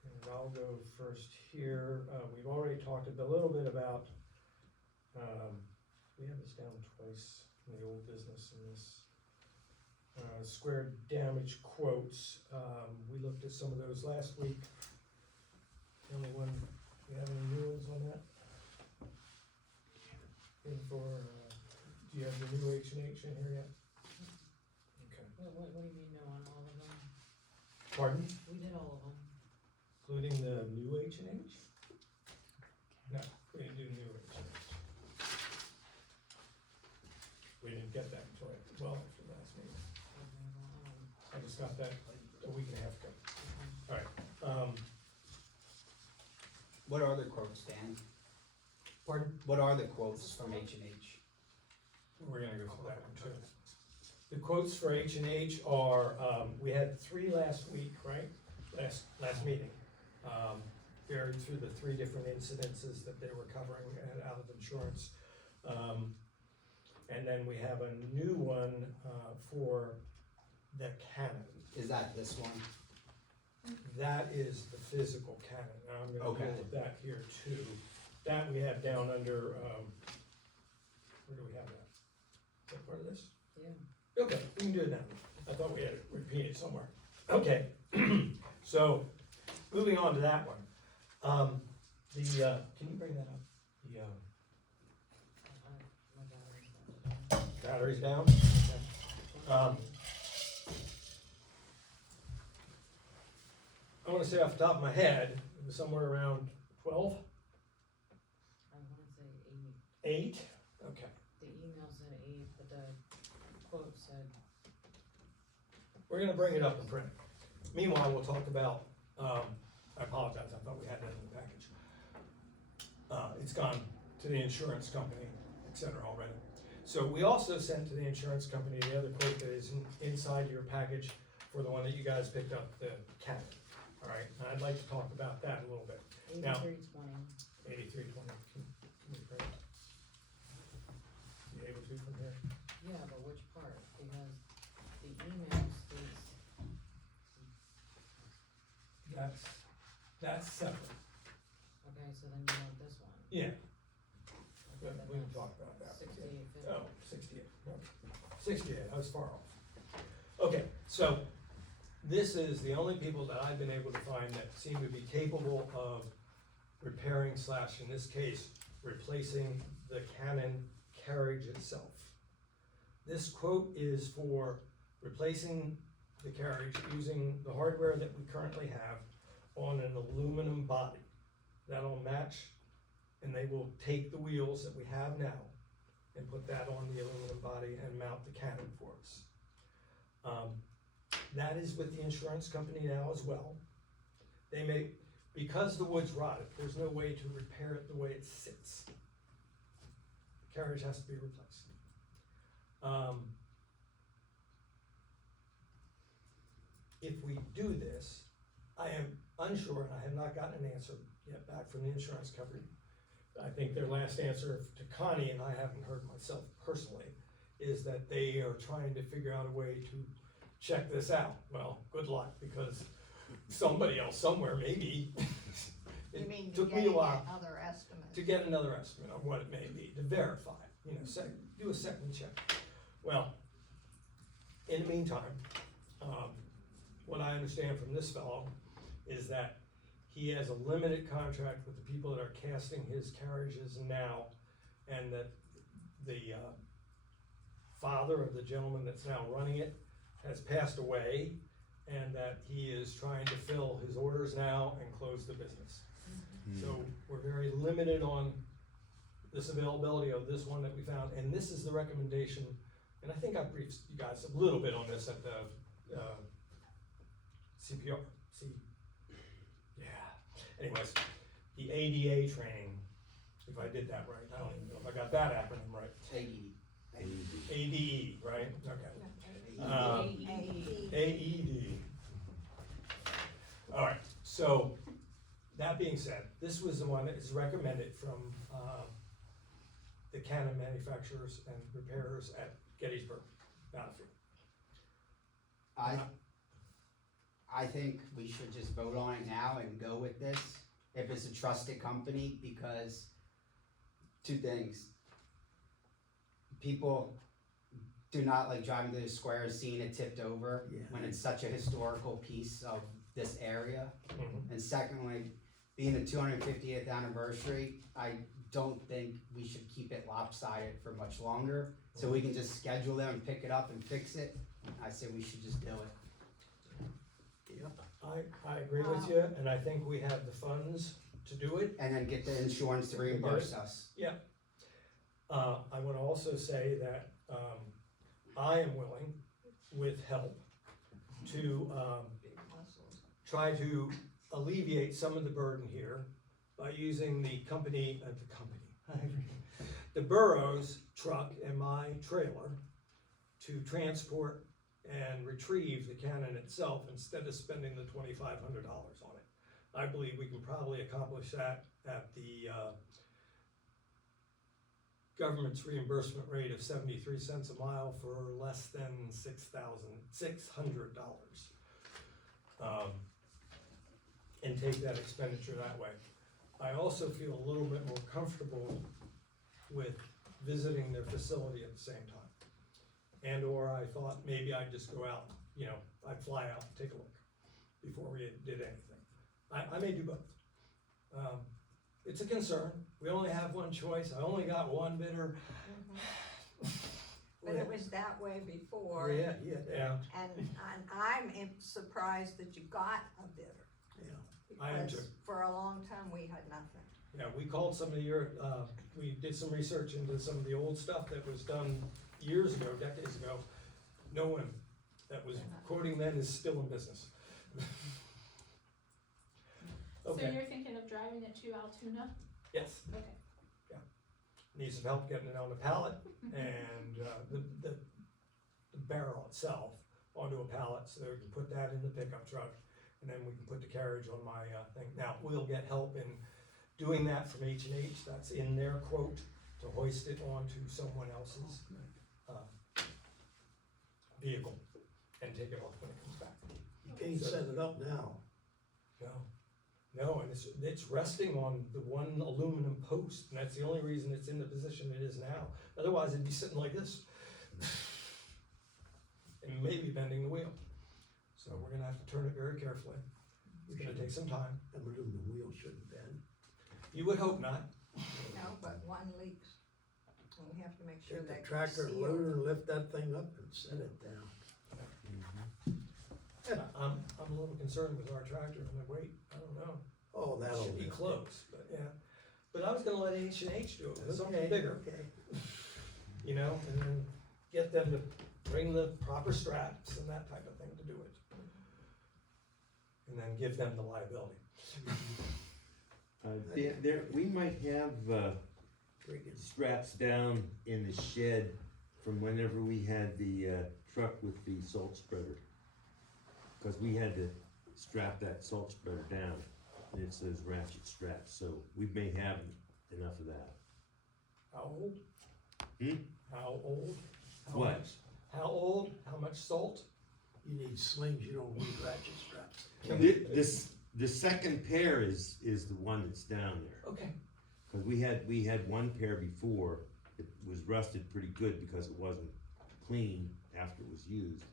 And I'll go first here. We've already talked a little bit about, we have this down twice in the old business and this. Square damage quotes, we looked at some of those last week. The only one, do you have any new ones on that? And for, do you have the new H and H in here yet? Okay. What do you mean no on all of them? Pardon? We did all of them. Including the new H and H? No, we didn't do new H and H. We didn't get that until well after the last meeting. I just got that like a week and a half ago. Alright, What are the quotes, Dan? pardon? What are the quotes from H&H? We're gonna go through that one too. The quotes for H and H are, we had 3 last week, right? Last meeting. Varied through the 3 different incidences that they were covering out of insurance. And then we have a new one, for the cannon. Is that this one? That is the physical cannon. Now I'm gonna Okay. deal with that here too. That we have down under, where do we have that? Is that part of this? Yeah. Okay, we can do it now. I thought we had it repeated somewhere. Okay, so, moving on to that one. Can you bring that up? The, My battery's not. battery's down? Okay. I wanna say off the top of my head, it was somewhere around 12, I wanna say 8. 8? Okay. The email said 8, but the quote said, We're gonna bring it up in print. Meanwhile, we'll talk about, I apologize, I thought we had that in the package. It's gone to the insurance company, et cetera, already. So we also sent to the insurance company the other quote that is inside your package for the one that you guys picked up, the cat. All right, and I'd like to talk about that a little bit. Now- 8320. 8320, can we print it? You able to from here? Yeah, but which part? Because the email states, That's separate. okay, so then you want this one. Yeah, Okay, we then can that's talk about that. 6850. Oh, 68, okay. 68, I was far off. Okay, so this is the only people that I've been able to find that seem to be capable of repairing / in this case, replacing the cannon carriage itself. This quote is for replacing the carriage using the hardware that we currently have on an aluminum body. That'll match, and they will take the wheels that we have now and put that on the aluminum body and mount the cannon for us. That is with the insurance company now as well. They may, because the wood's rotted, there's no way to repair it the way it sits. The carriage has to be replaced. If we do this, I am unsure, and I have not gotten an answer yet back from the insurance company. I think their last answer to Connie, and I haven't heard myself personally, is that they are trying to figure out a way to check this out. Well, good luck, because somebody else somewhere maybe took me a getting while other estimates. to get another estimate on what it may be, to verify, do a second check. Well, in the meantime, what I understand from this fellow is that he has a limited contract with the people that are casting his carriages now, and that the father of the gentleman that's now running it has passed away, and that he is trying to fill his orders now and close the business. So we're very limited on this availability of this one that we found, and this is the recommendation, and I think I briefed you guys a little bit on this at the CPR. Anyways, the ADA training, if I did that right, I don't even know if I got that acronym right. ADE, right? Okay. AED. All right, so that being said, this was the one that is recommended from the cannon manufacturers and repairers at Gettysburg Battlefield. I think we should just vote on it now and go with this, if it's a trusted company, because two things. People do not like driving to the square, seeing it tipped over, when it's such a historical piece of this area. And secondly, being the 250th anniversary, I don't think we should keep it lopsided for much longer, so we can just schedule them and pick it up and fix it. I say we should just do it. I agree with you, and I think we have the funds to do it. And then get the insurance to reimburse us. Yeah. I wanna also say that, I am willing, with help, to, try to alleviate some of the burden here by using the the borough's truck and my trailer to transport and retrieve the cannon itself instead of spending the $2,500 on it. I believe we can probably accomplish that at the government's reimbursement rate of 73 cents a mile for less than $600. And take that expenditure that way. I also feel a little bit more comfortable with visiting their facility at the same time. And or I thought maybe I'd just go out, I'd fly out and take a look before we did anything. I may do both. It's a concern. We only have one choice. I only got one bidder. But it was that way before. Yeah. And I'm surprised that you got a bidder. I am too. Because for a long time, we had nothing. Yeah, we called some of your, we did some research into some of the old stuff that was done years ago, decades ago. No one that was quoting then is still in business. So Okay, you're thinking of driving it to Altoona? yes, Okay. need some help getting it on the pallet and, the barrel itself onto a pallet so that we can put that in the pickup truck. And then we can put the carriage on my, thing. Now, we'll get help in doing that from H&H, that's in their quote, to hoist it onto someone else's, vehicle and take it off when it comes back. You can't set it up now. No, and it's resting on the one aluminum post, and that's the only reason it's in the position it is now. Otherwise, it'd be sitting like this. And maybe bending the wheel. So we're gonna have to turn it very carefully. It's gonna take some time. Them aluminum wheels shouldn't bend. You would hope not. No, but one leaks. And we have to make sure Take the that tractor and loader and lift that thing up and set it down. And I'm a little concerned with our tractor and the weight, I don't know. Oh, that'll. Should be lift it. close, but yeah. But I was gonna let H&H do it, with something Okay, bigger, okay. and then get them to bring the proper straps and that type of thing to do it. And then give them the liability. We might have, straps down in the shed from whenever we had the, truck with the salt spreader. Cause we had to strap that salt spreader down, and it's those ratchet straps, so we may have enough of that. How old? Hmm? How old? How What? much? How old? How much salt? You need slings, you don't need ratchet straps. The second pair is the one that's down there. Okay, Cause we had one pair before, it was rusted pretty good because it wasn't clean after it was used.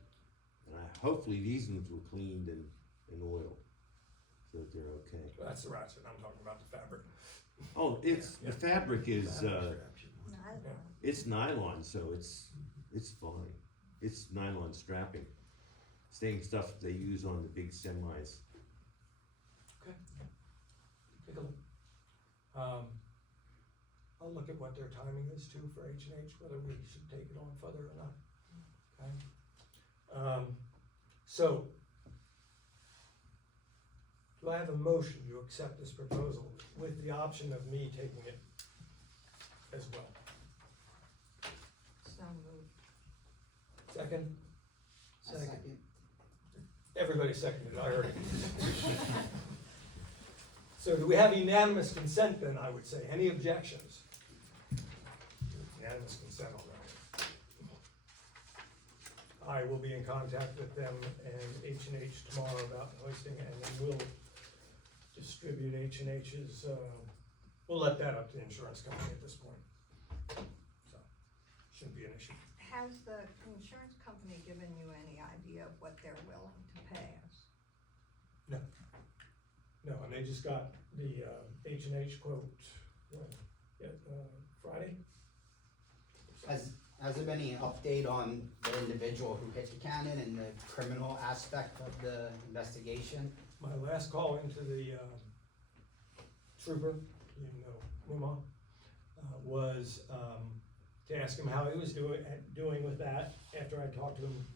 And hopefully these ones were cleaned and oiled, so that they're okay. well, that's the ratchet, I'm talking about the fabric. Oh, the fabric is, Nylon. it's nylon, so it's fine. It's nylon strapping, same stuff they use on the big semis. Okay. Take a look. I'll look at what their timing is too for H&H, whether we should take it on further or not. Okay. So, do I have a motion to accept this proposal with the option of me taking it as well? So moved. Second? A second. Everybody seconded, I heard it. So do we have unanimous consent then, I would say? Any objections? Unanimous consent on that. I will be in contact with them and H&H tomorrow about hoisting, and then we'll distribute H&H's, we'll let that up to the insurance company at this point. So, shouldn't be an issue. Has the insurance company given you any idea of what they're willing to pay us? No, and they just got the, H&H quote, Friday? Has there been any update on the individual who hit the cannon and the criminal aspect of the investigation? My last call into the, trooper, you know, Muma, was, to ask him how he was doing with that, after I talked to him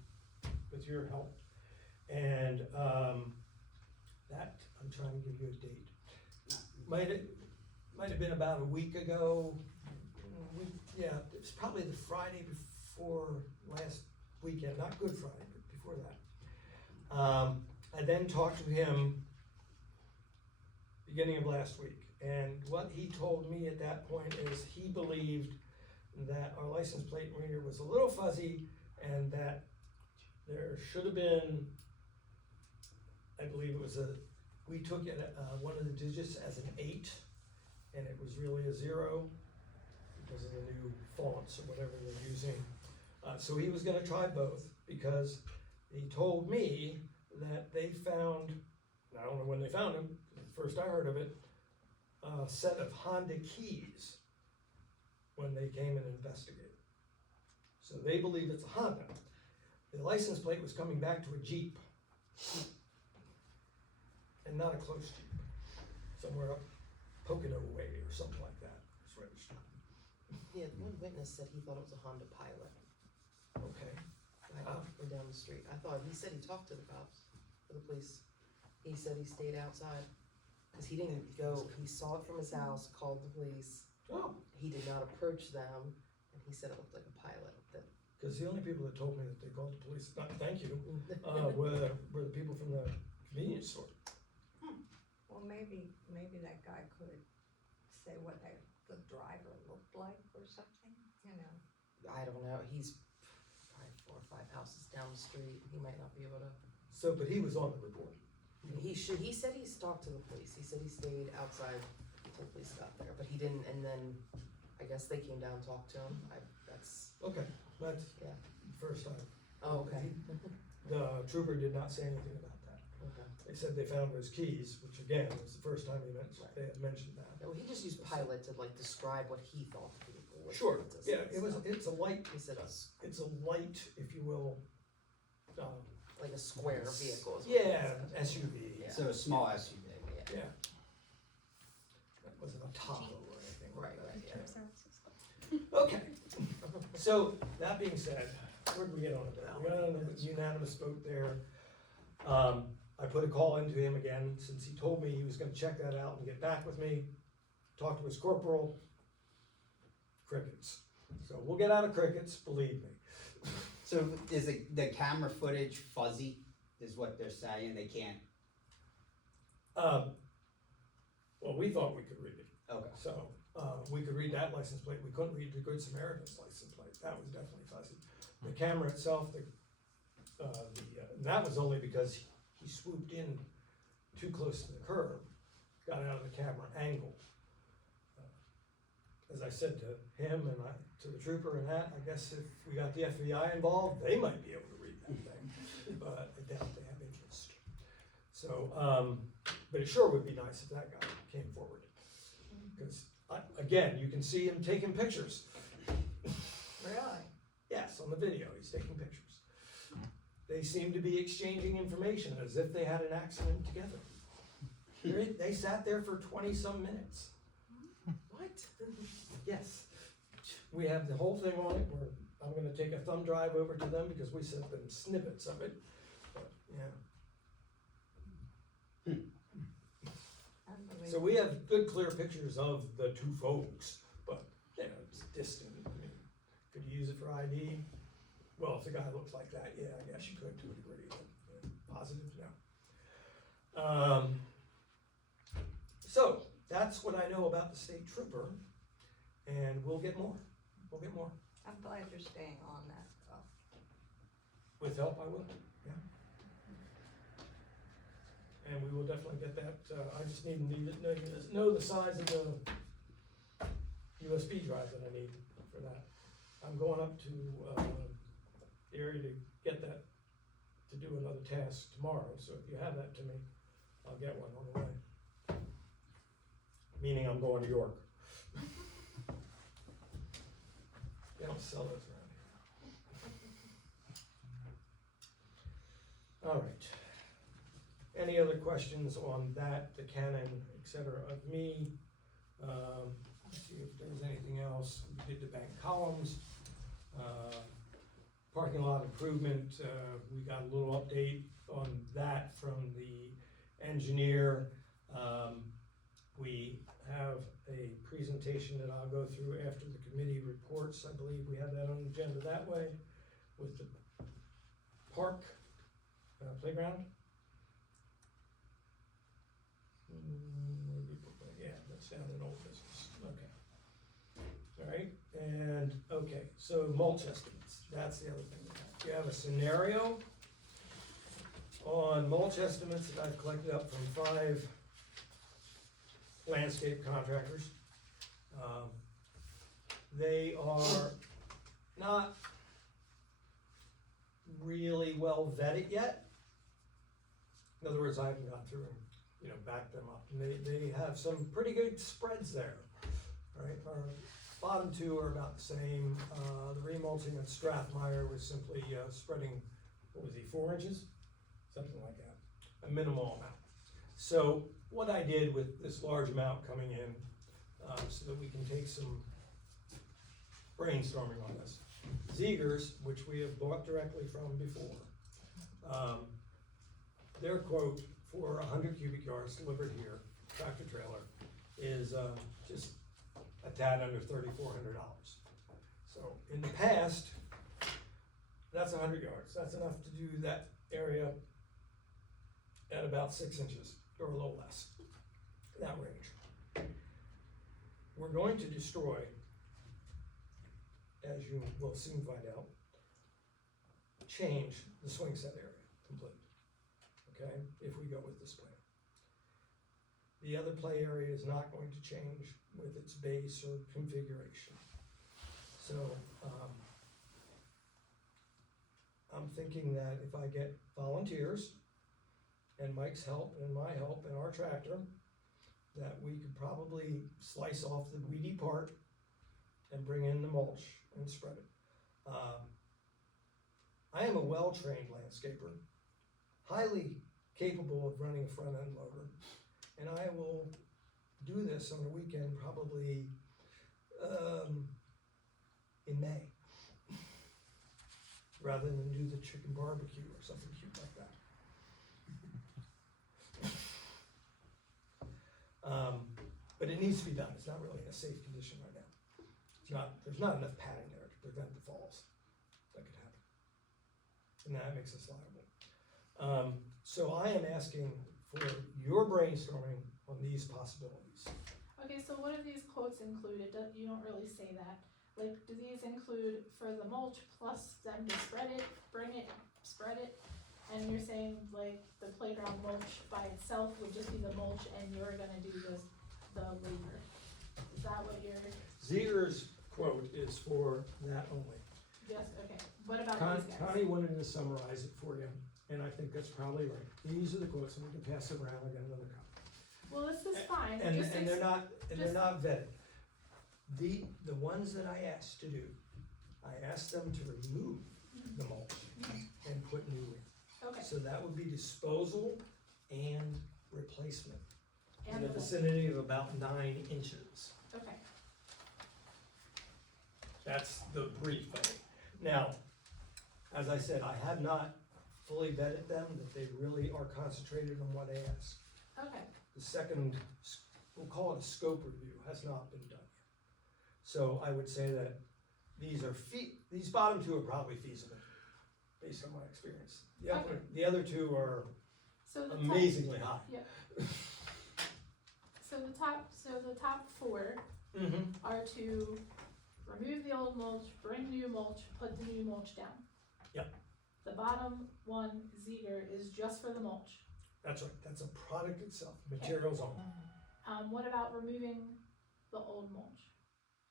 with your help. And, that, I'm trying to give you a date. Might have been about a week ago. Yeah, it was probably the Friday before last weekend, not Good Friday, but before that. I then talked to him beginning of last week, and what he told me at that point is he believed that our license plate reader was a little fuzzy, and that there should have been, I believe it was we took it, one of the digits as an 8, and it was really a 0 because of the new fonts or whatever they're using. So he was gonna try both, because he told me that they found, I don't know when they found them, first I heard of it, a set of Honda keys when they came and investigated. So they believe it's a Honda. The license plate was coming back to a Jeep, and not a close Jeep, somewhere up Pocono Way or something like that, it's registered. Yeah, one witness said he thought it was a Honda Pilot, Okay. right down the street. He said he talked to the cops, or the police. He said he stayed outside, cause he didn't go, he saw it from his house, called the police. Oh, He did not approach them, and he said it looked like a Pilot, that. because the only people that told me that they called the police, thank you, were the people from the convenience store. Well, maybe that guy could say what the driver looked like or something, you know? I don't know, he's probably 4 or 5 houses down the street, he might not be able to. So, but he was on the report. He said he's talked to the police, he said he stayed outside until the police got there, but he didn't, and then, I guess they came down and talked to him, that's, Okay, that's yeah. the first time. Oh, okay. The trooper did not say anything about that. Okay. They said they found those keys, which again, was the first time they had mentioned that. No, he just used Pilot to like describe what he thought the vehicle was. Sure, to yeah, stuff. it's a light, He said it's a light, if you will, like a square vehicle is what he yeah, said. SUV, Yeah. So a small SUV. yeah. That wasn't a Tahoe or anything like Right, that. right, yeah. Okay, so, that being said, where'd we get on it? We got on a unanimous vote there. I put a call into him again, since he told me he was gonna check that out and get back with me. Talked to his corporal, crickets. So we'll get out of crickets, believe me. So is the camera footage fuzzy, is what they're saying, they can't? Well, we thought we could read it. Okay. So, we could read that license plate, we couldn't read the Good Samaritan's license plate, that was definitely fuzzy. The camera itself, that was only because he swooped in too close to the curb, got out of the camera angle. As I said to him and to the trooper and that, I guess if we got the FBI involved, they might be able to read that thing, but I doubt they have interest. So, but it sure would be nice if that guy came forward. Because, again, you can see him taking pictures. Really? Yes, on the video, he's taking pictures. They seem to be exchanging information as if they had an accident together. They sat there for 20-some minutes. What? Yes. We have the whole thing on it, where I'm gonna take a thumb drive over to them because we sent them snippets of it, but, yeah. Unbelievable. So we have good, clear pictures of the two folks, but, you know, it's distant. I mean, could you use it for ID? Well, if the guy looks like that, yeah, I guess you could to a degree, but positive, no. So, that's what I know about the state trooper, and we'll get more. I'm glad you're staying on that, though. With help, I will, yeah. And we will definitely get that, I just need to know the size of the USB drive that I need for that. I'm going up to, the area to get that, to do another task tomorrow, so if you have that to me, I'll get one on the way. Meaning I'm going to York. They don't sell those around here. All right. Any other questions on that, the Canon, et cetera, of me? Let's see if there was anything else. We did the bank columns. Parking lot improvement, we got a little update on that from the engineer. We have a presentation that I'll go through after the committee reports. I believe we have that on the agenda that way with the park, playground. Yeah, that's down in old business, okay. All right, and, okay, so mulch estimates, that's the other thing. You have a scenario on mulch estimates that I've collected up from 5 landscape contractors. They are not really well vetted yet. In other words, I haven't gone through and, you know, backed them up. And they have some pretty good spreads there. All right, our bottom two are about the same. The remulching at Strathmire was simply spreading, what was he, 4 inches? Something like that, a minimal amount. So what I did with this large amount coming in, so that we can take some brainstorming on this. Ziegers, which we have bought directly from before, their quote for 100 cubic yards delivered here, tractor trailer, is just a tad under $3,400. So in the past, that's 100 yards. That's enough to do that area at about 6 inches or a little less, that range. We're going to destroy, as you will soon find out, change the swing set area completely, okay, if we go with this plan. The other play area is not going to change with its base or configuration. So, I'm thinking that if I get volunteers and Mike's help and my help and our tractor, that we could probably slice off the weedy part and bring in the mulch and spread it. I am a well-trained landscaper, highly capable of running a front-end loader, and I will do this on a weekend probably in May, rather than do the chicken barbecue or something cute like that. But it needs to be done. It's not really in a safe condition right now. It's not, there's not enough padding there to prevent the falls that could happen. And that makes us liable. So I am asking for your brainstorming on these possibilities. Okay, so what are these quotes included? You don't really say that. Like, do these include for the mulch plus them to spread it, bring it, spread it? And you're saying like the playground mulch by itself would just be the mulch and you're gonna do the labor? Is that what you're, Zier's quote is for that only. yes, okay, what about these guys? Connie wanted to summarize it for you, and I think that's probably right. These are the quotes, and we can pass it around, I got another copy. Well, this is fine, And, just and they're not, and they're just- not vetted. The ones that I asked to do, I asked them to remove the mulch and put new in. okay, So that would be disposal and replacement in and the the mulch, vicinity of about 9 inches. okay, That's the brief of it. Now, as I said, I have not fully vetted them, that they really are concentrated on what I asked. okay, The second, we'll call it a scope review, has not been done yet. So I would say that these bottom two are probably feasible, based on my experience. Okay. The other two are so the top, amazingly high. so the top four Mm-hmm. are to remove the old mulch, bring new mulch, put the new mulch down. Yep. The bottom one, Zeger, is just for the mulch. That's right, that's a product itself, materials only. What about removing the old mulch?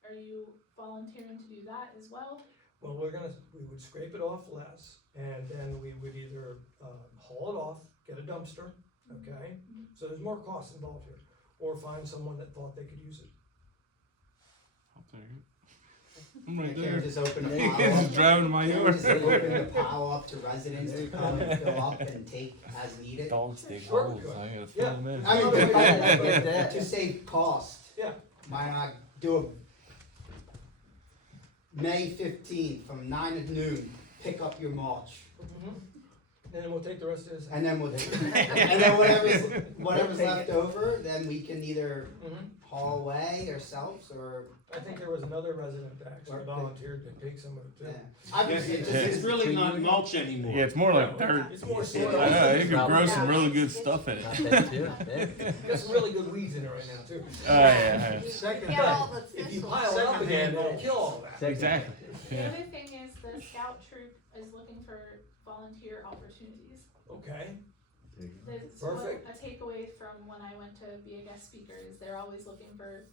Are you volunteering to do that as well? Well, we would scrape it off less, and then we would either, haul it off, get a dumpster, okay? So there's more costs involved here, or find someone that thought they could use it. I'm right Can't there. just open the Just pile up. driving to my Can't yard. just open the pile up to residents to come and fill up and take as needed. Dogs dig Sure. holes. I gotta Yeah. fill them in. I mean, Okay. I get that. To save cost, Yeah, why not do a May 15th from 9 to noon, pick up your mulch. and then we'll take the rest of this. And then and then whatever's left over, then we can either Mhm. haul away ourselves or, I think there was another resident that actually volunteered to take some of it too. yeah. I just, it just It's is really not mulch anymore. Yeah, it's more like dirt. It's more I soil. know, you could grow some really good stuff in it. Got some really good weeds in it right now too. Oh, yeah, You get all the If you thistles. pile it up again, it'll kill all that. yeah. Exactly. The Yeah. other thing is the scout troop is looking for volunteer opportunities. Okay, That's Perfect. what a takeaway from when I went to be a guest speaker is they're always looking for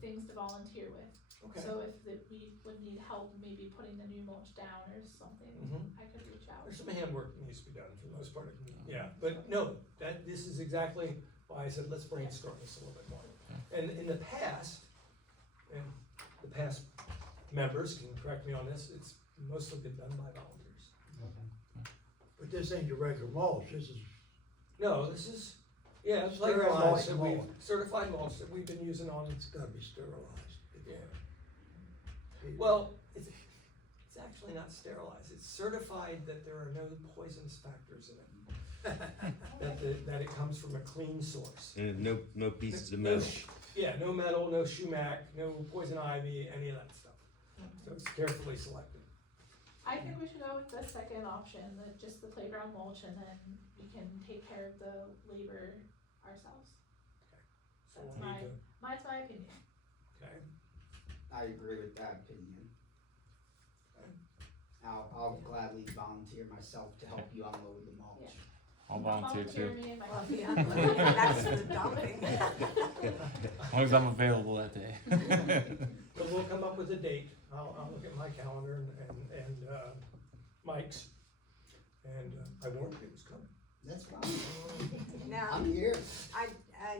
things to volunteer with. okay. So if we would need help maybe putting the new mulch down or something, Mhm. I could reach out. There's some handwork that needs to be done for the most part. Yeah, but no, this is exactly why I said, let's brainstorm this a little bit more. And in the past, and the past members can correct me on this, it's mostly been done by volunteers. But this ain't your regular mulch, this is, No, this is, yeah, playground Sterilized mulch that we've, mulch. certified mulch that we've been using on, it's gotta be sterilized. yeah. Well, it's actually not sterilized, it's certified that there are no poisonous factors in it. That it comes from a clean source. And no pieces of No metal. Yeah, no metal, no sumac, no poison ivy, any of that stuff. So it's carefully selected. I think we should go with the second option, just the playground mulch, and then we can take care of the labor ourselves. So That's we'll need That's my opinion. to, okay, I agree with that opinion. I'll gladly volunteer myself to help you unload the mulch. Yeah. I'll volunteer too. me if I Well, can. yeah, that's the dumping. As long as I'm available that day. so we'll come up with a date, I'll look at my calendar and Mike's, and I warned you it was coming. That's fine. Now, I'm here. I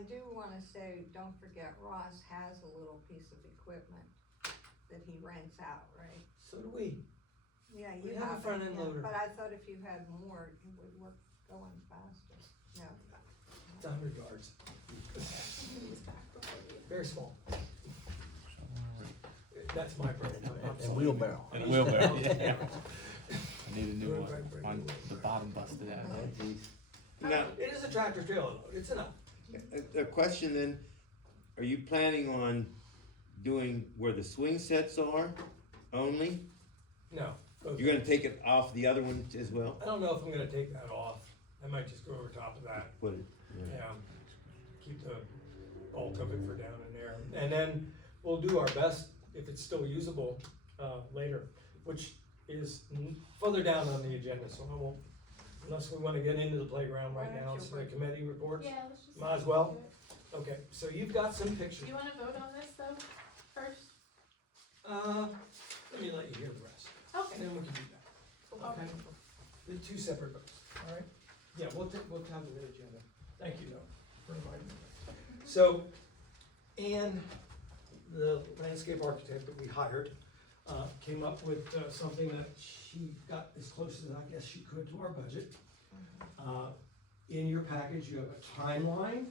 do wanna say, don't forget Ross has a little piece of equipment that he rents out, right? So do we. Yeah, We you have a have it, front-end yeah, loader. but I thought if you had more, it would work going faster. No. It's 100 yards. Very small. That's my prototype. I'm And sorry. wheelbarrow. And a wheelbarrow. Yeah. I need a new one. The bottom busted out. Oh, geez. Now, It is a tractor trailer load, it's enough. a question then, are you planning on doing where the swing sets are only? No. both You're gonna ends. take it off the other one as well? I don't know if I'm gonna take that off, I might just go over top of that, Put it, yeah. Keep the bulk of it for down in there, and then we'll do our best, if it's still usable, later, which is further down on the agenda, so I won't unless we wanna get into the playground right Why don't now, you it's the wait? committee reports. Yeah, let's just. Might as well. do it. Okay, so you've got some pictures. Do you wanna vote on this though, first? Let me let you hear the rest, Okay. and then we can do that. Okay. The two separate votes, all right? Yeah, we'll have the agenda. Thank you, though, for reminding me. So, Ann, the landscape architect that we hired, came up with something that she got as close as I guess she could to our budget. In your package, you have a timeline,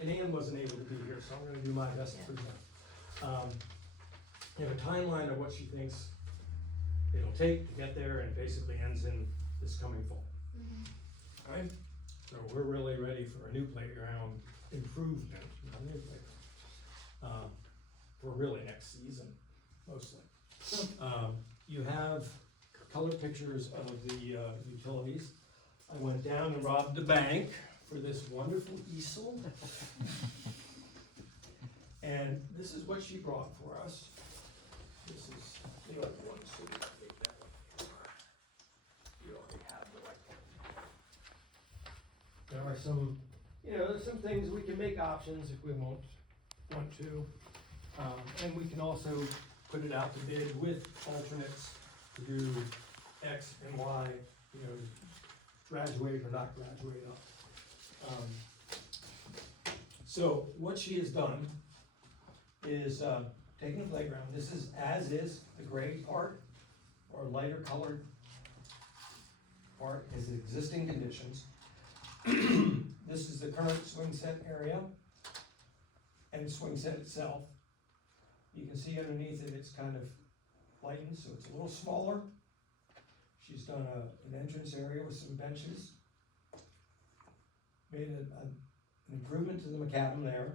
and Ann wasn't able to be here, so I'm gonna do my best to present. You have a timeline of what she thinks it'll take to get there, and basically ends in this coming fall. Alright, so we're really ready for a new playground improvement, not a new playground. For really next season, mostly. You have color pictures of the utilities. I went down and robbed the bank for this wonderful easel. And this is what she brought for us. This is the old one, so we don't need that one anymore. You already have the right one. There are some, there's some things we can make options if we want to. And we can also put it out to bid with alternates to do X and Y, graduate or not graduate up. So what she has done is taking the playground, this is as is, the gray part, or lighter colored part is the existing conditions. This is the current swing set area and swing set itself. You can see underneath it, it's kind of lightened, so it's a little smaller. She's done an entrance area with some benches. Made an improvement to the macadam there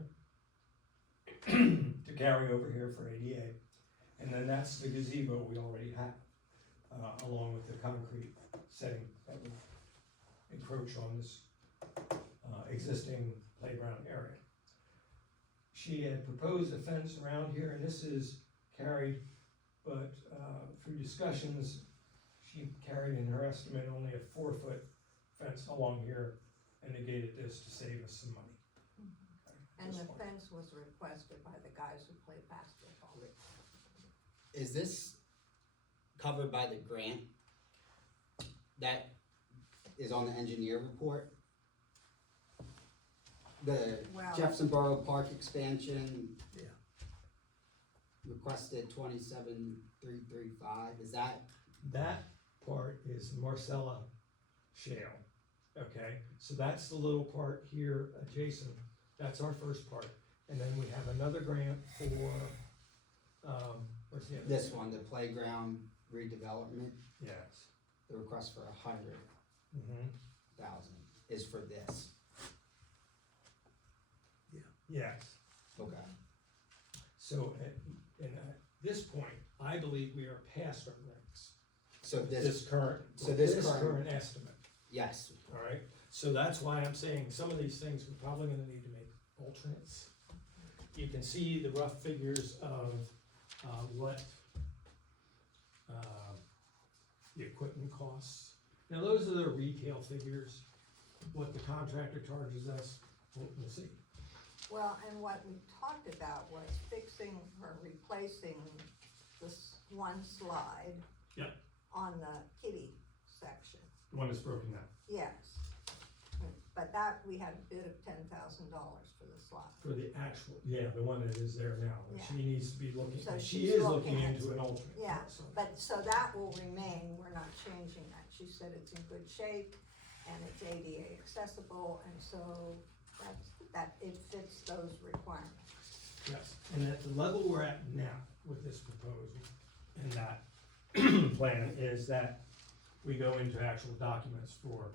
to carry over here for ADA. And then that's the gazebo we already have, along with the concrete setting that would encroach on this existing playground area. She had proposed a fence around here, and this is carried, but through discussions, she carried in her estimate only a 4-foot fence along here and negated this to save us some money. And the fence was requested by the guys who play basketball. Is this covered by the grant that is on the engineer report? The Well- Jefferson Borough Park expansion? Yeah. Requested 27,335, is that? That part is Marcella Shale, okay? So that's the little part here adjacent, that's our first part. And then we have another grant for, what's the other? This one, the playground redevelopment, Yes. the request for 100,000 is for this. Yes. Okay. So at this point, I believe we are past our limits. So This this, current, so this this current- current estimate, yes, all right? So that's why I'm saying some of these things we're probably gonna need to make alternates. You can see the rough figures of what the equipment costs. Now, those are the retail figures. What the contractor charges us, we'll see. Well, and what we talked about was fixing or replacing this one slide. Yep. On the kiddie section, The one that's broken down. yes. But that, we had a bid of $10,000 for the slide. For the actual, the one that is there now, but Yeah. she needs to be looking, So she she's is looking looking at- into an alternate. Yeah, so. but, so that will remain, we're not changing that. She said it's in good shape and it's ADA accessible, and so it fits those requirements. Yes, and at the level we're at now with this proposal and that plan is that we go into actual documents for,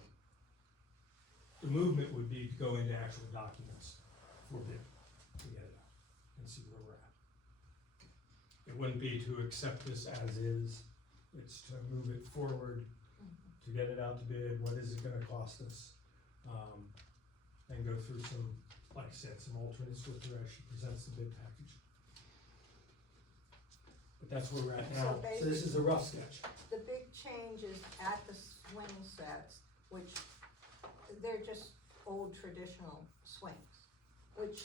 the movement would be to go into actual documents for bid, to get it out and see where we're at. It wouldn't be to accept this as is, it's to move it forward, to get it out to bid, what is it gonna cost us? And go through some, like I said, some alternates with her as she presents the bid package. But that's where we're at now, so this is a rough sketch. The big change is at the swing sets, which they're just old traditional swings, which,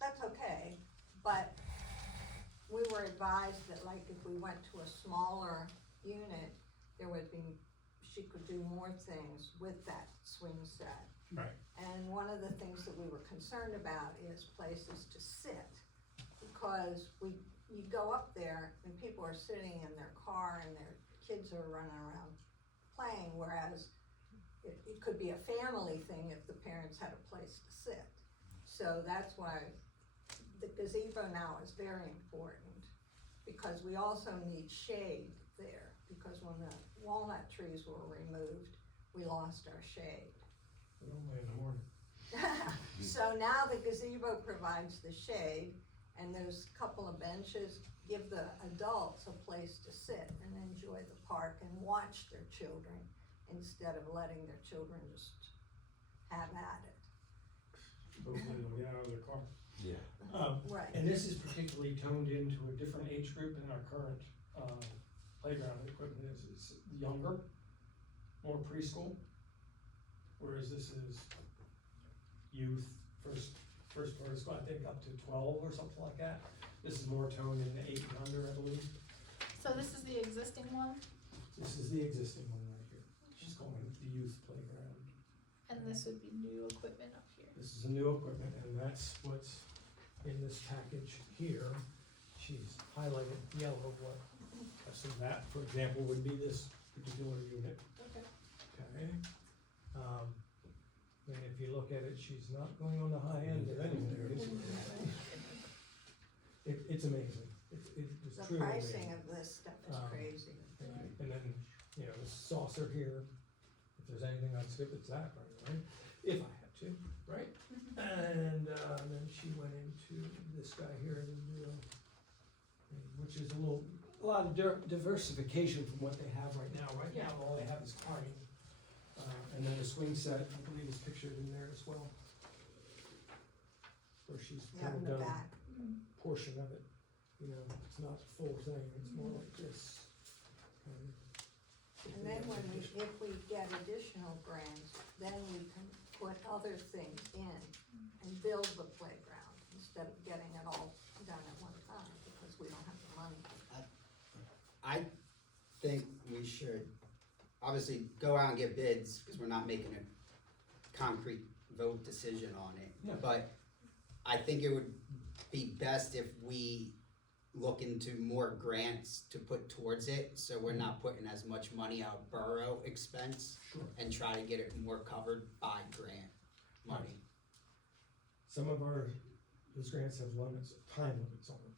that's okay, but we were advised that like if we went to a smaller unit, there would be, she could do more things with that swing set. Right. And one of the things that we were concerned about is places to sit, because you go up there and people are sitting in their car and their kids are running around playing, whereas it could be a family thing if the parents had a place to sit. So that's why the gazebo now is very important, because we also need shade there, because when the walnut trees were removed, we lost our shade. Only in the morning. So now the gazebo provides the shade, and those couple of benches give the adults a place to sit and enjoy the park and watch their children, instead of letting their children just have at it. Hopefully they'll get out of their car. Yeah. Right. And this is particularly toned into a different age group than our current, playground equipment is. It's younger, more preschool, whereas this is youth, first part of school, I think up to 12 or something like that. This is more toned in the 8 and under, I believe. So this is the existing one, This is the existing one right here. She's calling it the youth playground. and this would be new equipment up here. This is a new equipment, and that's what's in this package here. She's highlighted yellow what, so that, for example, would be this particular unit. Okay. Okay, and if you look at it, she's not going on the high end of any of these. It's amazing, it's The truly pricing amazing. of this stuff is crazy. And then, you know, the saucer here, if there's anything I'd skip, it's that, right? If I had to, right? And, then she went into this guy here, which is a lot of diversification from what they have right now. Right now, all they have is climbing. And then the swing set, I believe is pictured in there as well. Where she's Yeah, kind in of the done back. a portion of it. You know, it's not the full thing, it's more like this. And then if we get additional grants, then we can put other things in and build the playground, instead of getting it all done at one time, because we don't have the money. I think we should obviously go out and get bids, because we're not making a concrete vote decision on it. Yeah. But I think it would be best if we look into more grants to put towards it, so we're not putting as much money out of borough expense. Sure. And try to get it more covered by grant money. Some of those grants have limits, time limits on them.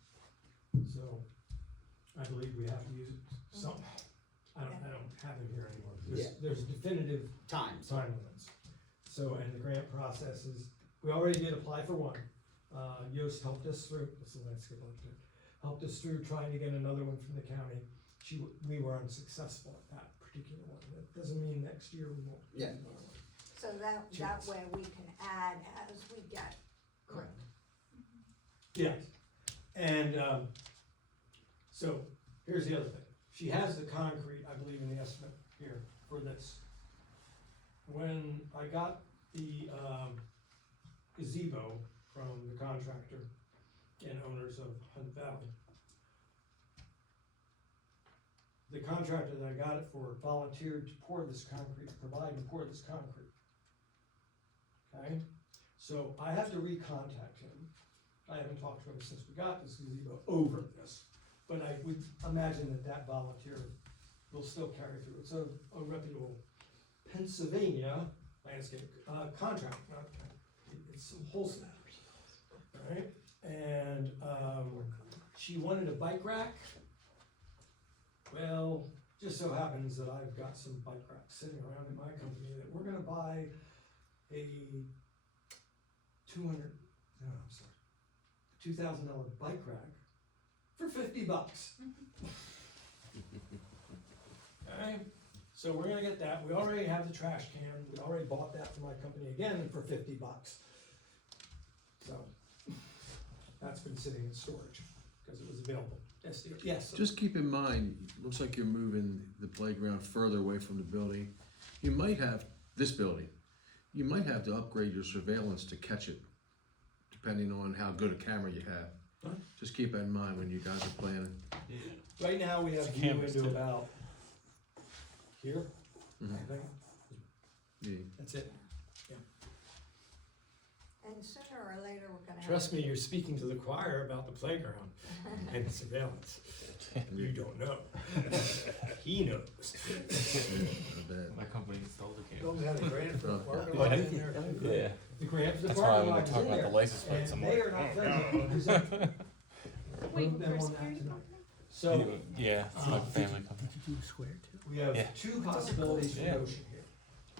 So, I believe we have to use some, I don't have it here anymore. There's definitive Time. limits. So, and the grant process is, we already did apply for one. Yost helped us through, that's the landscape architect, helped us through trying to get another one from the county. We were unsuccessful at that particular one. That doesn't mean next year we won't. do Yeah. another one. So that way we can add as we get. Correct. Yes, and, so, here's the other thing, she has the concrete, I believe, in the estimate here for this. When I got the, gazebo from the contractor and owners of Hunt Valley, the contractor that I got it for volunteered to pour this concrete, provide and pour this concrete. Okay, so I have to recontact him. I haven't talked to him since we got this gazebo over this, but I would imagine that volunteer will still carry through. It's a reputable Pennsylvania landscape, contract, it's Holston. Alright, and, she wanted a bike rack. Well, just so happens that I've got some bike racks sitting around in my company that we're gonna buy a $2,000 bike rack for $50. Alright, so we're gonna get that. We already have the trash can. We already bought that for my company again for $50. So, that's been sitting in storage, because it was available. Yes. Just keep in mind, looks like you're moving the playground further away from the building. You might have this building, you might have to upgrade your surveillance to catch it, depending on how good a camera you have. Huh? Just keep that in mind when you guys are planning. Right now, we have It's view cameras, into too. about here, Mhm. I think, Yeah. that's it. And sooner or later, we're gonna have. Trust me, you're speaking to the choir about the playground and surveillance. You don't know. He knows. I bet. My company installed the Don't cameras. we have a grant for the parking Yeah. lot in there too? Yeah. The grant for the That's why parking when lot they is talk in about there, the license plate and some they more. are not present on this end. Wait, Move them for on security that tonight. company? So, Yeah, it's my Um, family company. we have Yeah. two possibilities for Yeah. motion here.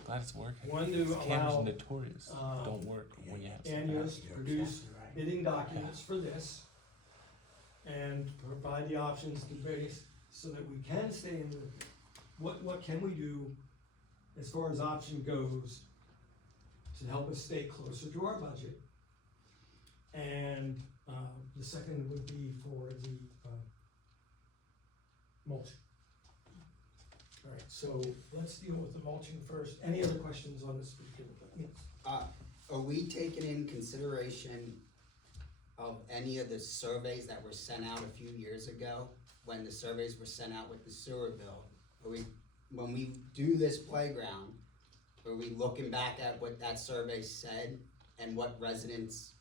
Glad it's working. One to These cameras allow, are notorious. Don't work when you have some Annuals power. to produce bidding documents for this and provide the options to base so that we can stay in the, what can we do as far as option goes to help us stay closer to our budget? And, the second would be for the, mulching. Alright, so let's deal with the mulching first. Any other questions on this particular? Yes. Are we taking in consideration of any of the surveys that were sent out a few years ago? When the surveys were sent out with the sewer bill? When we do this playground, are we looking back at what that survey said and what residents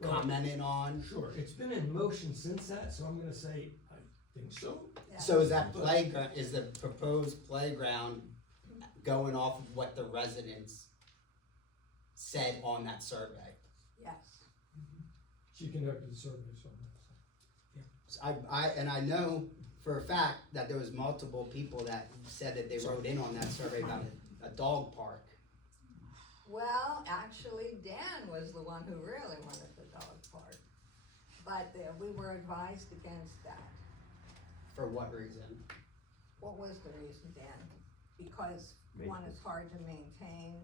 Well, commented on? Sure, it's been in motion since that, so I'm gonna say, I think so. Yeah. So is that playground, is the proposed playground going off of what the residents said on that survey? Yes. She conducted the survey, so. I know for a fact that there was multiple people that said that they wrote in on that survey about a dog park. Well, actually, Dan was the one who really wanted the dog park, but we were advised against that. For what reason? What was the reason, Dan? Because one, it's hard to maintain,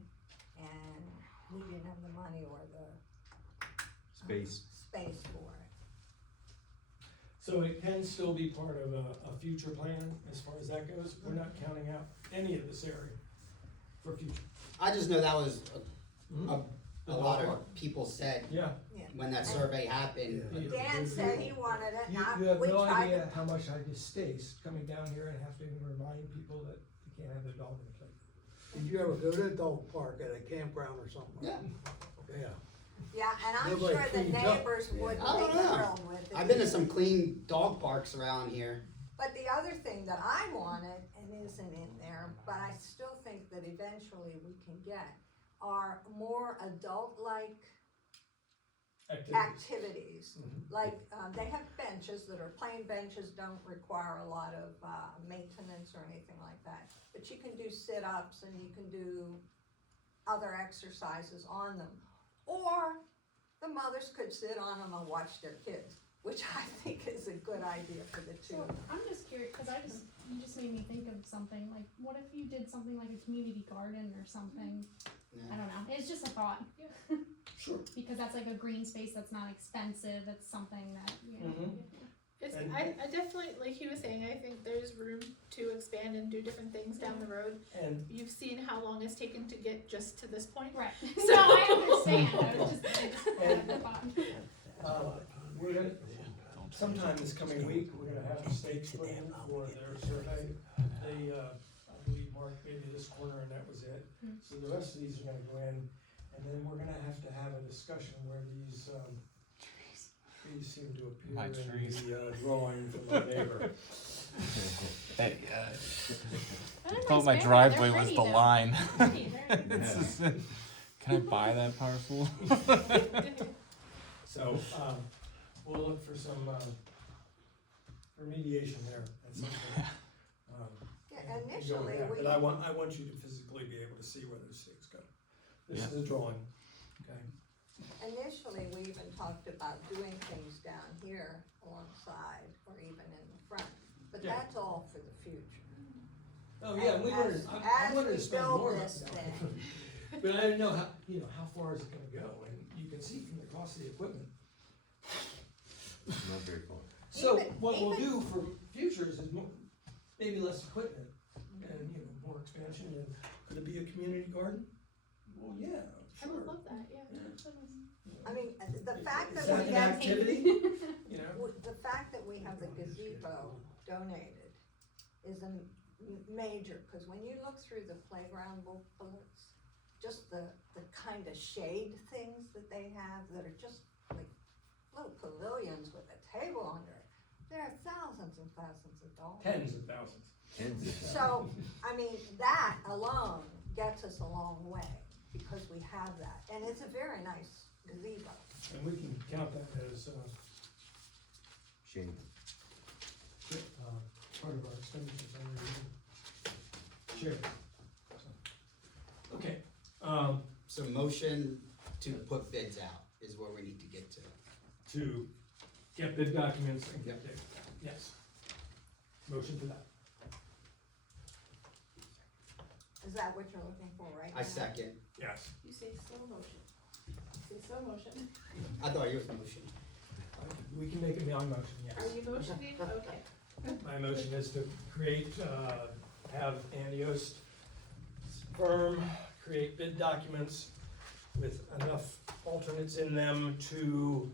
and we didn't have the money or the Space. space for it. So it can still be part of a future plan as far as that goes. We're not counting out any of this area for future. I just know that was Mhm. a lot of people said Yeah. Yeah. when that survey happened. Dan said he wanted it, You not, have we no tried idea to. how much I distaste coming down here and having to remind people that they can't have their dog in the playground. Did you ever go to a dog park at a campground or something? Yeah. Yeah. Yeah, and I'm Nobody sure the cleans up. neighbors would be I don't know. thrilled with it. I've been to some clean dog parks around here. But the other thing that I wanted, and isn't in there, but I still think that eventually we can get, are more adult-like activities. Like, they have benches that are plain benches, don't require a lot of, maintenance or anything like that. But you can do sit-ups and you can do other exercises on them. Or the mothers could sit on them and watch their kids, which I think is a good idea for the two. So I'm just curious, cause you just made me think of something, like, what if you did something like a community garden or something? I don't know, it's just a thought. Sure. Because that's like a green space that's not expensive, it's something that, you know. It's, And- I definitely, like he was saying, I think there's room to expand and do different things down the road. And You've seen how long it's taken to get just to this point. Right, So- no, I understand, I was just had the thought. we're gonna, sometime this coming week, we're gonna have the stakes put in for their survey. They, I believe marked maybe this corner and that was it. So the rest of these are gonna go in, and then we're gonna have to have a discussion where these seem to appear My in trees. the drawing from my neighbor. Hey, I I don't thought know, my it's fair, driveway they're was pretty, the though. line. Pretty, they're- It's just- Can I buy that parcel? So, we'll look for some, remediation there at some point. Yeah, and go with initially, that. we, But I want you to physically be able to see where those things go. This is a drawing, okay? initially, we even talked about doing things down here alongside or even in the front, but Yeah. that's all for the future. Oh, yeah, we wanted, I wanted to spend more As money. we build this thing, But I didn't know how far is it gonna go, and you can see from the cost of the equipment. Not very far. So Even- what we'll even- do for futures is more, maybe less equipment and, more expansion and Could it be a community garden? Well, yeah, I would sure. love that, yeah. I mean, the fact Is that that we an have, activity? You know? the fact that we have the gazebo donated is a major, cause when you look through the playground booklets, just the kind of shade things that they have that are just like little pavilions with a table under it, they're thousands and thousands of dollars. Tens of thousands. So, I mean, that alone gets us a long way, because we have that, and it's a very nice gazebo. And we can count that as, Shane. part of our expenditures already. Sure. Okay, So motion to put bids out is where we need to get to. to get bid documents and Yep. get bid, yes. Motion for that. Is that what you're looking for right now? I second. Yes. You say slow motion. You say slow motion. I thought you was motion. We can make a non-motion, yes. Are you motioning? Okay. My motion is to create, have Andy Yost firm, create bid documents with enough alternates in them to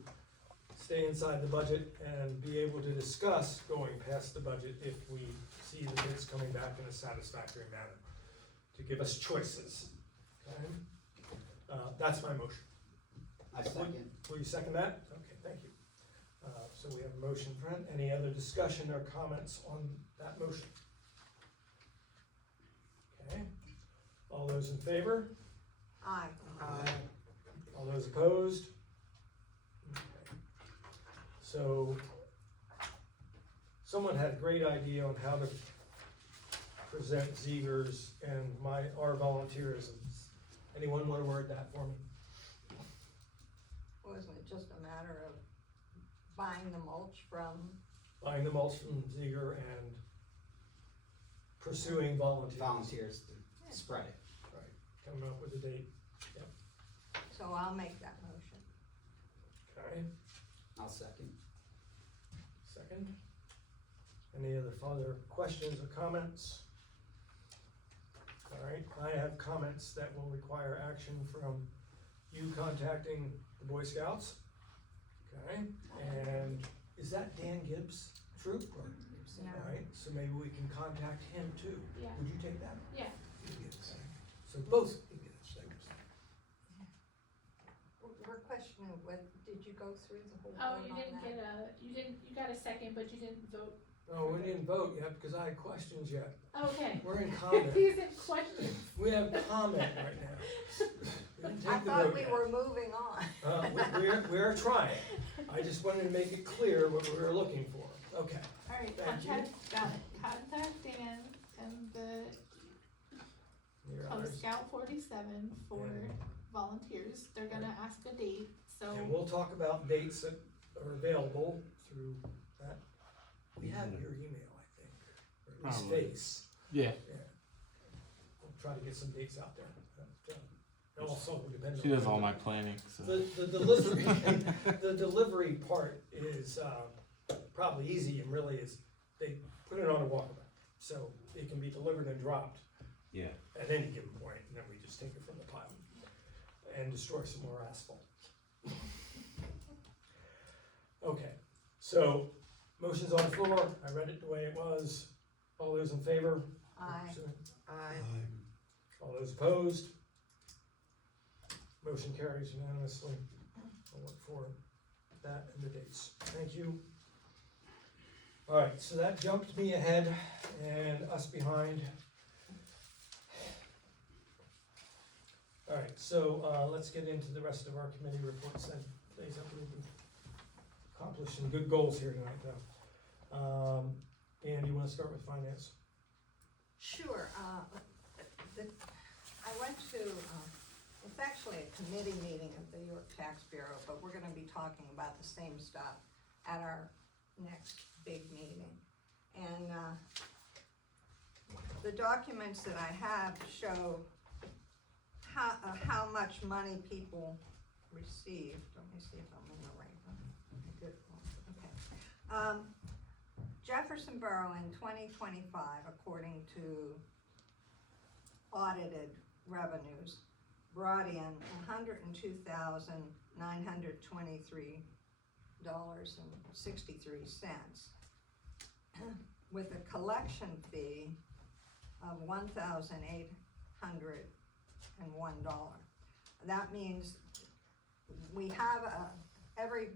stay inside the budget and be able to discuss going past the budget if we see the bids coming back in a satisfactory manner, to give us choices, okay? That's my motion. I second. Will you second that? Okay, thank you. So we have a motion, Brent. Any other discussion or comments on that motion? Okay. All those in favor? Aye. All those opposed? Okay. So, someone had a great idea on how to present Ziegers and our volunteerism. Anyone wanna word that for me? Wasn't it just a matter of buying the mulch from, Buying the mulch from Ziegler and pursuing volunteers. Volunteers to spread it. Right, coming up with a date, so I'll make that motion. okay, I'll second. second. Any other further questions or comments? All right, I have comments that will require action from you contacting the Boy Scouts. Okay, and is that Dan Gibbs' troop or? No. All right, so maybe we can contact him too. Yeah. Would you take that? Yeah. So both, We're questioning what, did you go through the whole Oh, vote you on didn't that? you got a second, but you didn't vote. no, we didn't vote yet because I had questions yet. Okay. We're in comment. These are questions. We have comment right now. We didn't I take the thought vote we yet. were moving on. We're trying. I just wanted to make it clear what we were looking for. Okay. Alright, Thank you. got it. Contact Dan and the Your Cub honors. Scout 47 for Yeah. volunteers. They're gonna ask a date, so. And we'll talk about dates that are available through that. We have your email, I think, or at least Probably. face. Yeah, We'll try to get some dates out there. It also depends on. she does all my planning, so. The delivery, the delivery part is, probably easy and really is, they put it on a walkabout. So it can be delivered and dropped Yeah. at any given point, and then we just take it from the pile and destroy some more asphalt. Okay, so, motion's on the floor, I read it the way it was, all those in favor? Aye. All those opposed? Motion carries unanimously. I'll look for that and the dates. Thank you. Alright, so that jumped me ahead and us behind. Alright, so, let's get into the rest of our committee reports then. Today's up, we've accomplished some good goals here tonight though. And you wanna start with finance? Sure, I went to, it's actually a committee meeting of the York Tax Bureau, but we're gonna be talking about the same stuff at our next big meeting. And, the documents that I have show how much money people received. Let me see if I'm in the right one. Good, okay. Jefferson Borough in 2025, according to audited revenues brought in $102,923.63, with a collection fee of $1,801. That means we have every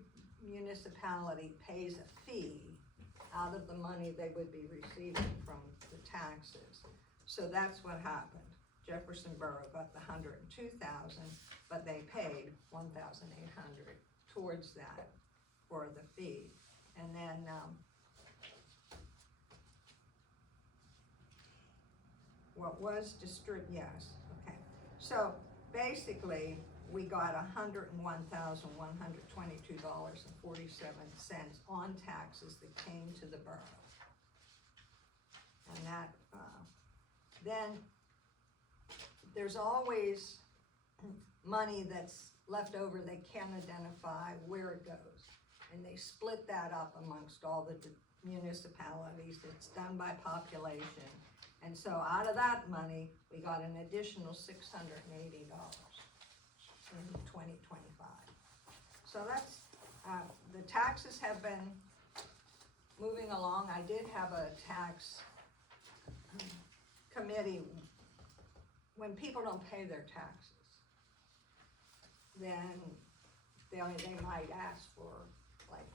municipality pays a fee out of the money they would be receiving from the taxes. So that's what happened. Jefferson Borough got the 102,000, but they paid 1,800 towards that for the fee. And then, what was yes, okay. So basically, we got $101,122.47 on taxes that came to the borough. And that, then there's always money that's left over they can't identify where it goes. And they split that up amongst all the municipalities. It's done by population. And so out of that money, we got an additional $680 in 2025. So that's, the taxes have been moving along. I did have a tax committee. When people don't pay their taxes, then they might ask for like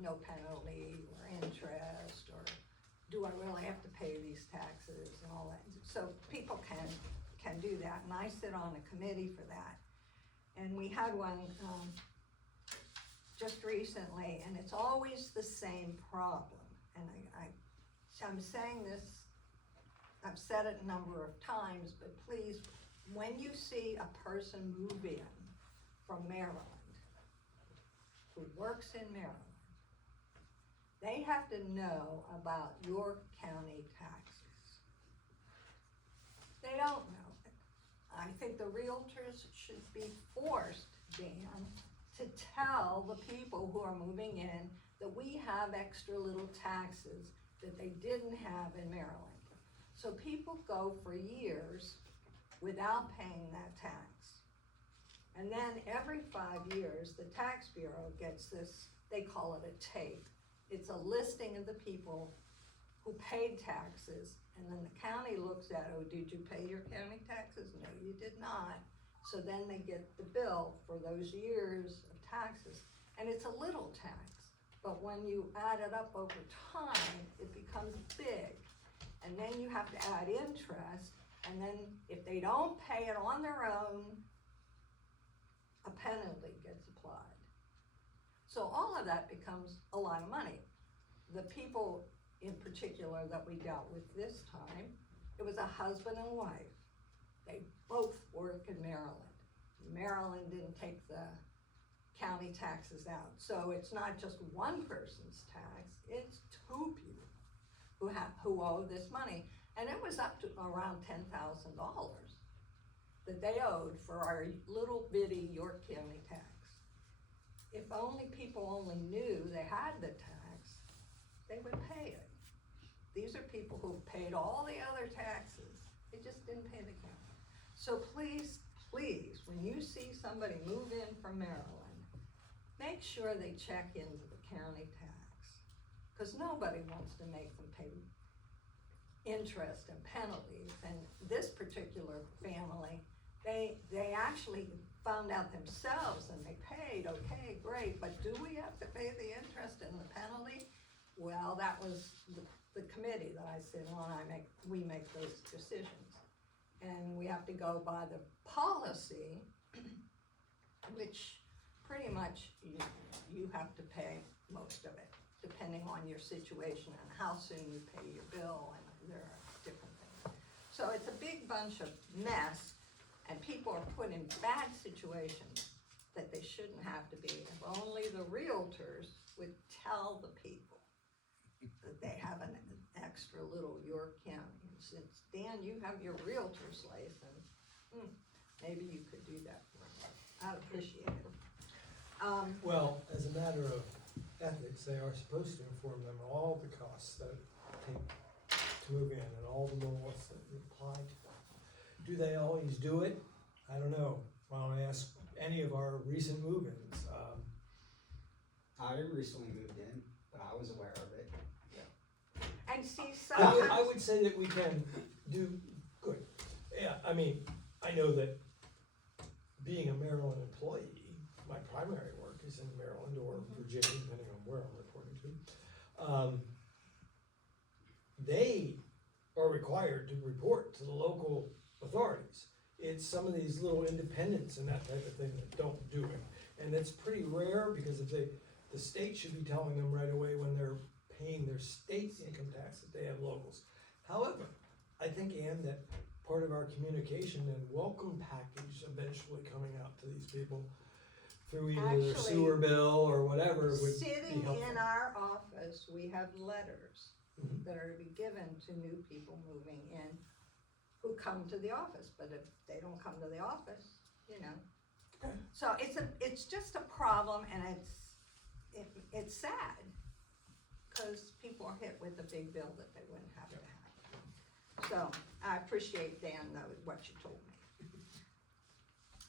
no penalty or interest, or do I really have to pay these taxes and all that. So people can do that, and I sit on a committee for that. And we had one just recently, and it's always the same problem. And I'm saying this, I've said it a number of times, but please, when you see a person move in from Maryland, who works in Maryland, they have to know about York County taxes. They don't know it. I think the realtors should be forced, Dan, to tell the people who are moving in that we have extra little taxes that they didn't have in Maryland. So people go for years without paying that tax. And then every 5 years, the tax bureau gets this, they call it a tape. It's a listing of the people who paid taxes, and then the county looks at, oh, did you pay your county taxes? No, you did not. So then they get the bill for those years of taxes. And it's a little tax, but when you add it up over time, it becomes big. And then you have to add interest, and then if they don't pay it on their own, a penalty gets applied. So all of that becomes a lot of money. The people in particular that we dealt with this time, it was a husband and wife. They both work in Maryland. Maryland didn't take the county taxes out. So it's not just one person's tax, it's two people who owe this money. And it was up to around $10,000 that they owed for our little bitty York County tax. If only people only knew they had the tax, they would pay it. These are people who've paid all the other taxes, they just didn't pay the county. So please, please, when you see somebody move in from Maryland, make sure they check into the county tax, because nobody wants to make them pay interest and penalties. And this particular family, they actually found out themselves and they paid, okay, great, but do we have to pay the interest and the penalty? Well, that was the committee that I sit on, we make those decisions. And we have to go by the policy, which pretty much you have to pay most of it, depending on your situation and how soon you pay your bill, and there are different things. So it's a big bunch of mess, and people are put in bad situations that they shouldn't have to be. If only the realtors would tell the people that they have an extra little York County. And since, Dan, you have your realtor's license, maybe you could do that for me. I'd appreciate it. Well, as a matter of ethics, they are supposed to inform them all the costs that take to move in and all the laws that apply to them. Do they always do it? I don't know. Why don't I ask any of our recent move-ins? I recently moved in, but I was aware of it. And see, I sometimes, would say that we can do good. Yeah, I mean, I know that being a Maryland employee, my primary work is in Maryland or Virginia, depending on where I'm reporting to. They are required to report to the local authorities. It's some of these little independents and that type of thing that don't do it. And it's pretty rare because if the state should be telling them right away when they're paying their state's income tax that they have locals. However, I think, Ann, that part of our communication and welcome package eventually coming out to these people through either their Actually, sewer bill or whatever would be sitting helpful. in our office, we have letters Mhm. that are to be given to new people moving in who come to the office, but if they don't come to the office, you know. Okay. So it's just a problem, and it's sad, cause people are hit with a big bill that they wouldn't have to have. So, I appreciate, Dan, though, what you told me.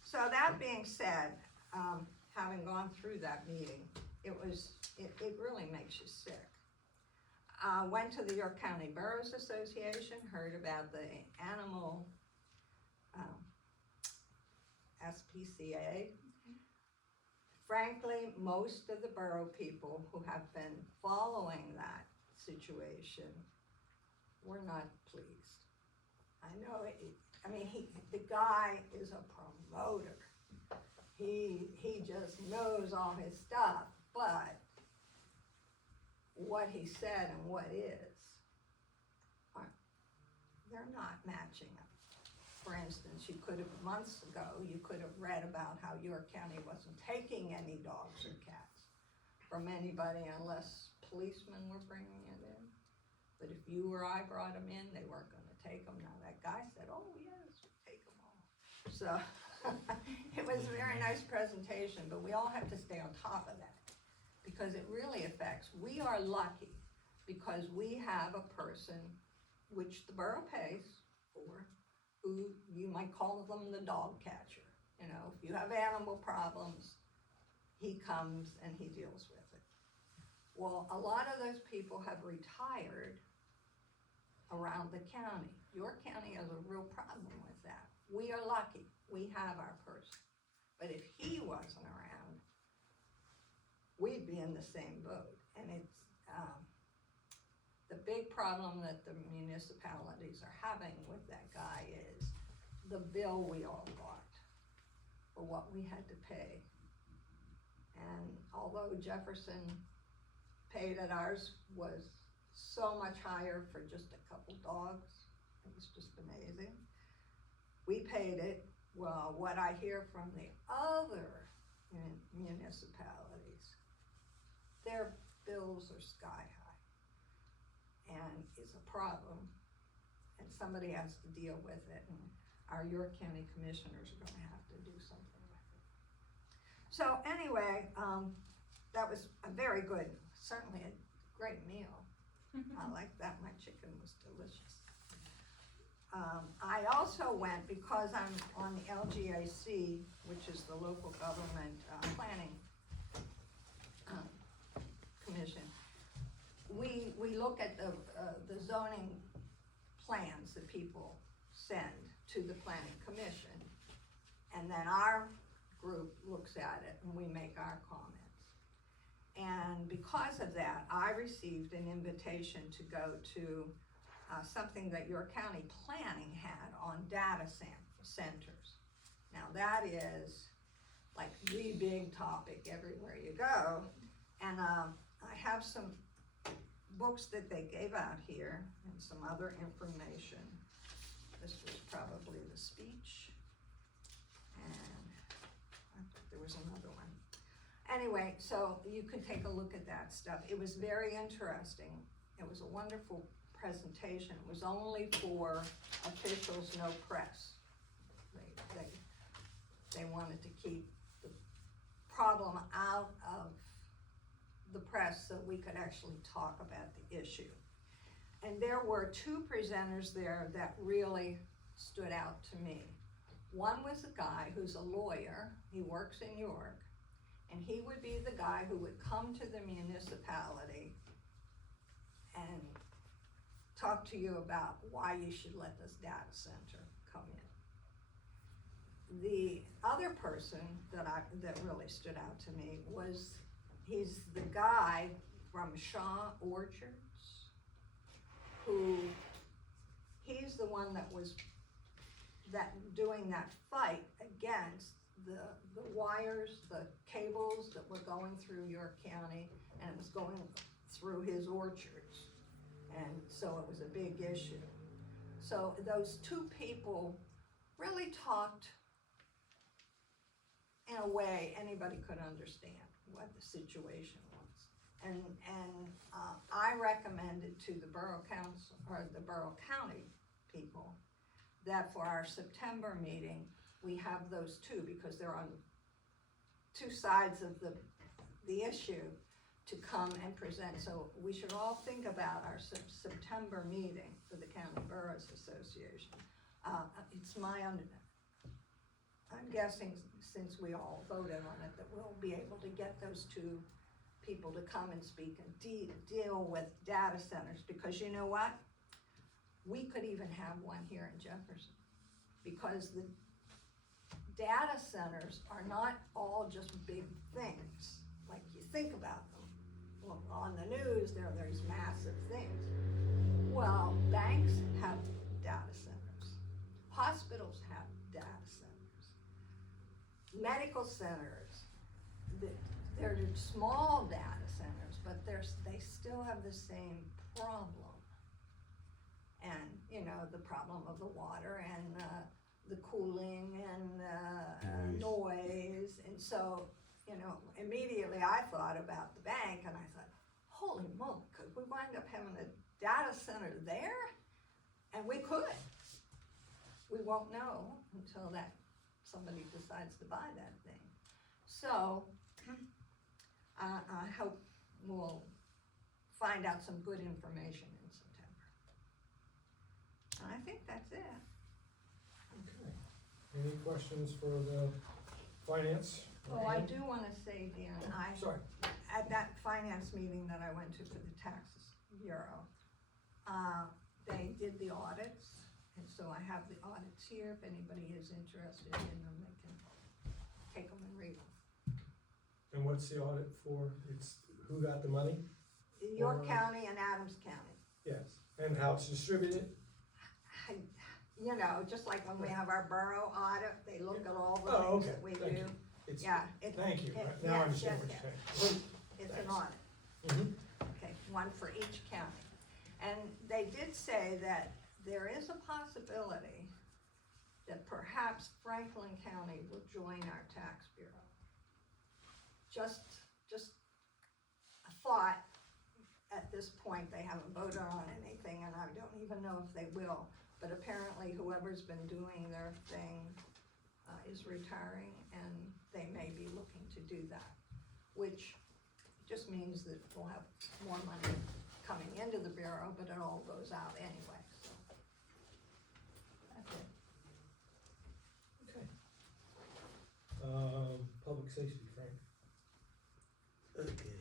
So that being said, having gone through that meeting, it really makes you sick. Went to the York County Boroughs Association, heard about the animal, SPCA. Frankly, most of the borough people who have been following that situation were not pleased. I know the guy is a promoter. He just knows all his stuff, but what he said and what is, they're not matching up. For instance, months ago, you could have read about how York County wasn't taking any dogs or cats from anybody unless policemen were bringing it in. But if you or I brought them in, they weren't gonna take them. Now that guy said, oh yes, we take them all. So, it was a very nice presentation, but we all have to stay on top of that because it really affects. We are lucky because we have a person, which the borough pays for, who you might call them the dog catcher. You know, if you have animal problems, he comes and he deals with it. Well, a lot of those people have retired around the county. York County has a real problem with that. We are lucky, we have our person. But if he wasn't around, we'd be in the same boat. And it's, the big problem that the municipalities are having with that guy is the bill we all got for what we had to pay. And although Jefferson paid it, ours was so much higher for just a couple dogs. It was just amazing. We paid it. Well, what I hear from the other municipalities, their bills are sky high. And it's a problem, and somebody has to deal with it, and our York County commissioners are gonna have to do something with it. So anyway, that was a very good, certainly a great meal. I like that, my chicken was delicious. I also went, because I'm on the LGAC, which is the local government planning commission. We look at the zoning plans that people send to the planning commission, and then our group looks at it and we make our comments. And because of that, I received an invitation to go to something that York County Planning had on data centers. Now that is like the big topic everywhere you go, and I have some books that they gave out here and some other information. This was probably the speech, and I thought there was another one. Anyway, so you could take a look at that stuff. It was very interesting. It was a wonderful presentation. It was only for officials, no press. They wanted to keep the problem out of the press so we could actually talk about the issue. And there were two presenters there that really stood out to me. One was a guy who's a lawyer, he works in York, and he would be the guy who would come to the municipality and talk to you about why you should let this data center come in. The other person that really stood out to me was, he's the guy from Shaw Orchards, who, he's the one that was doing that fight against the wires, the cables that were going through York County, and it was going through his orchards. And so it was a big issue. So those two people really talked in a way anybody could understand what the situation was. And I recommended to the Borough Council, or the Borough County people, that for our September meeting, we have those two, because they're on two sides of the issue, to come and present. So we should all think about our September meeting for the County Boroughs Association. It's I'm guessing, since we all voted on it, that we'll be able to get those two people to come and speak and deal with data centers, because you know what? We could even have one here in Jefferson, because the data centers are not all just big things like you think about them. Well, on the news, there are these massive things. Well, banks have data centers. Hospitals have data centers. Medical centers, they're small data centers, but they still have the same problem. And, you know, the problem of the water and the cooling and noise. And so, you know, immediately I thought about the bank, and I thought, holy moly, could we wind up having a data center there? And we could. We won't know until somebody decides to buy that thing. So I hope we'll find out some good information in September. And I think that's it. Okay. Any questions for the finance? Oh, I do wanna say, Dan, Sorry. at that finance meeting that I went to for the taxes bureau, they did the audits, and so I have the audits here. If anybody is interested in them, they can take them and read them. And what's the audit for? It's who got the money? York County and Adams County. Yes. And how it's distributed? You know, just like when we have our borough audit, they look at all the Oh, things okay. that we Thank do. you. It's- Yeah. Thank you. it- Now I yes, understand yes, what yes. you're saying. It's an Thanks. audit. Mhm. Okay, one for each county. And they did say that there is a possibility that perhaps Franklin County will join our tax bureau. Just a thought. At this point, they haven't voted on anything, and I don't even know if they will. But apparently whoever's been doing their thing is retiring, and they may be looking to do that, which just means that we'll have more money coming into the bureau, but it all goes out anyway, so. That's it. Okay. Public safety, Frank. Okay.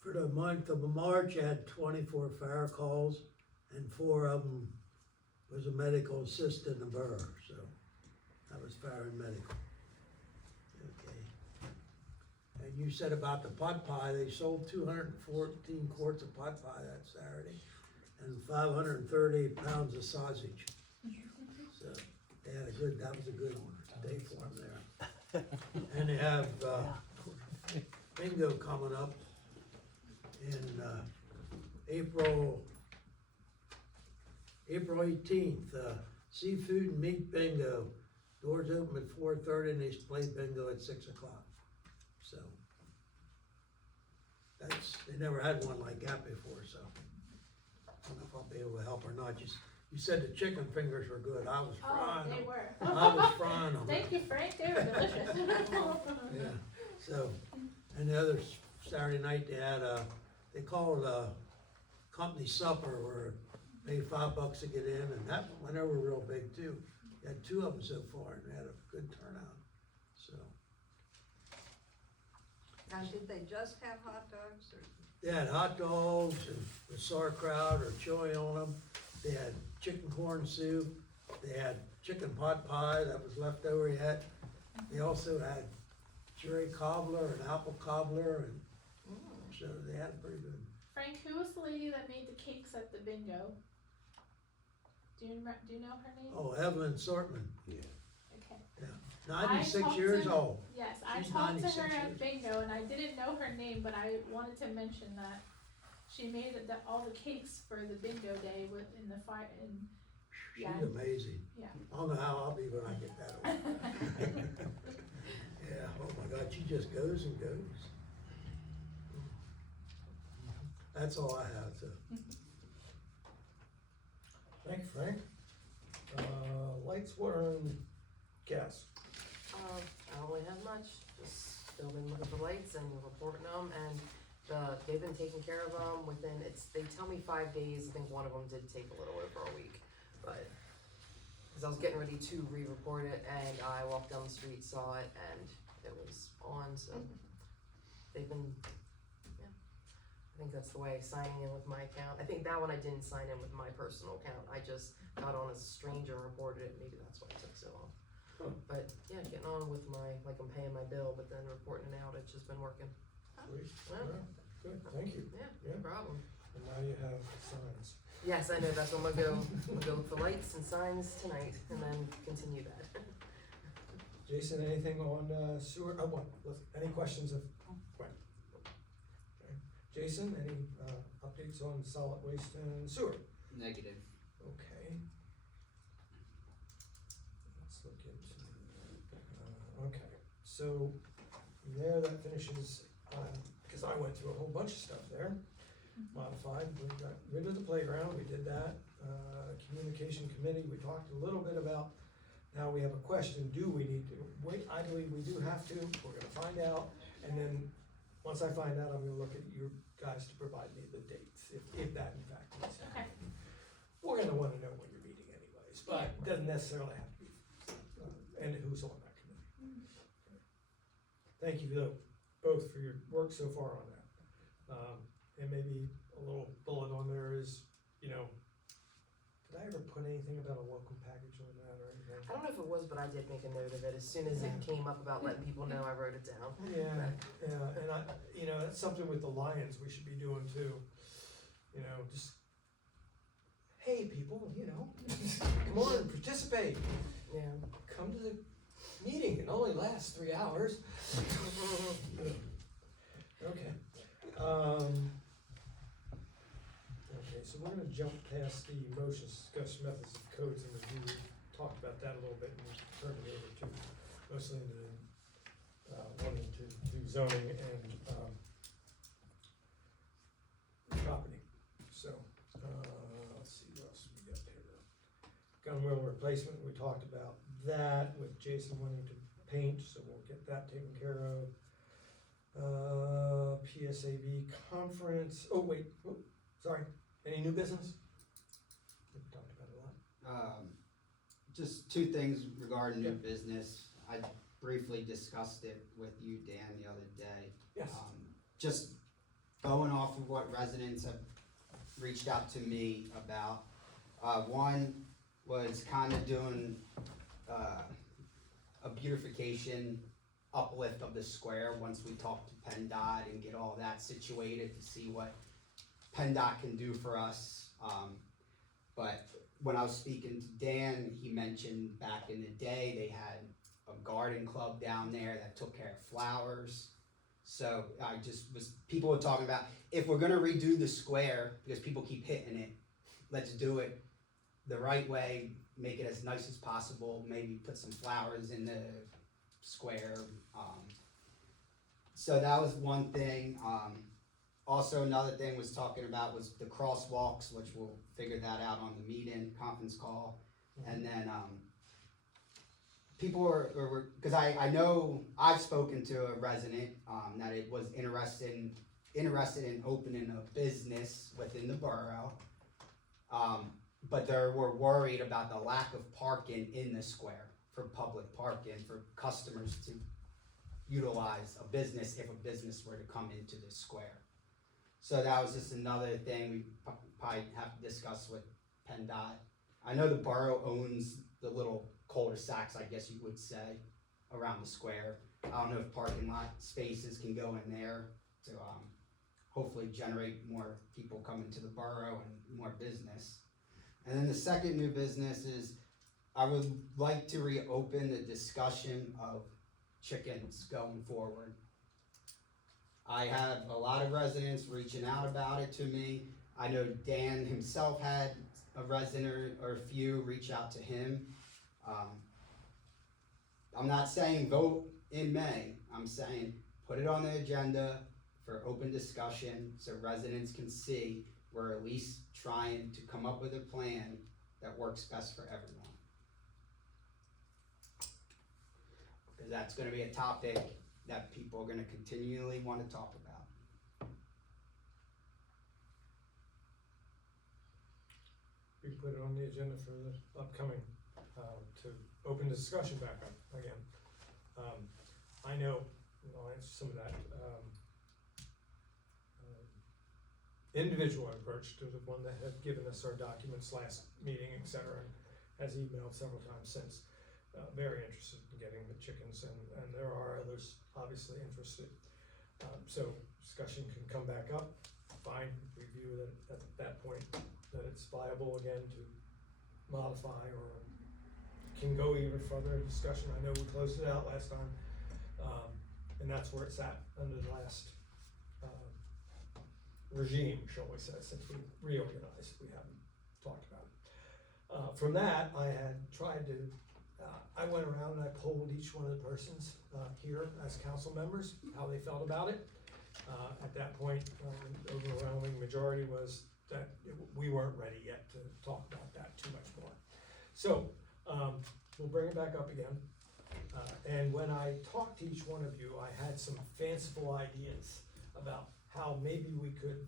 For the month of March, I had 24 fire calls, and 4 of them was a medical assistant in the borough, so that was fire and medical. Okay. And you said about the pot pie, they sold 214 quarts of pot pie that Saturday, and 530 pounds of sausage. So they had that was a good day for them there. And they have bingo coming up in April 18th, seafood and meat bingo. Doors open at 4:30 and they play bingo at 6 o'clock. So they never had one like that before, so I don't know if I'll be able to help or not. You said the chicken fingers were good. I was frying Oh, they them. were. I was frying them. Thank you, Frank, they were delicious. Yeah, so, and the other Saturday night, they had they called a company supper where paid $5 to get in, and that went over real big too. You had 2 of them so far, and they had a good turnout, so. Now, did they just have hot dogs or? They had hot dogs and with sauerkraut or chili on them. They had chicken corn soup. They had chicken pot pie that was left over yet. They also had cherry cobbler and apple cobbler, and so they had a pretty good. Frank, who was the lady that made the cakes at the bingo? Do you know her name? Oh, Evelyn Sortman, Okay. 96 talked years to her- old. Yes, I She's talked to 96 her at years. bingo and I didn't know her name, but I wanted to mention that she made all the cakes for the bingo day in the fire, and She's yeah. amazing. Yeah. I don't know how I'll be when I get that old. Yeah, oh my God, she just goes and goes. That's all I have to. Thank you, Frank. Lights, water, and gas. I don't really have much, just building, looking for lights and reporting them, and they've been taking care of them within, they tell me 5 days, I think one of them did take a little over a week, but, cause I was getting ready to re-report it, and I walked down the street, saw it, and it was on, so they've been, yeah. I think that's the way, signing in with my account, I think that one I didn't sign in with my personal account, I just got on as a stranger and reported it, maybe that's why it took so long. But, yeah, getting on with like I'm paying my bill, but then reporting an outage has been working. Sweet. Well, Good, thank you. yeah, Yeah. no problem. And now you have signs. Yes, I know, that's when I'm gonna go look for lights and signs tonight, and then continue that. Jason, anything on sewer? Any questions of Gwen? Okay. Jason, any updates on solid waste and sewer? Negative. Okay. Let's look into, okay, so there, that finishes, because I went through a whole bunch of stuff there, modified, we got rid of the playground, we did that. Communication committee, we talked a little bit about, now we have a question, do we need to, wait, I believe we do have to, we're gonna find out, and then, once I find out, I'm gonna look at you guys to provide me the dates, if that in fact is Okay. happening. We're gonna wanna know when you're meeting anyways, but it doesn't necessarily have to be, and who's on that committee. Thank you though, both for your work so far on that. And maybe a little bullet on there is, did I ever put anything about a welcome package on that or anything? I don't know if it was, but I did make a note of it, as soon as it came up about letting people know, I wrote it down. Yeah, and that's something with the Lions we should be doing too. Just, hey, people, come on, participate. Yeah. Come to the meeting, it only lasts 3 hours. Okay. Okay, so we're gonna jump past the motions, discuss methods of codes and review. We talked about that a little bit and we turned it over to mostly into wanting to do zoning and property. So, let's see what else we got here. Gun wheel replacement, we talked about that with Jason wanting to paint, so we'll get that taken care of. PSAB conference, sorry, any new business? We talked about it a lot. Just 2 things regarding new business. I briefly discussed it with you, Dan, the other day. Yes. Just going off of what residents have reached out to me about. One was kind of doing a beautification uplift of the square once we talk to PennDOT and get all that situated to see what PennDOT can do for us. But when I was speaking to Dan, he mentioned back in the day they had a garden club down there that took care of flowers. So people were talking about, if we're gonna redo the square, because people keep hitting it, let's do it the right way, make it as nice as possible, maybe put some flowers in the square. So that was one thing. Also, another thing was talking about was the crosswalks, which we'll figure that out on the meeting conference call. And then people were because I know I've spoken to a resident that it was interested in opening a business within the borough. But they were worried about the lack of parking in the square for public parking for customers to utilize a business if a business were to come into the square. So that was just another thing we probably have to discuss with PennDOT. I know the borough owns the little cul-de-sacs, I guess you would say, around the square. I don't know if parking lot spaces can go in there to hopefully generate more people coming to the borough and more business. And then the second new business is I would like to reopen the discussion of chickens going forward. I have a lot of residents reaching out about it to me. I know Dan himself had a resident or a few reach out to him. I'm not saying vote in May. I'm saying put it on the agenda for open discussion so residents can see we're at least trying to come up with a plan that works best for everyone. Because that's gonna be a topic that people are gonna continually wanna talk about. We can put it on the agenda for the upcoming, to open discussion back up again. I know, I'll answer some of that, individual I approached to the one that had given us our documents last meeting, et cetera, and has emailed several times since. Very interested in getting the chickens, and there are others obviously interested. So discussion can come back up, fine, review it at that point, that it's viable again to modify or can go even further in discussion. I know we closed it out last time, and that's where it's at under the last regime, shall we say, since we reorganized, we haven't talked about it. From that, I had tried to, I went around and I polled each one of the persons here as council members, how they felt about it. At that point, the overwhelming majority was that we weren't ready yet to talk about that too much more. So, we'll bring it back up again. And when I talked to each one of you, I had some fanciful ideas about how maybe we could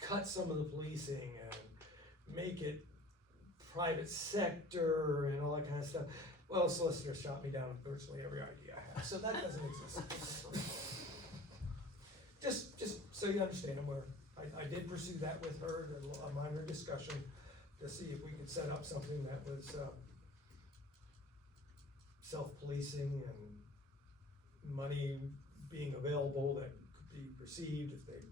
cut some of the policing and make it private sector and all that kind of stuff. Well, solicitors shot me down virtually every idea I have, so that doesn't exist. Just so you understand where I did pursue that with her, a minor discussion to see if we could set up something that was self-policing and money being available that could be received if they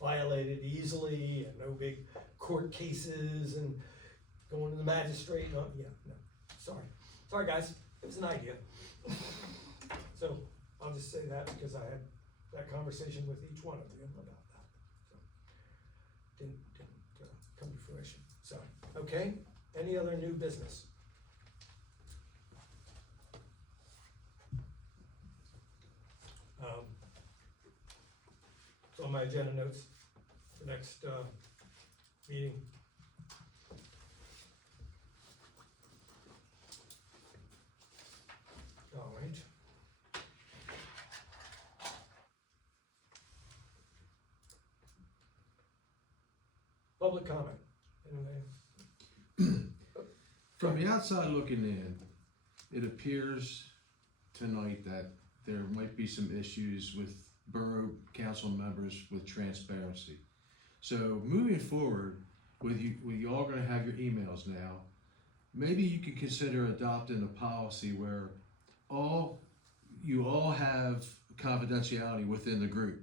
violated easily and no big court cases and going to the magistrate. No, sorry guys, it was an idea. So I'll just say that because I had that conversation with each one of you about that. So didn't come to fruition. So, okay, any other new business? It's on my agenda notes for next meeting. All right. Public comment. Anyway. From the outside looking in, it appears tonight that there might be some issues with borough council members with transparency. So moving forward, with you all gonna have your emails now, maybe you could consider adopting a policy where you all have confidentiality within the group.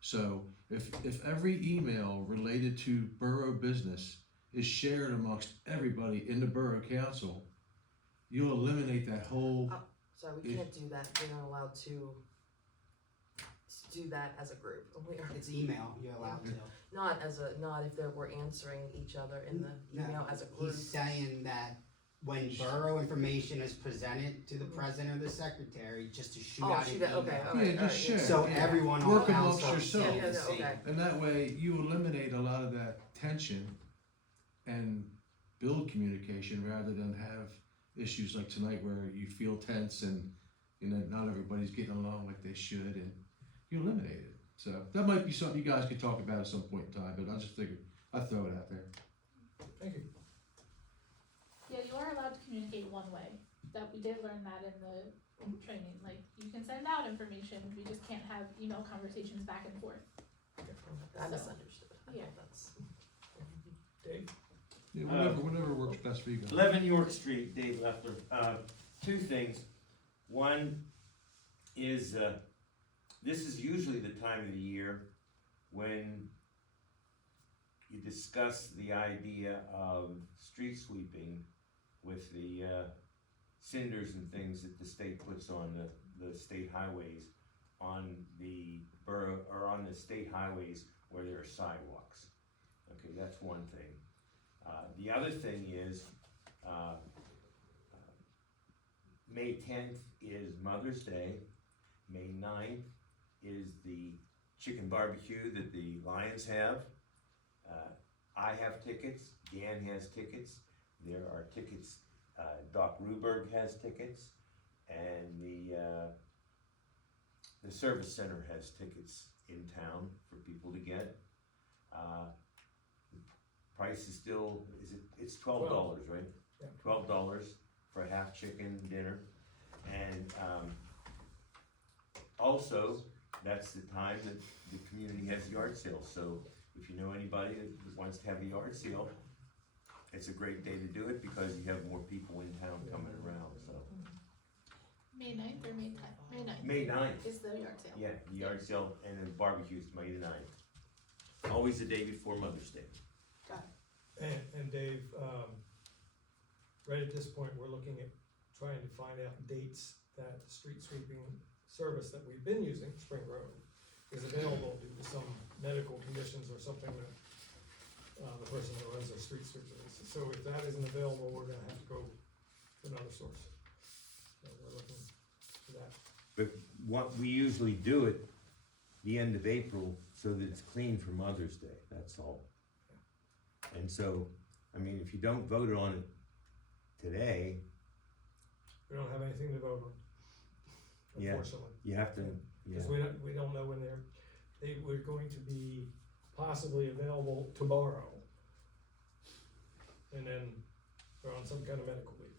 So if every email related to borough business is shared amongst everybody in the borough council, you'll eliminate that whole. Sorry, we can't do that. We're not allowed to do that as a group. It's email, you're allowed to. Not if we're answering each other in the email as a group. He's saying that when borough information is presented to the president or the secretary, just to shoot out an email. Okay, Yeah, just share. So everyone on Work the amongst council yourself. can see. Okay. And that way you eliminate a lot of that tension and build communication rather than have issues like tonight where you feel tense and not everybody's getting along like they should, and you eliminate it. So that might be something you guys could talk about at some point in time, but I just figured I'd throw it out there. Thank you. Yeah, you are allowed to communicate one way, that we did learn that in the training, like, you can send out information, we just can't have email conversations back and forth. I So, misunderstood. I yeah. thought that's. Dave? Yeah, whatever works best for you guys. 11 York Street, Dave Leffler. Two things. One is, this is usually the time of the year when you discuss the idea of street sweeping with the cinders and things that the state puts on the state highways, on the borough, or on the state highways where there are sidewalks. Okay, that's one thing. The other thing is, May 10th is Mother's Day. May 9th is the chicken barbecue that the Lions have. I have tickets, Dan has tickets, there are tickets, Doc Ruberg has tickets, and the service center has tickets in town for people to get. Price is still, it's $12, right? Yeah. $12 for a half chicken dinner. And also, that's the time that the community has yard sales. So if you know anybody that wants to have a yard sale, it's a great day to do it because you have more people in town coming around, so. May 9th or May 10th? May 9th. May 9th. Is the yard sale. Yeah, the yard sale and then barbecue's May the 9th. Always the day before Mother's Day. And Dave, right at this point, we're looking at trying to find out dates that the street sweeping service that we've been using, Spring Road, is available due to some medical conditions or something that the person that runs our street sweeping is. So if that isn't available, we're gonna have to go to another source. So we're looking for that. But what we usually do it the end of April so that it's clean for Mother's Day, that's all. And so, I mean, if you don't vote on it today, We don't have anything to vote on, Yeah. unfortunately. you have to, Because we don't know when they were going to be possibly available tomorrow. And then they're on some kind of medical leave.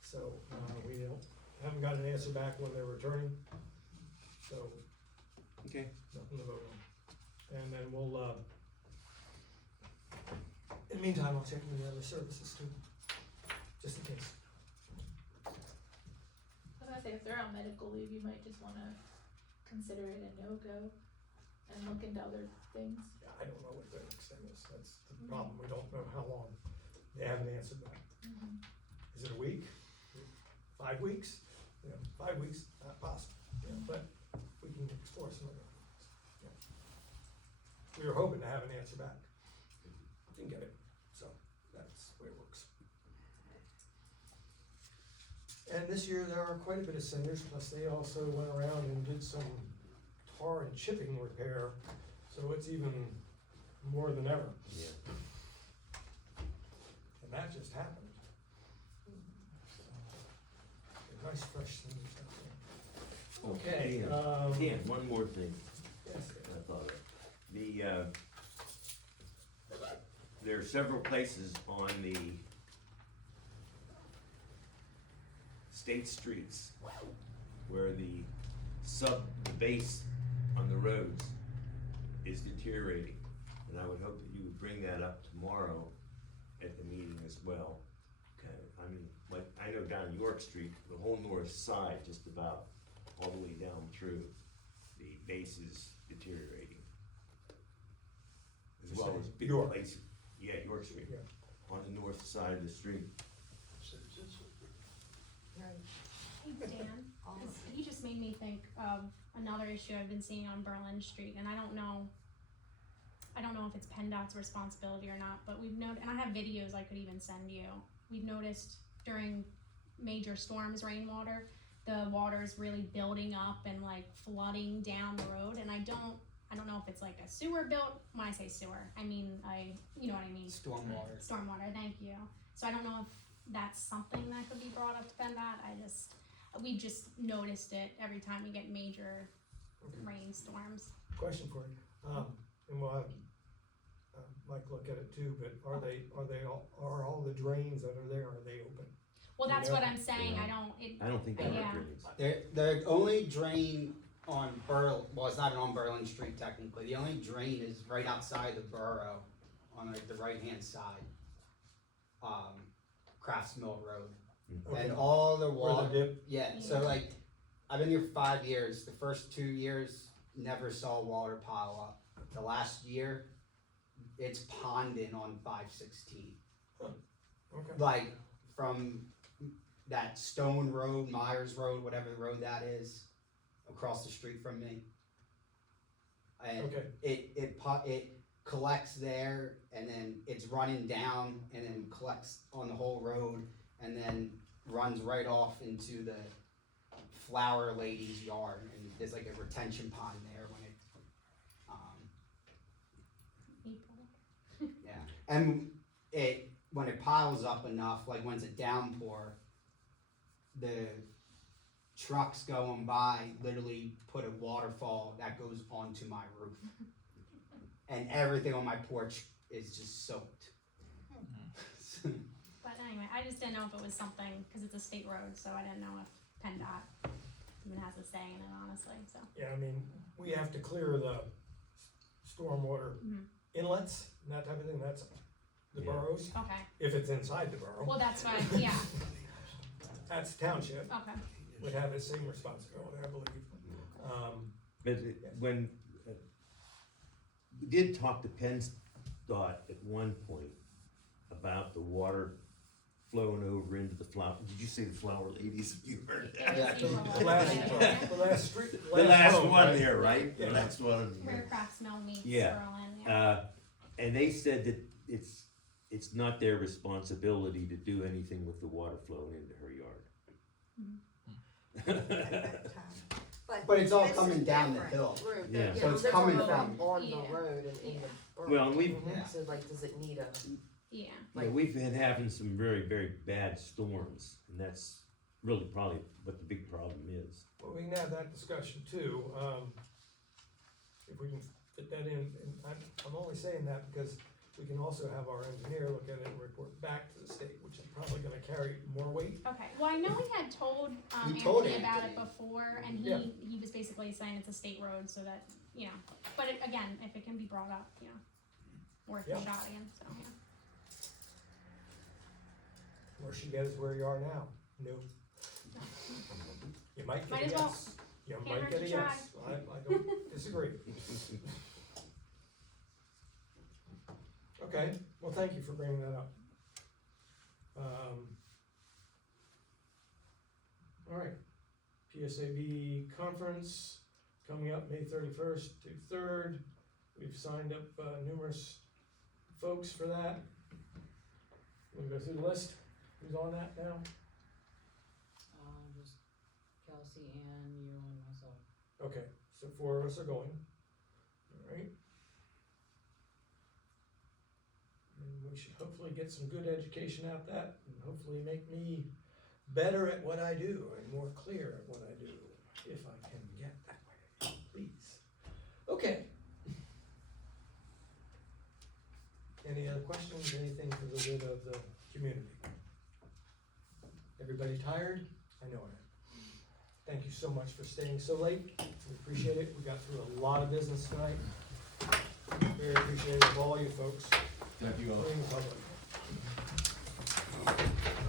So, we haven't got an answer back when they're returning, so Okay. nothing to vote on. And then we'll, in the meantime, I'll check with the other services too, just in case. I was gonna say, if they're on medical leave, you might just wanna consider it a no-go and look into other things. Yeah, I don't know what their extent is, that's the problem, we don't know how long, they haven't answered that. Is it a week? 5 weeks? 5 weeks, not possible, but we can explore some other things. We were hoping to have an answer back. Didn't get it, so that's the way it works. And this year there are quite a bit of cinders, plus they also went around and did some tar and chipping repair, so it's even more than ever. Yeah. And that just happened. Nice fresh cinders out there. Okay, Dan, one more thing. yes, I thought of. There are several places on the state streets where the base on the roads is deteriorating. And I would hope that you would bring that up tomorrow at the meeting as well. Okay, I mean, like, I know down York Street, the whole north side, just about all the way down through, the base is deteriorating. As well as big York. places, yeah, York Street, Yeah. on the north side of the street. Hey Dan, you just made me think of another issue I've been seeing on Berlin Street, and I don't know if it's PennDOT's responsibility or not, but we've noted, and I have videos I could even send you. We've noticed during major storms, rainwater, the water's really building up and like flooding down the road, and I don't know if it's like a sewer built, when I say sewer, I mean, you know what I mean? Stormwater. Stormwater, thank you. So I don't know if that's something that could be brought up to PennDOT, we just noticed it every time we get major rainstorms. Question for you, and we'll have, Mike look at it too, but are all the drains that are there, are they open? Well, that's Yeah. what I'm saying, Yeah. I I don't think that Yeah. drains. The only drain on well, it's not on Berlin Street technically, the only drain is right outside the borough, on like the right-hand side. Crafts Mill Road. Okay. And all the Where water, the dip, yeah, so like, I've been here for 5 years, the first 2 years, never saw water pile up. The last year, it's ponding on 516. okay. Like, from that Stone Road, Myers Road, whatever road that is, across the street from me. And Okay. it collects there, and then it's running down, and then collects on the whole road, and then runs right off into the flower lady's yard, and there's like a retention pond there when it, April. yeah, and when it piles up enough, like when it's a downpour, the trucks going by literally put a waterfall that goes onto my roof. And everything on my porch is just soaked. But anyway, I just didn't know if it was something, cause it's a state road, so I didn't know if PennDOT even has a say in it, honestly, so. Yeah, I mean, we have to clear the stormwater Mhm. inlets and that type of thing, that's the Yeah. boroughs, Okay, if it's inside the borough. well, that's fine, yeah, That's township, okay. would have the same responsibility, I believe. But when, we did talk to PennDOT at one point about the water flowing over into the flower, did you say the flower ladies? You heard it. Yeah, The April. last street, The last home, one right? there, right? The Yeah. last one. Where Crafts Mill meets Yeah. Berlin, yeah. And they said that it's not their responsibility to do anything with the water flowing into her yard. at that time. But it's all this is coming down the different. hill. Right, Yeah. So it's they're coming talking about from- on the Yeah. road and in the borough. Well, and we've, Yeah. So like, does it need a, Yeah, we've been having some very, very bad storms, and that's really probably what the big problem is. Well, we can have that discussion too, if we can fit that in, and I'm only saying that because we can also have our engineer look at it and report back to the state, which is probably gonna carry more weight. okay, well, I know we had told, We told Anthony about it Anthony. before, and Yeah. he was basically saying it's a state road, so that, you know, but again, if it can be brought up, you know, worth a Yeah. shot again, so, yeah. Where she is where you are now, no. You might get Might a as well. yes. You Can't might hurt get to a try. yes, I don't disagree. Okay, well, thank you for bringing that up. All right, PSAB conference coming up May 31st to 3rd. We've signed up numerous folks for that. We'll go through the list, who's on that now? Just Kelsey and you and myself. Okay, so 4 of us are going, alright. And we should hopefully get some good education out of that, and hopefully make me better at what I do, and more clear at what I do, if I can get that way, please. Okay. Any other questions, anything for the good of the community? Everybody tired? I know it. Thank you so much for staying so late, we appreciate it, we got through a lot of business tonight. Very appreciative of all you folks, Thank you all. including the public.